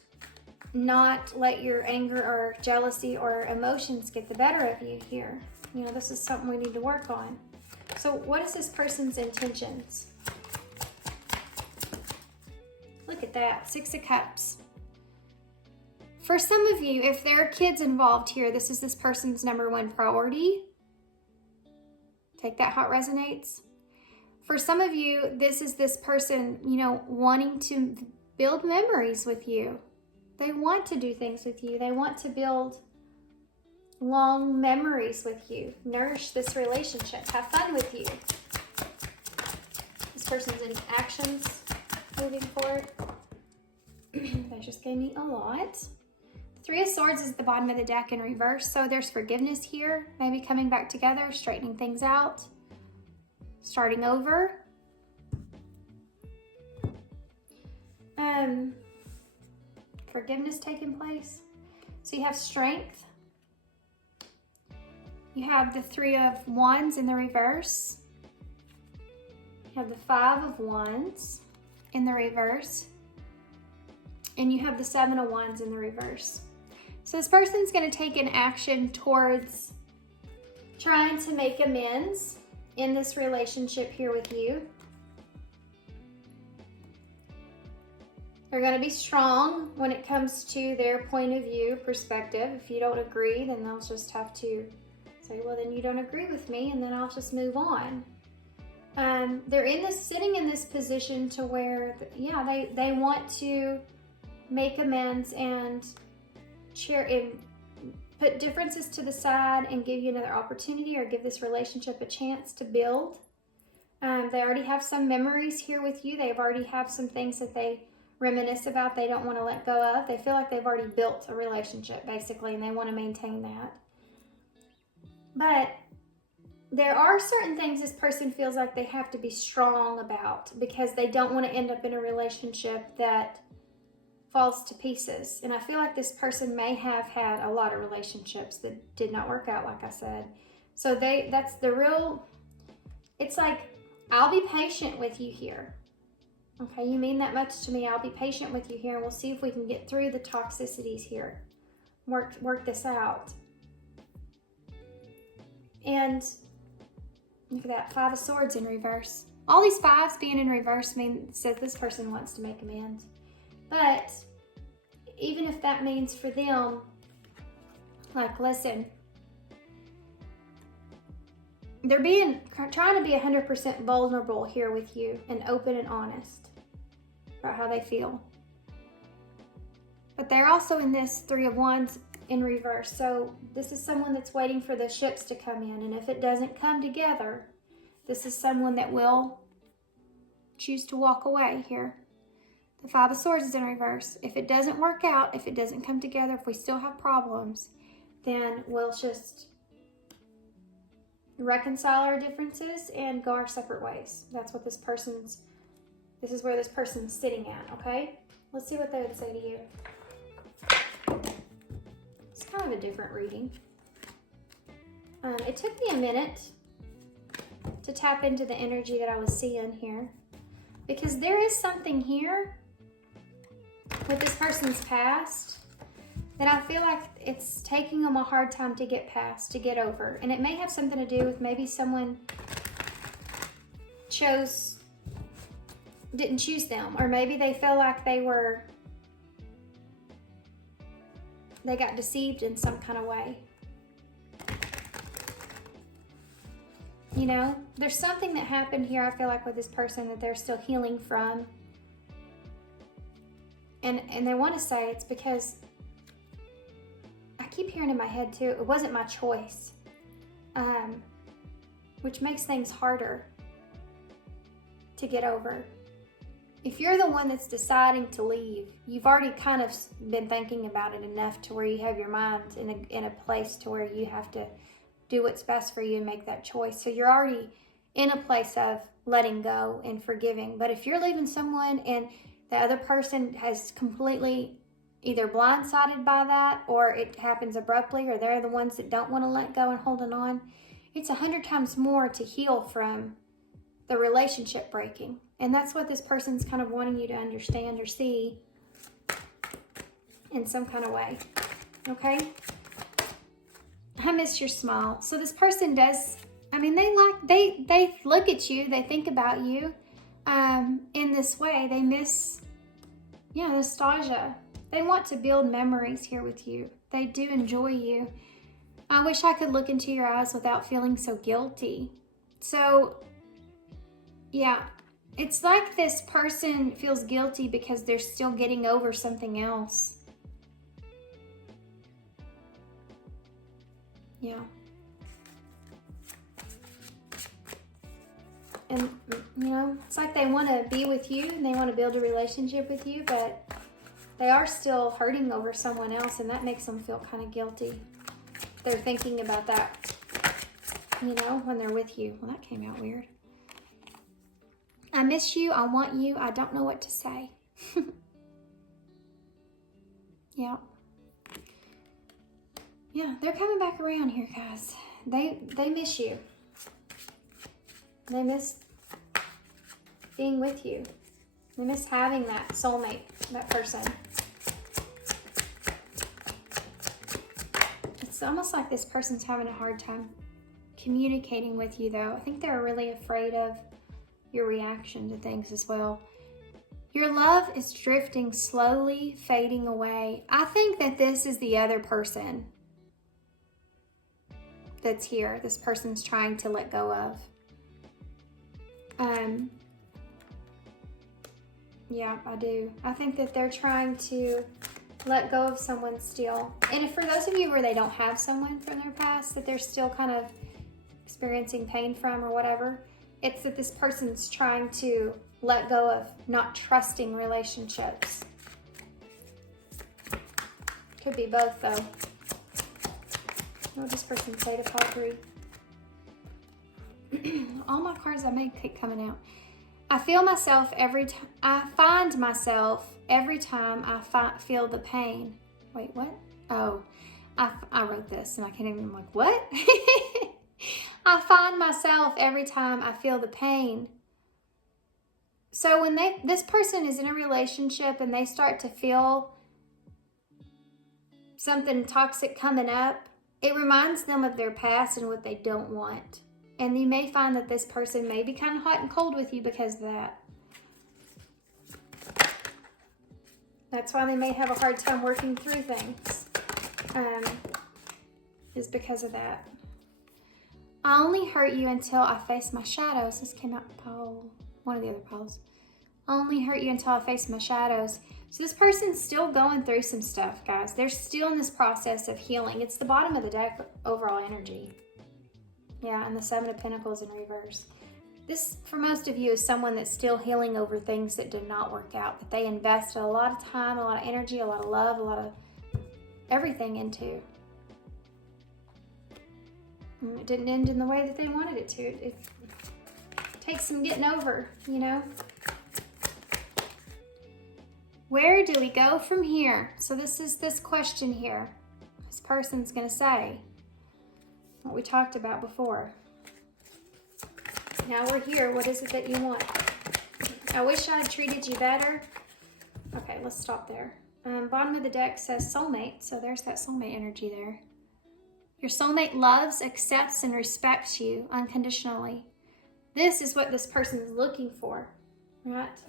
not let your anger or jealousy or emotions get the better of you here. You know, this is something we need to work on. So what is this person's intentions? Look at that, 6 of Cups. For some of you, if there are kids involved here, this is this person's number one priority. Take that how it resonates. For some of you, this is this person, you know, wanting to build memories with you. They want to do things with you. They want to build long memories with you. Nourish this relationship. Have fun with you. This person's in actions moving forward. That just gave me a lot. The 3 of Swords is at the bottom of the deck in reverse. So there's forgiveness here. Maybe coming back together, straightening things out, starting over. Forgiveness taking place. So you have strength. You have the 3 of Wands in the reverse. You have the 5 of Wands in the reverse. And you have the 7 of Wands in the reverse. So this person's going to take an action towards trying to make amends in this relationship here with you. They're going to be strong when it comes to their point of view, perspective. If you don't agree, then they'll just have to say, well, then you don't agree with me, and then I'll just move on. They're sitting in this position to where, yeah, they want to make amends and put differences to the side and give you another opportunity, or give this relationship a chance to build. They already have some memories here with you. They already have some things that they reminisce about they don't want to let go of. They feel like they've already built a relationship, basically, and they want to maintain that. But there are certain things this person feels like they have to be strong about, because they don't want to end up in a relationship that falls to pieces. And I feel like this person may have had a lot of relationships that did not work out, like I said. So it's like, I'll be patient with you here. Okay, you mean that much to me. I'll be patient with you here, and we'll see if we can get through the toxicities here. Work this out. And look at that, 5 of Swords in reverse. All these 5s being in reverse says this person wants to make amends. But even if that means for them, like, listen, they're trying to be 100% vulnerable here with you and open and honest about how they feel. But they're also in this 3 of Wands in reverse. So this is someone that's waiting for the ships to come in. And if it doesn't come together, this is someone that will choose to walk away here. The 5 of Swords is in reverse. If it doesn't work out, if it doesn't come together, if we still have problems, then we'll just reconcile our differences and go our separate ways. That's what this is where this person's sitting at, okay? Let's see what they would say to you. It's kind of a different reading. It took me a minute to tap into the energy that I was seeing here, because there is something here with this person's past that I feel like it's taking them a hard time to get past, to get over. And it may have something to do with maybe someone didn't choose them, or maybe they feel like they got deceived in some kind of way. You know, there's something that happened here, I feel like, with this person that they're still healing from. And they want to say it's because, I keep hearing in my head too, it wasn't my choice. Which makes things harder to get over. If you're the one that's deciding to leave, you've already kind of been thinking about it enough to where you have your mind in a place to where you have to do what's best for you and make that choice. So you're already in a place of letting go and forgiving. But if you're leaving someone and the other person has completely either blindsided by that, or it happens abruptly, or they're the ones that don't want to let go and holding on, it's 100 times more to heal from the relationship breaking. And that's what this person's kind of wanting you to understand or see in some kind of way. Okay? I miss your smile. So this person does, I mean, they look at you, they think about you in this way. They miss, nostalgia. They want to build memories here with you. They do enjoy you. I wish I could look into your eyes without feeling so guilty. So, yeah, it's like this person feels guilty because they're still getting over something else. Yeah. And, it's like they want to be with you and they want to build a relationship with you, but they are still hurting over someone else, and that makes them feel kind of guilty. They're thinking about that, when they're with you. Well, that came out weird. I miss you. I want you. I don't know what to say. Yeah. Yeah, they're coming back around here, guys. They miss you. They miss being with you. They miss having that soulmate, that person. It's almost like this person's having a hard time communicating with you, though. I think they're really afraid of your reaction to things as well. Your love is drifting slowly, fading away. I think that this is the other person that's here. This person's trying to let go of. Yeah, I do. I think that they're trying to let go of someone still. And if for those of you where they don't have someone from their past that they're still kind of experiencing pain from or whatever, it's that this person's trying to let go of not trusting relationships. Could be both, though. What would this person say to pile 3? All my cards I made keep coming out. I feel myself every time. I find myself every time I feel the pain. Wait, what? Oh, I wrote this and I can't even, I'm like, what? I find myself every time I feel the pain So when this person is in a relationship and they start to feel something toxic coming up, it reminds them of their past and what they don't want. And you may find that this person may be kind of hot and cold with you because of that. That's why they may have a hard time working through things. Is because of that. I only hurt you until I face my shadows. This came out Paul, one of the other Pauls. I only hurt you until I face my shadows. So this person's still going through some stuff, guys. They're still in this process of healing. It's the bottom of the deck, overall energy. Yeah, and the Seven of Pentacles in reverse. This, for most of you, is someone that's still healing over things that did not work out, that they invested a lot of time, a lot of energy, a lot of love, a lot of everything into. And it didn't end in the way that they wanted it to. It takes some getting over, you know. Where do we go from here? So this is this question here. This person's going to say what we talked about before. Now we're here. What is it that you want? I wish I had treated you better. Okay, let's stop there. Bottom of the deck says soulmate. So there's that soulmate energy there. Your soulmate loves, accepts, and respects you unconditionally. This is what this person is looking for, right?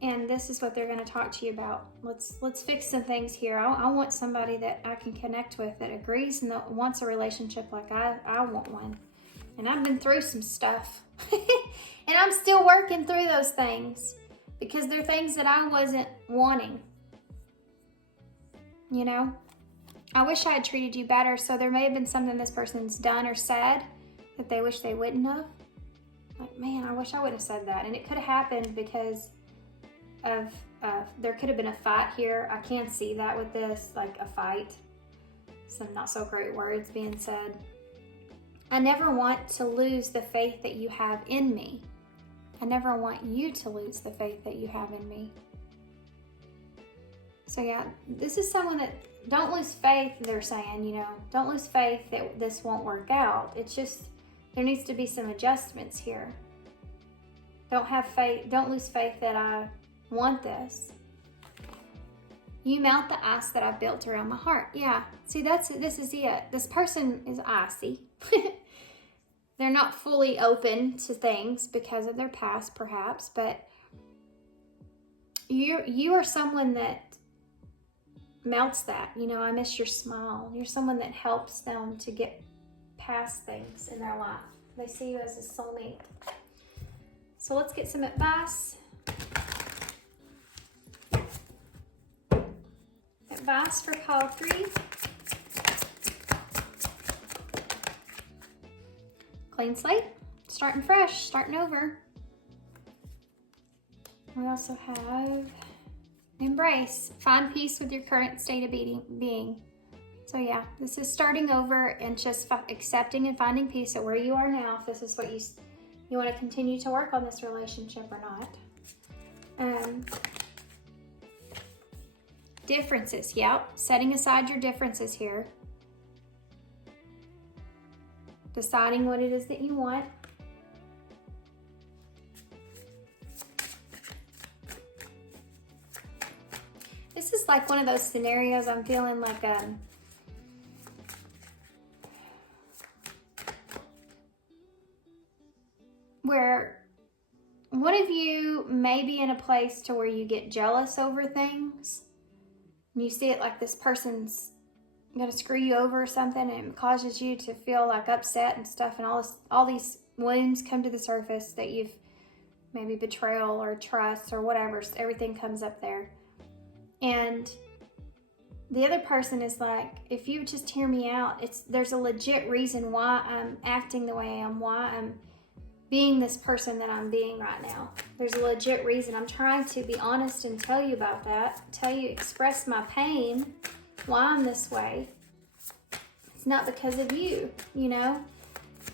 And this is what they're going to talk to you about. Let's fix some things here. I want somebody that I can connect with that agrees and that wants a relationship like I want one. And I've been through some stuff. And I'm still working through those things because they're things that I wasn't wanting. You know? I wish I had treated you better. So there may have been something this person's done or said that they wish they wouldn't have. Like, man, I wish I would have said that. And it could have happened because of there could have been a fight here. I can see that with this, like a fight. Some not so great words being said. I never want to lose the faith that you have in me. I never want you to lose the faith that you have in me. So yeah, this is someone that don't lose faith, they're saying, you know, don't lose faith that this won't work out. It's just, there needs to be some adjustments here. Don't have faith, don't lose faith that I want this. You melt the ice that I built around my heart. Yeah, see, this is it. This person is icy. They're not fully open to things because of their past, perhaps, but you are someone that melts that. You know, I miss your smile. You're someone that helps them to get past things in their life. They see you as a soulmate. So let's get some advice. Advice for pile 3. Clean slate, starting fresh, starting over. We also have embrace, find peace with your current state of being. So yeah, this is starting over and just accepting and finding peace at where you are now. If this is what you want to continue to work on this relationship or not. Differences, yep. Setting aside your differences here. Deciding what it is that you want. This is like one of those scenarios I'm feeling like where one of you may be in a place to where you get jealous over things. And you see it like this person's gonna screw you over or something, and it causes you to feel like upset and stuff, and all these wounds come to the surface that you've maybe betrayal or trust or whatever. So everything comes up there. And the other person is like, if you just hear me out, there's a legit reason why I'm acting the way I am, why I'm being this person that I'm being right now. There's a legit reason. I'm trying to be honest and tell you about that, express my pain, why I'm this way. It's not because of you, you know?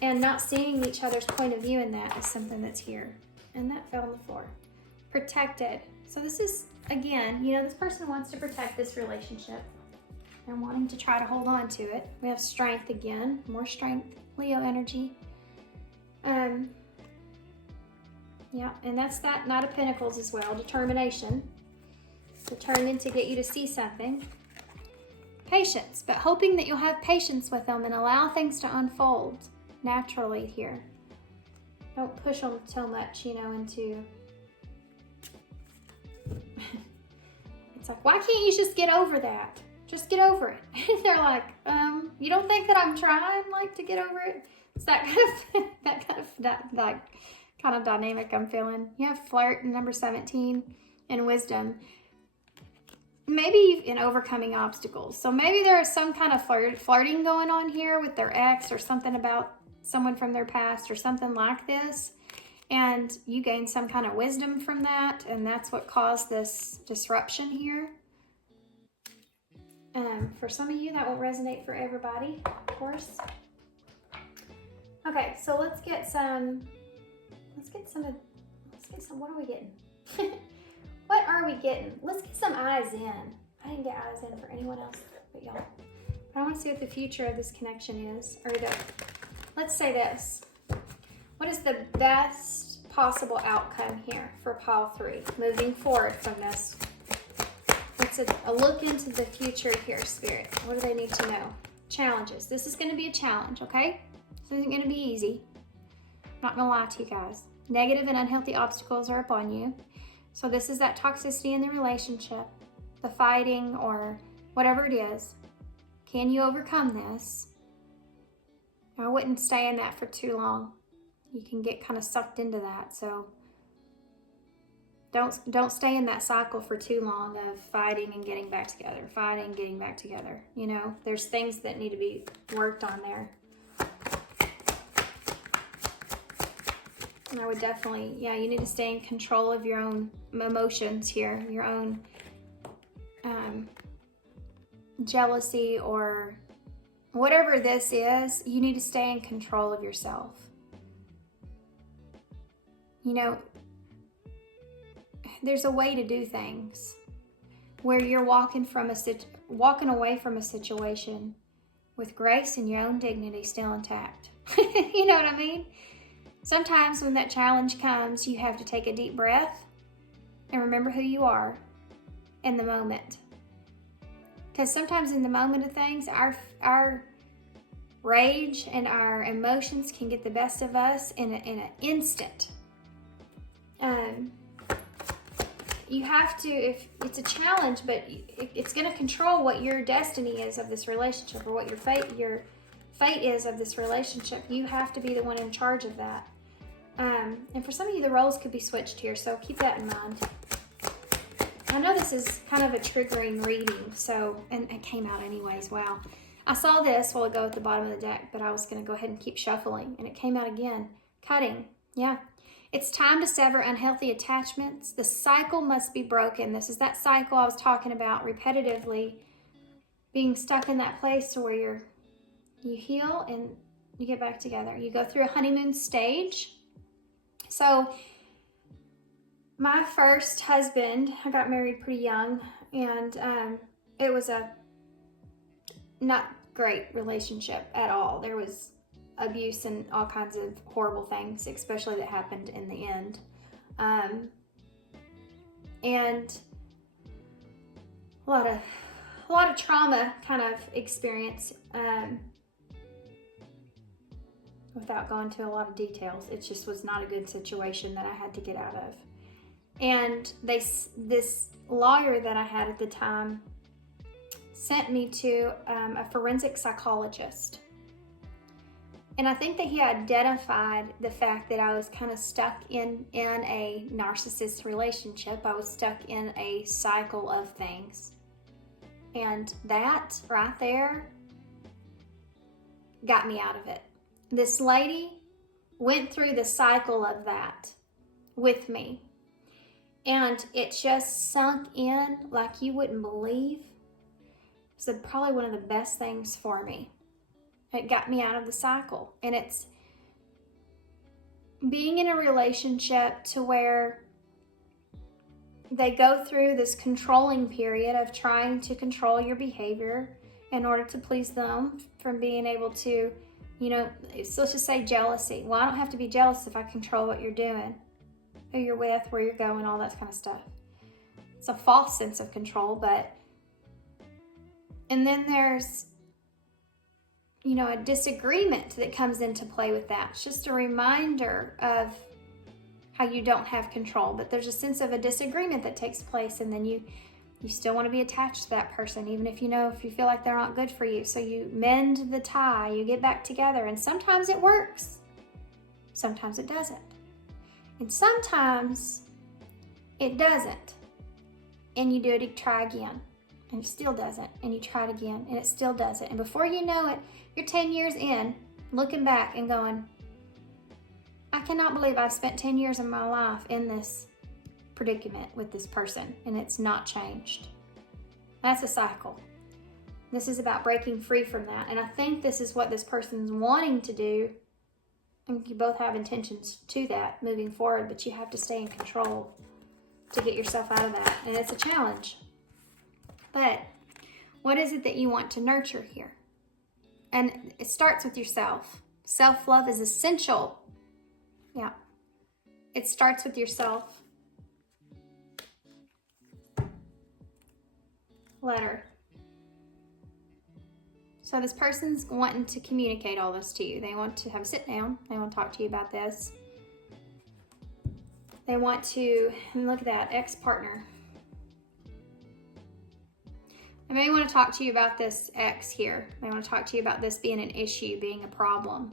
And not seeing each other's point of view in that is something that's here. And that fell on the floor. Protected. So this is, again, you know, this person wants to protect this relationship. They're wanting to try to hold on to it. We have strength again. More strength. Leo energy. Yeah, and that's that Knight of Pentacles as well. Determination. Determined to get you to see something. Patience, but hoping that you'll have patience with them and allow things to unfold naturally here. Don't push them too much, you know, into... It's like, why can't you just get over that? Just get over it. They're like, you don't think that I'm trying, like, to get over it? It's that kind of dynamic I'm feeling. You have flirt in number 17 and wisdom. Maybe in overcoming obstacles. So maybe there is some kind of flirting going on here with their ex or something about someone from their past or something like this. And you gain some kind of wisdom from that. And that's what caused this disruption here. For some of you, that won't resonate for everybody, of course. Okay, so let's get some, what are we getting? What are we getting? Let's get some eyes in. I didn't get eyes in for anyone else but y'all. But I want to see what the future of this connection is. Let's say this. What is the best possible outcome here for pile 3? Moving forward from this. It's a look into the future here, Spirit. What do they need to know? Challenges. This is going to be a challenge, okay? This isn't going to be easy. I'm not going to lie to you guys. Negative and unhealthy obstacles are upon you. So this is that toxicity in the relationship, the fighting or whatever it is. Can you overcome this? I wouldn't stay in that for too long. You can get kind of sucked into that. So don't stay in that cycle for too long of fighting and getting back together, fighting, getting back together. You know, there's things that need to be worked on there. And I would definitely, yeah, you need to stay in control of your own emotions here, your own jealousy or whatever this is. You need to stay in control of yourself. You know, there's a way to do things where you're walking away from a situation with grace and your own dignity still intact. You know what I mean? Sometimes when that challenge comes, you have to take a deep breath and remember who you are in the moment. Because sometimes in the moment of things, our rage and our emotions can get the best of us in an instant. You have to, if it's a challenge, but it's going to control what your destiny is of this relationship or what your fate is of this relationship. You have to be the one in charge of that. And for some of you, the roles could be switched here, so keep that in mind. I know this is kind of a triggering reading, so, and it came out anyways, wow. I saw this a while ago at the bottom of the deck, but I was going to go ahead and keep shuffling, and it came out again. Cutting, yeah. It's time to sever unhealthy attachments. The cycle must be broken. This is that cycle I was talking about repetitively, being stuck in that place where you heal and you get back together. You go through a honeymoon stage. So my first husband, I got married pretty young, and it was a not great relationship at all. There was abuse and all kinds of horrible things, especially that happened in the end. And a lot of trauma kind of experience, without going into a lot of details. It just was not a good situation that I had to get out of. And this lawyer that I had at the time sent me to a forensic psychologist. And I think that he identified the fact that I was kind of stuck in a narcissist relationship. I was stuck in a cycle of things. And that right there got me out of it. This lady went through the cycle of that with me. And it just sunk in like you wouldn't believe. It's probably one of the best things for me. It got me out of the cycle. And it's being in a relationship to where they go through this controlling period of trying to control your behavior in order to please them, from being able to, so let's just say jealousy. Well, I don't have to be jealous if I control what you're doing. who you're with, where you're going, all that kind of stuff. It's a false sense of control, and then there's, a disagreement that comes into play with that. It's just a reminder of how you don't have control, but there's a sense of a disagreement that takes place, and then you still want to be attached to that person, even if you feel like they're not good for you. So you mend the tie, you get back together, and sometimes it works. Sometimes it doesn't. And sometimes it doesn't. And you do it, try again. And it still doesn't. And you try it again, and it still doesn't. And before you know it, you're 10 years in, looking back and going, I cannot believe I've spent 10 years of my life in this predicament with this person, and it's not changed. That's a cycle. This is about breaking free from that. And I think this is what this person's wanting to do. And you both have intentions to that moving forward, but you have to stay in control to get yourself out of that. And it's a challenge. But what is it that you want to nurture here? And it starts with yourself. Self-love is essential. Yeah. It starts with yourself. Letter. So this person's wanting to communicate all this to you. They want to have a sit down. They want to talk to you about this. They want to, look at that, ex-partner. They may want to talk to you about this ex here. They want to talk to you about this being an issue, being a problem.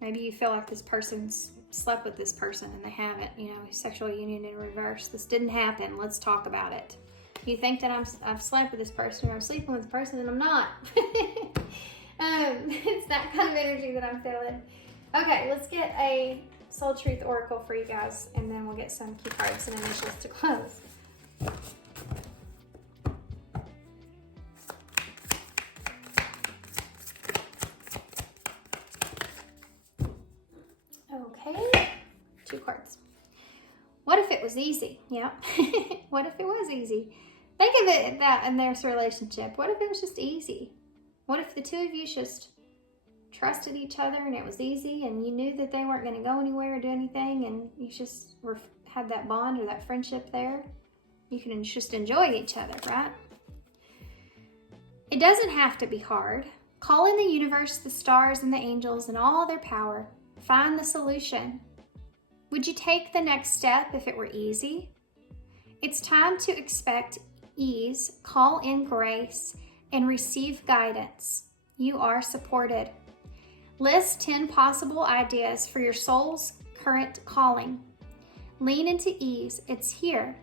Maybe you feel like this person's slept with this person and they haven't, sexual union in reverse. This didn't happen. Let's talk about it. You think that I've slept with this person, or I'm sleeping with this person, and I'm not. It's that kind of energy that I'm feeling. Okay, let's get a Soul Truth Oracle for you guys, and then we'll get some key cards and initials to close. Okay, 2 cards. What if it was easy? Yeah. What if it was easy? Think of it that in this relationship. What if it was just easy? What if the two of you just trusted each other and it was easy, and you knew that they weren't going to go anywhere or do anything, and you just had that bond or that friendship there? You can just enjoy each other, right? It doesn't have to be hard. Call in the universe, the stars, and the angels, and all their power. Find the solution. Would you take the next step if it were easy? It's time to expect ease, call in grace, and receive guidance. You are supported. List 10 possible ideas for your soul's current calling. Lean into ease. It's here.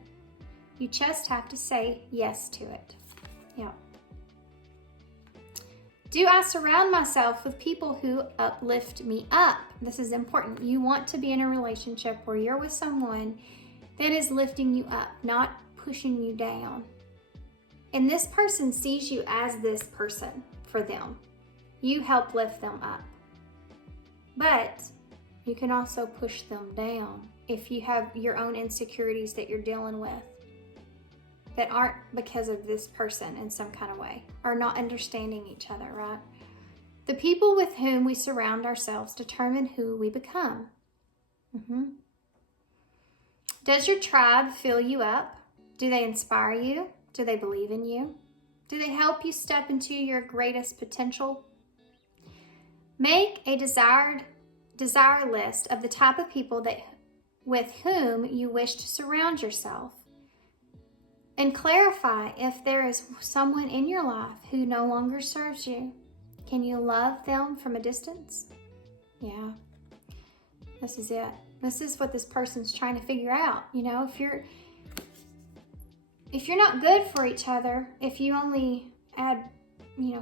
You just have to say yes to it. Yeah. Do I surround myself with people who uplift me up? This is important. You want to be in a relationship where you're with someone that is lifting you up, not pushing you down. And this person sees you as this person for them. You help lift them up. But you can also push them down if you have your own insecurities that you're dealing with that aren't because of this person in some kind of way, or not understanding each other, right? The people with whom we surround ourselves determine who we become. Does your tribe fill you up? Do they inspire you? Do they believe in you? Do they help you step into your greatest potential? Make a desire list of the type of people with whom you wish to surround yourself. And clarify if there is someone in your life who no longer serves you. Can you love them from a distance? Yeah. This is it. This is what this person's trying to figure out. If you're not good for each other, if you only add,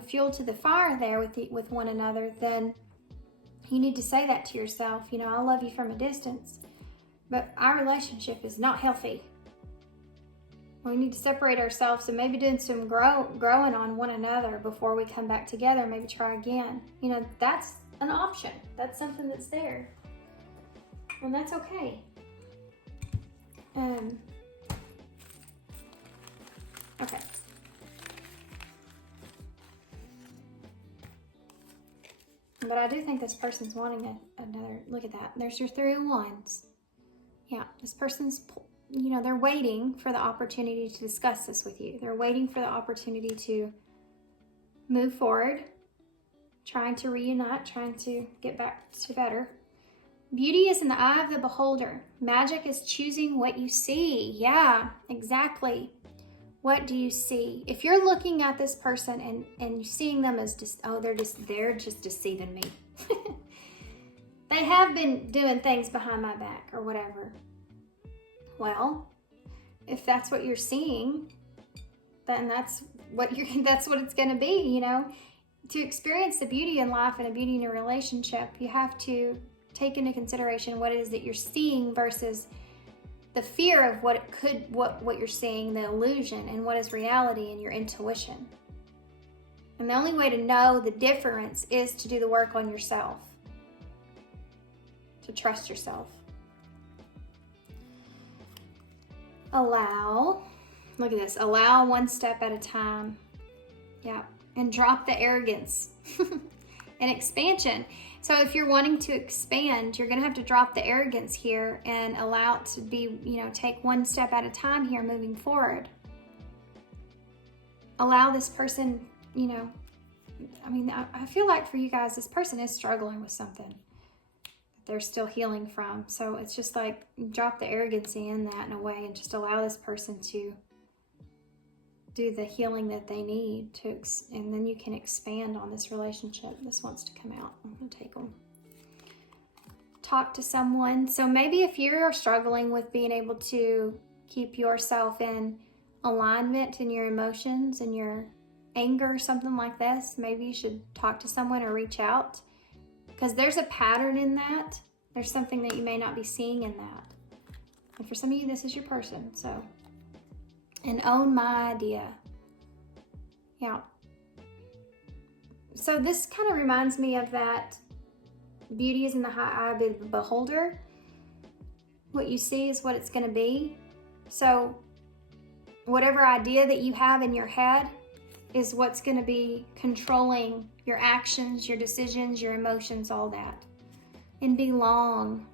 fuel to the fire there with one another, then you need to say that to yourself. I love you from a distance, but our relationship is not healthy. We need to separate ourselves and maybe doing some growing on one another before we come back together, maybe try again. That's an option. That's something that's there. And that's okay. Okay. But I do think this person's wanting another, look at that. There's your 3 of Wands. Yeah, this person's, they're waiting for the opportunity to discuss this with you. They're waiting for the opportunity to move forward, trying to reunite, trying to get back to better. Beauty is in the eye of the beholder. Magic is choosing what you see. Yeah, exactly. What do you see? If you're looking at this person and you're seeing them as just, they're just deceiving me. They have been doing things behind my back or whatever. Well, if that's what you're seeing, then that's what it's going to be, To experience the beauty in life and the beauty in a relationship, you have to take into consideration what it is that you're seeing versus the fear of what you're seeing, the illusion, and what is reality and your intuition. And the only way to know the difference is to do the work on yourself, to trust yourself. Allow one step at a time. Yeah, and drop the arrogance. And expansion. So if you're wanting to expand, you're going to have to drop the arrogance here and allow it to be, take one step at a time here moving forward. Allow this person, I feel like for you guys, this person is struggling with something that they're still healing from. So it's just like drop the arrogancy in that in a way and just allow this person to do the healing that they need and then you can expand on this relationship. This wants to come out. I'm going to take them. Talk to someone. So maybe if you're struggling with being able to keep yourself in alignment in your emotions and your anger or something like this, maybe you should talk to someone or reach out, because there's a pattern in that. There's something that you may not be seeing in that. And for some of you, this is your person. And own my idea. Yeah. So this kind of reminds me of that beauty is in the eye of the beholder. What you see is what it's going to be. So whatever idea that you have in your head is what's going to be controlling your actions, your decisions, your emotions, all that. And belong.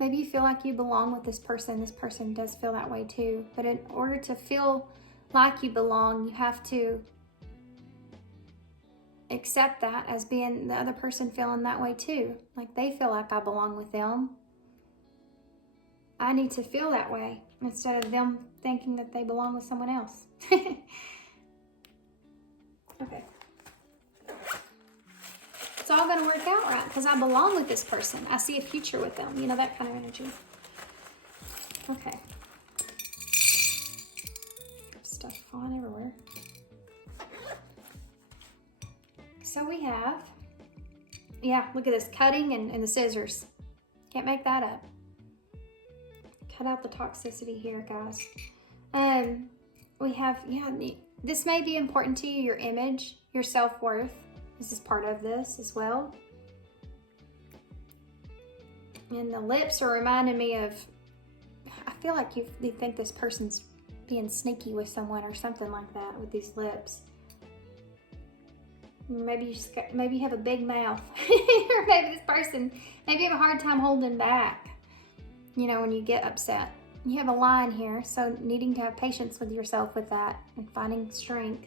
Maybe you feel like you belong with this person. This person does feel that way too. But in order to feel like you belong, you have to accept that as being the other person feeling that way too. Like they feel like I belong with them. I need to feel that way instead of them thinking that they belong with someone else. Okay. It's all going to work out right because I belong with this person. I see a future with them. That kind of energy. Okay. Stuff falling everywhere. So we have, look at this, cutting and the scissors. Can't make that up. Cut out the toxicity here, guys. We have, this may be important to you, your image, your self-worth. This is part of this as well. And the lips are reminding me of, I feel like you think this person's being sneaky with someone or something like that with these lips. Maybe you have a big mouth. Or maybe you have a hard time holding back, when you get upset. You have a line here, so needing to have patience with yourself with that and finding strength.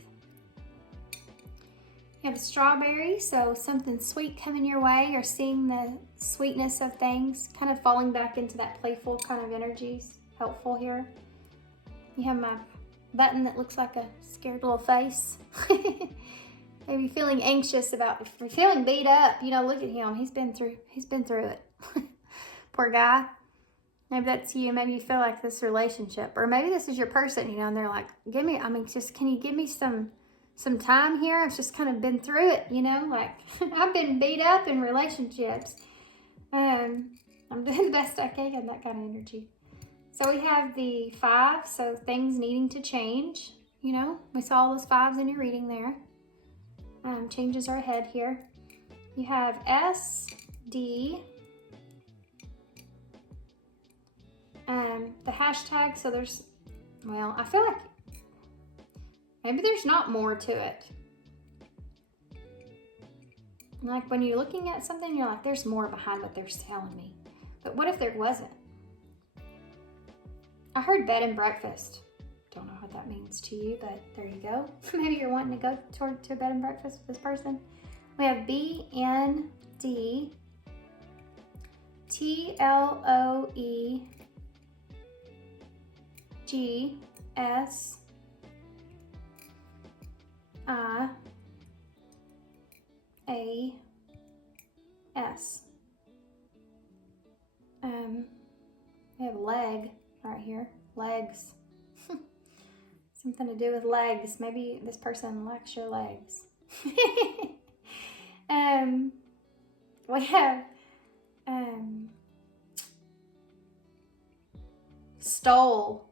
You have a strawberry, so something sweet coming your way or seeing the sweetness of things, kind of falling back into that playful kind of energies, helpful here. You have my button that looks like a scared little face. Maybe feeling anxious about, feeling beat up. Look at him. He's been through it. Poor guy. Maybe that's you. Maybe you feel like this relationship, or maybe this is your person, and they're like, can you give me some time here? I've just kind of been through it, like I've been beat up in relationships. I'm doing the best I can, that kind of energy. So we have the 5, so things needing to change. We saw all those 5s in your reading there. Changes are ahead here. You have S, D, the hashtag, so there's, I feel like maybe there's not more to it. Like when you're looking at something, you're like, there's more behind what they're telling me. But what if there wasn't? I heard bed and breakfast. Don't know what that means to you, but there you go. Maybe you're wanting to go to a bed and breakfast with this person. We have BND TLOEGSIAS. We have leg right here. Legs. Something to do with legs. Maybe this person likes your legs. We have stole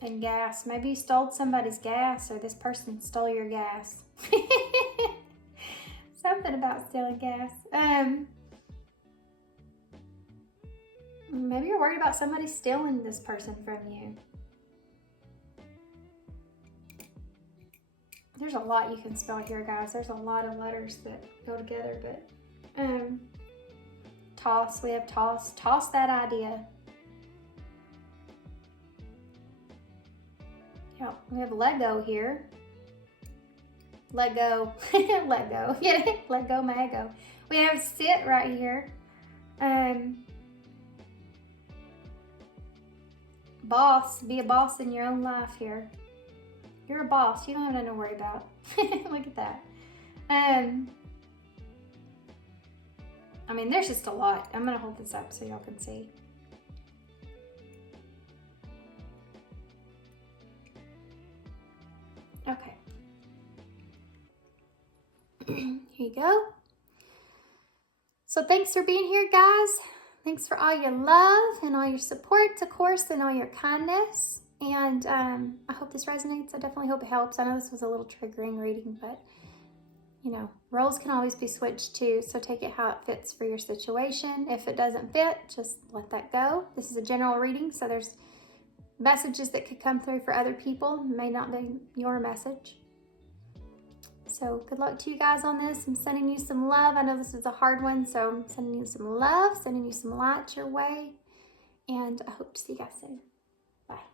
and gas. Maybe you stole somebody's gas, or this person stole your gas. Something about stealing gas. Maybe you're worried about somebody stealing this person from you. There's a lot you can spell here, guys. There's a lot of letters that go together, but toss. We have toss. Toss that idea. Yeah, we have Lego here. Let go. Let go. Yeah, let go my ego. We have sit right here. Boss. Be a boss in your own life here. You're a boss. You don't have nothing to worry about. Look at that. I mean, there's just a lot. I'm going to hold this up so y'all can see. Okay. Here you go. So thanks for being here, guys. Thanks for all your love and all your support, of course, and all your kindness. And I hope this resonates. I definitely hope it helps. I know this was a little triggering reading, but you know, roles can always be switched too. So take it how it fits for your situation. If it doesn't fit, just let that go. This is a general reading, so there's messages that could come through for other people. It may not be your message. So good luck to you guys on this. I'm sending you some love. I know this is a hard one, so I'm sending you some love, sending you some light your way. And I hope to see you guys soon. Bye.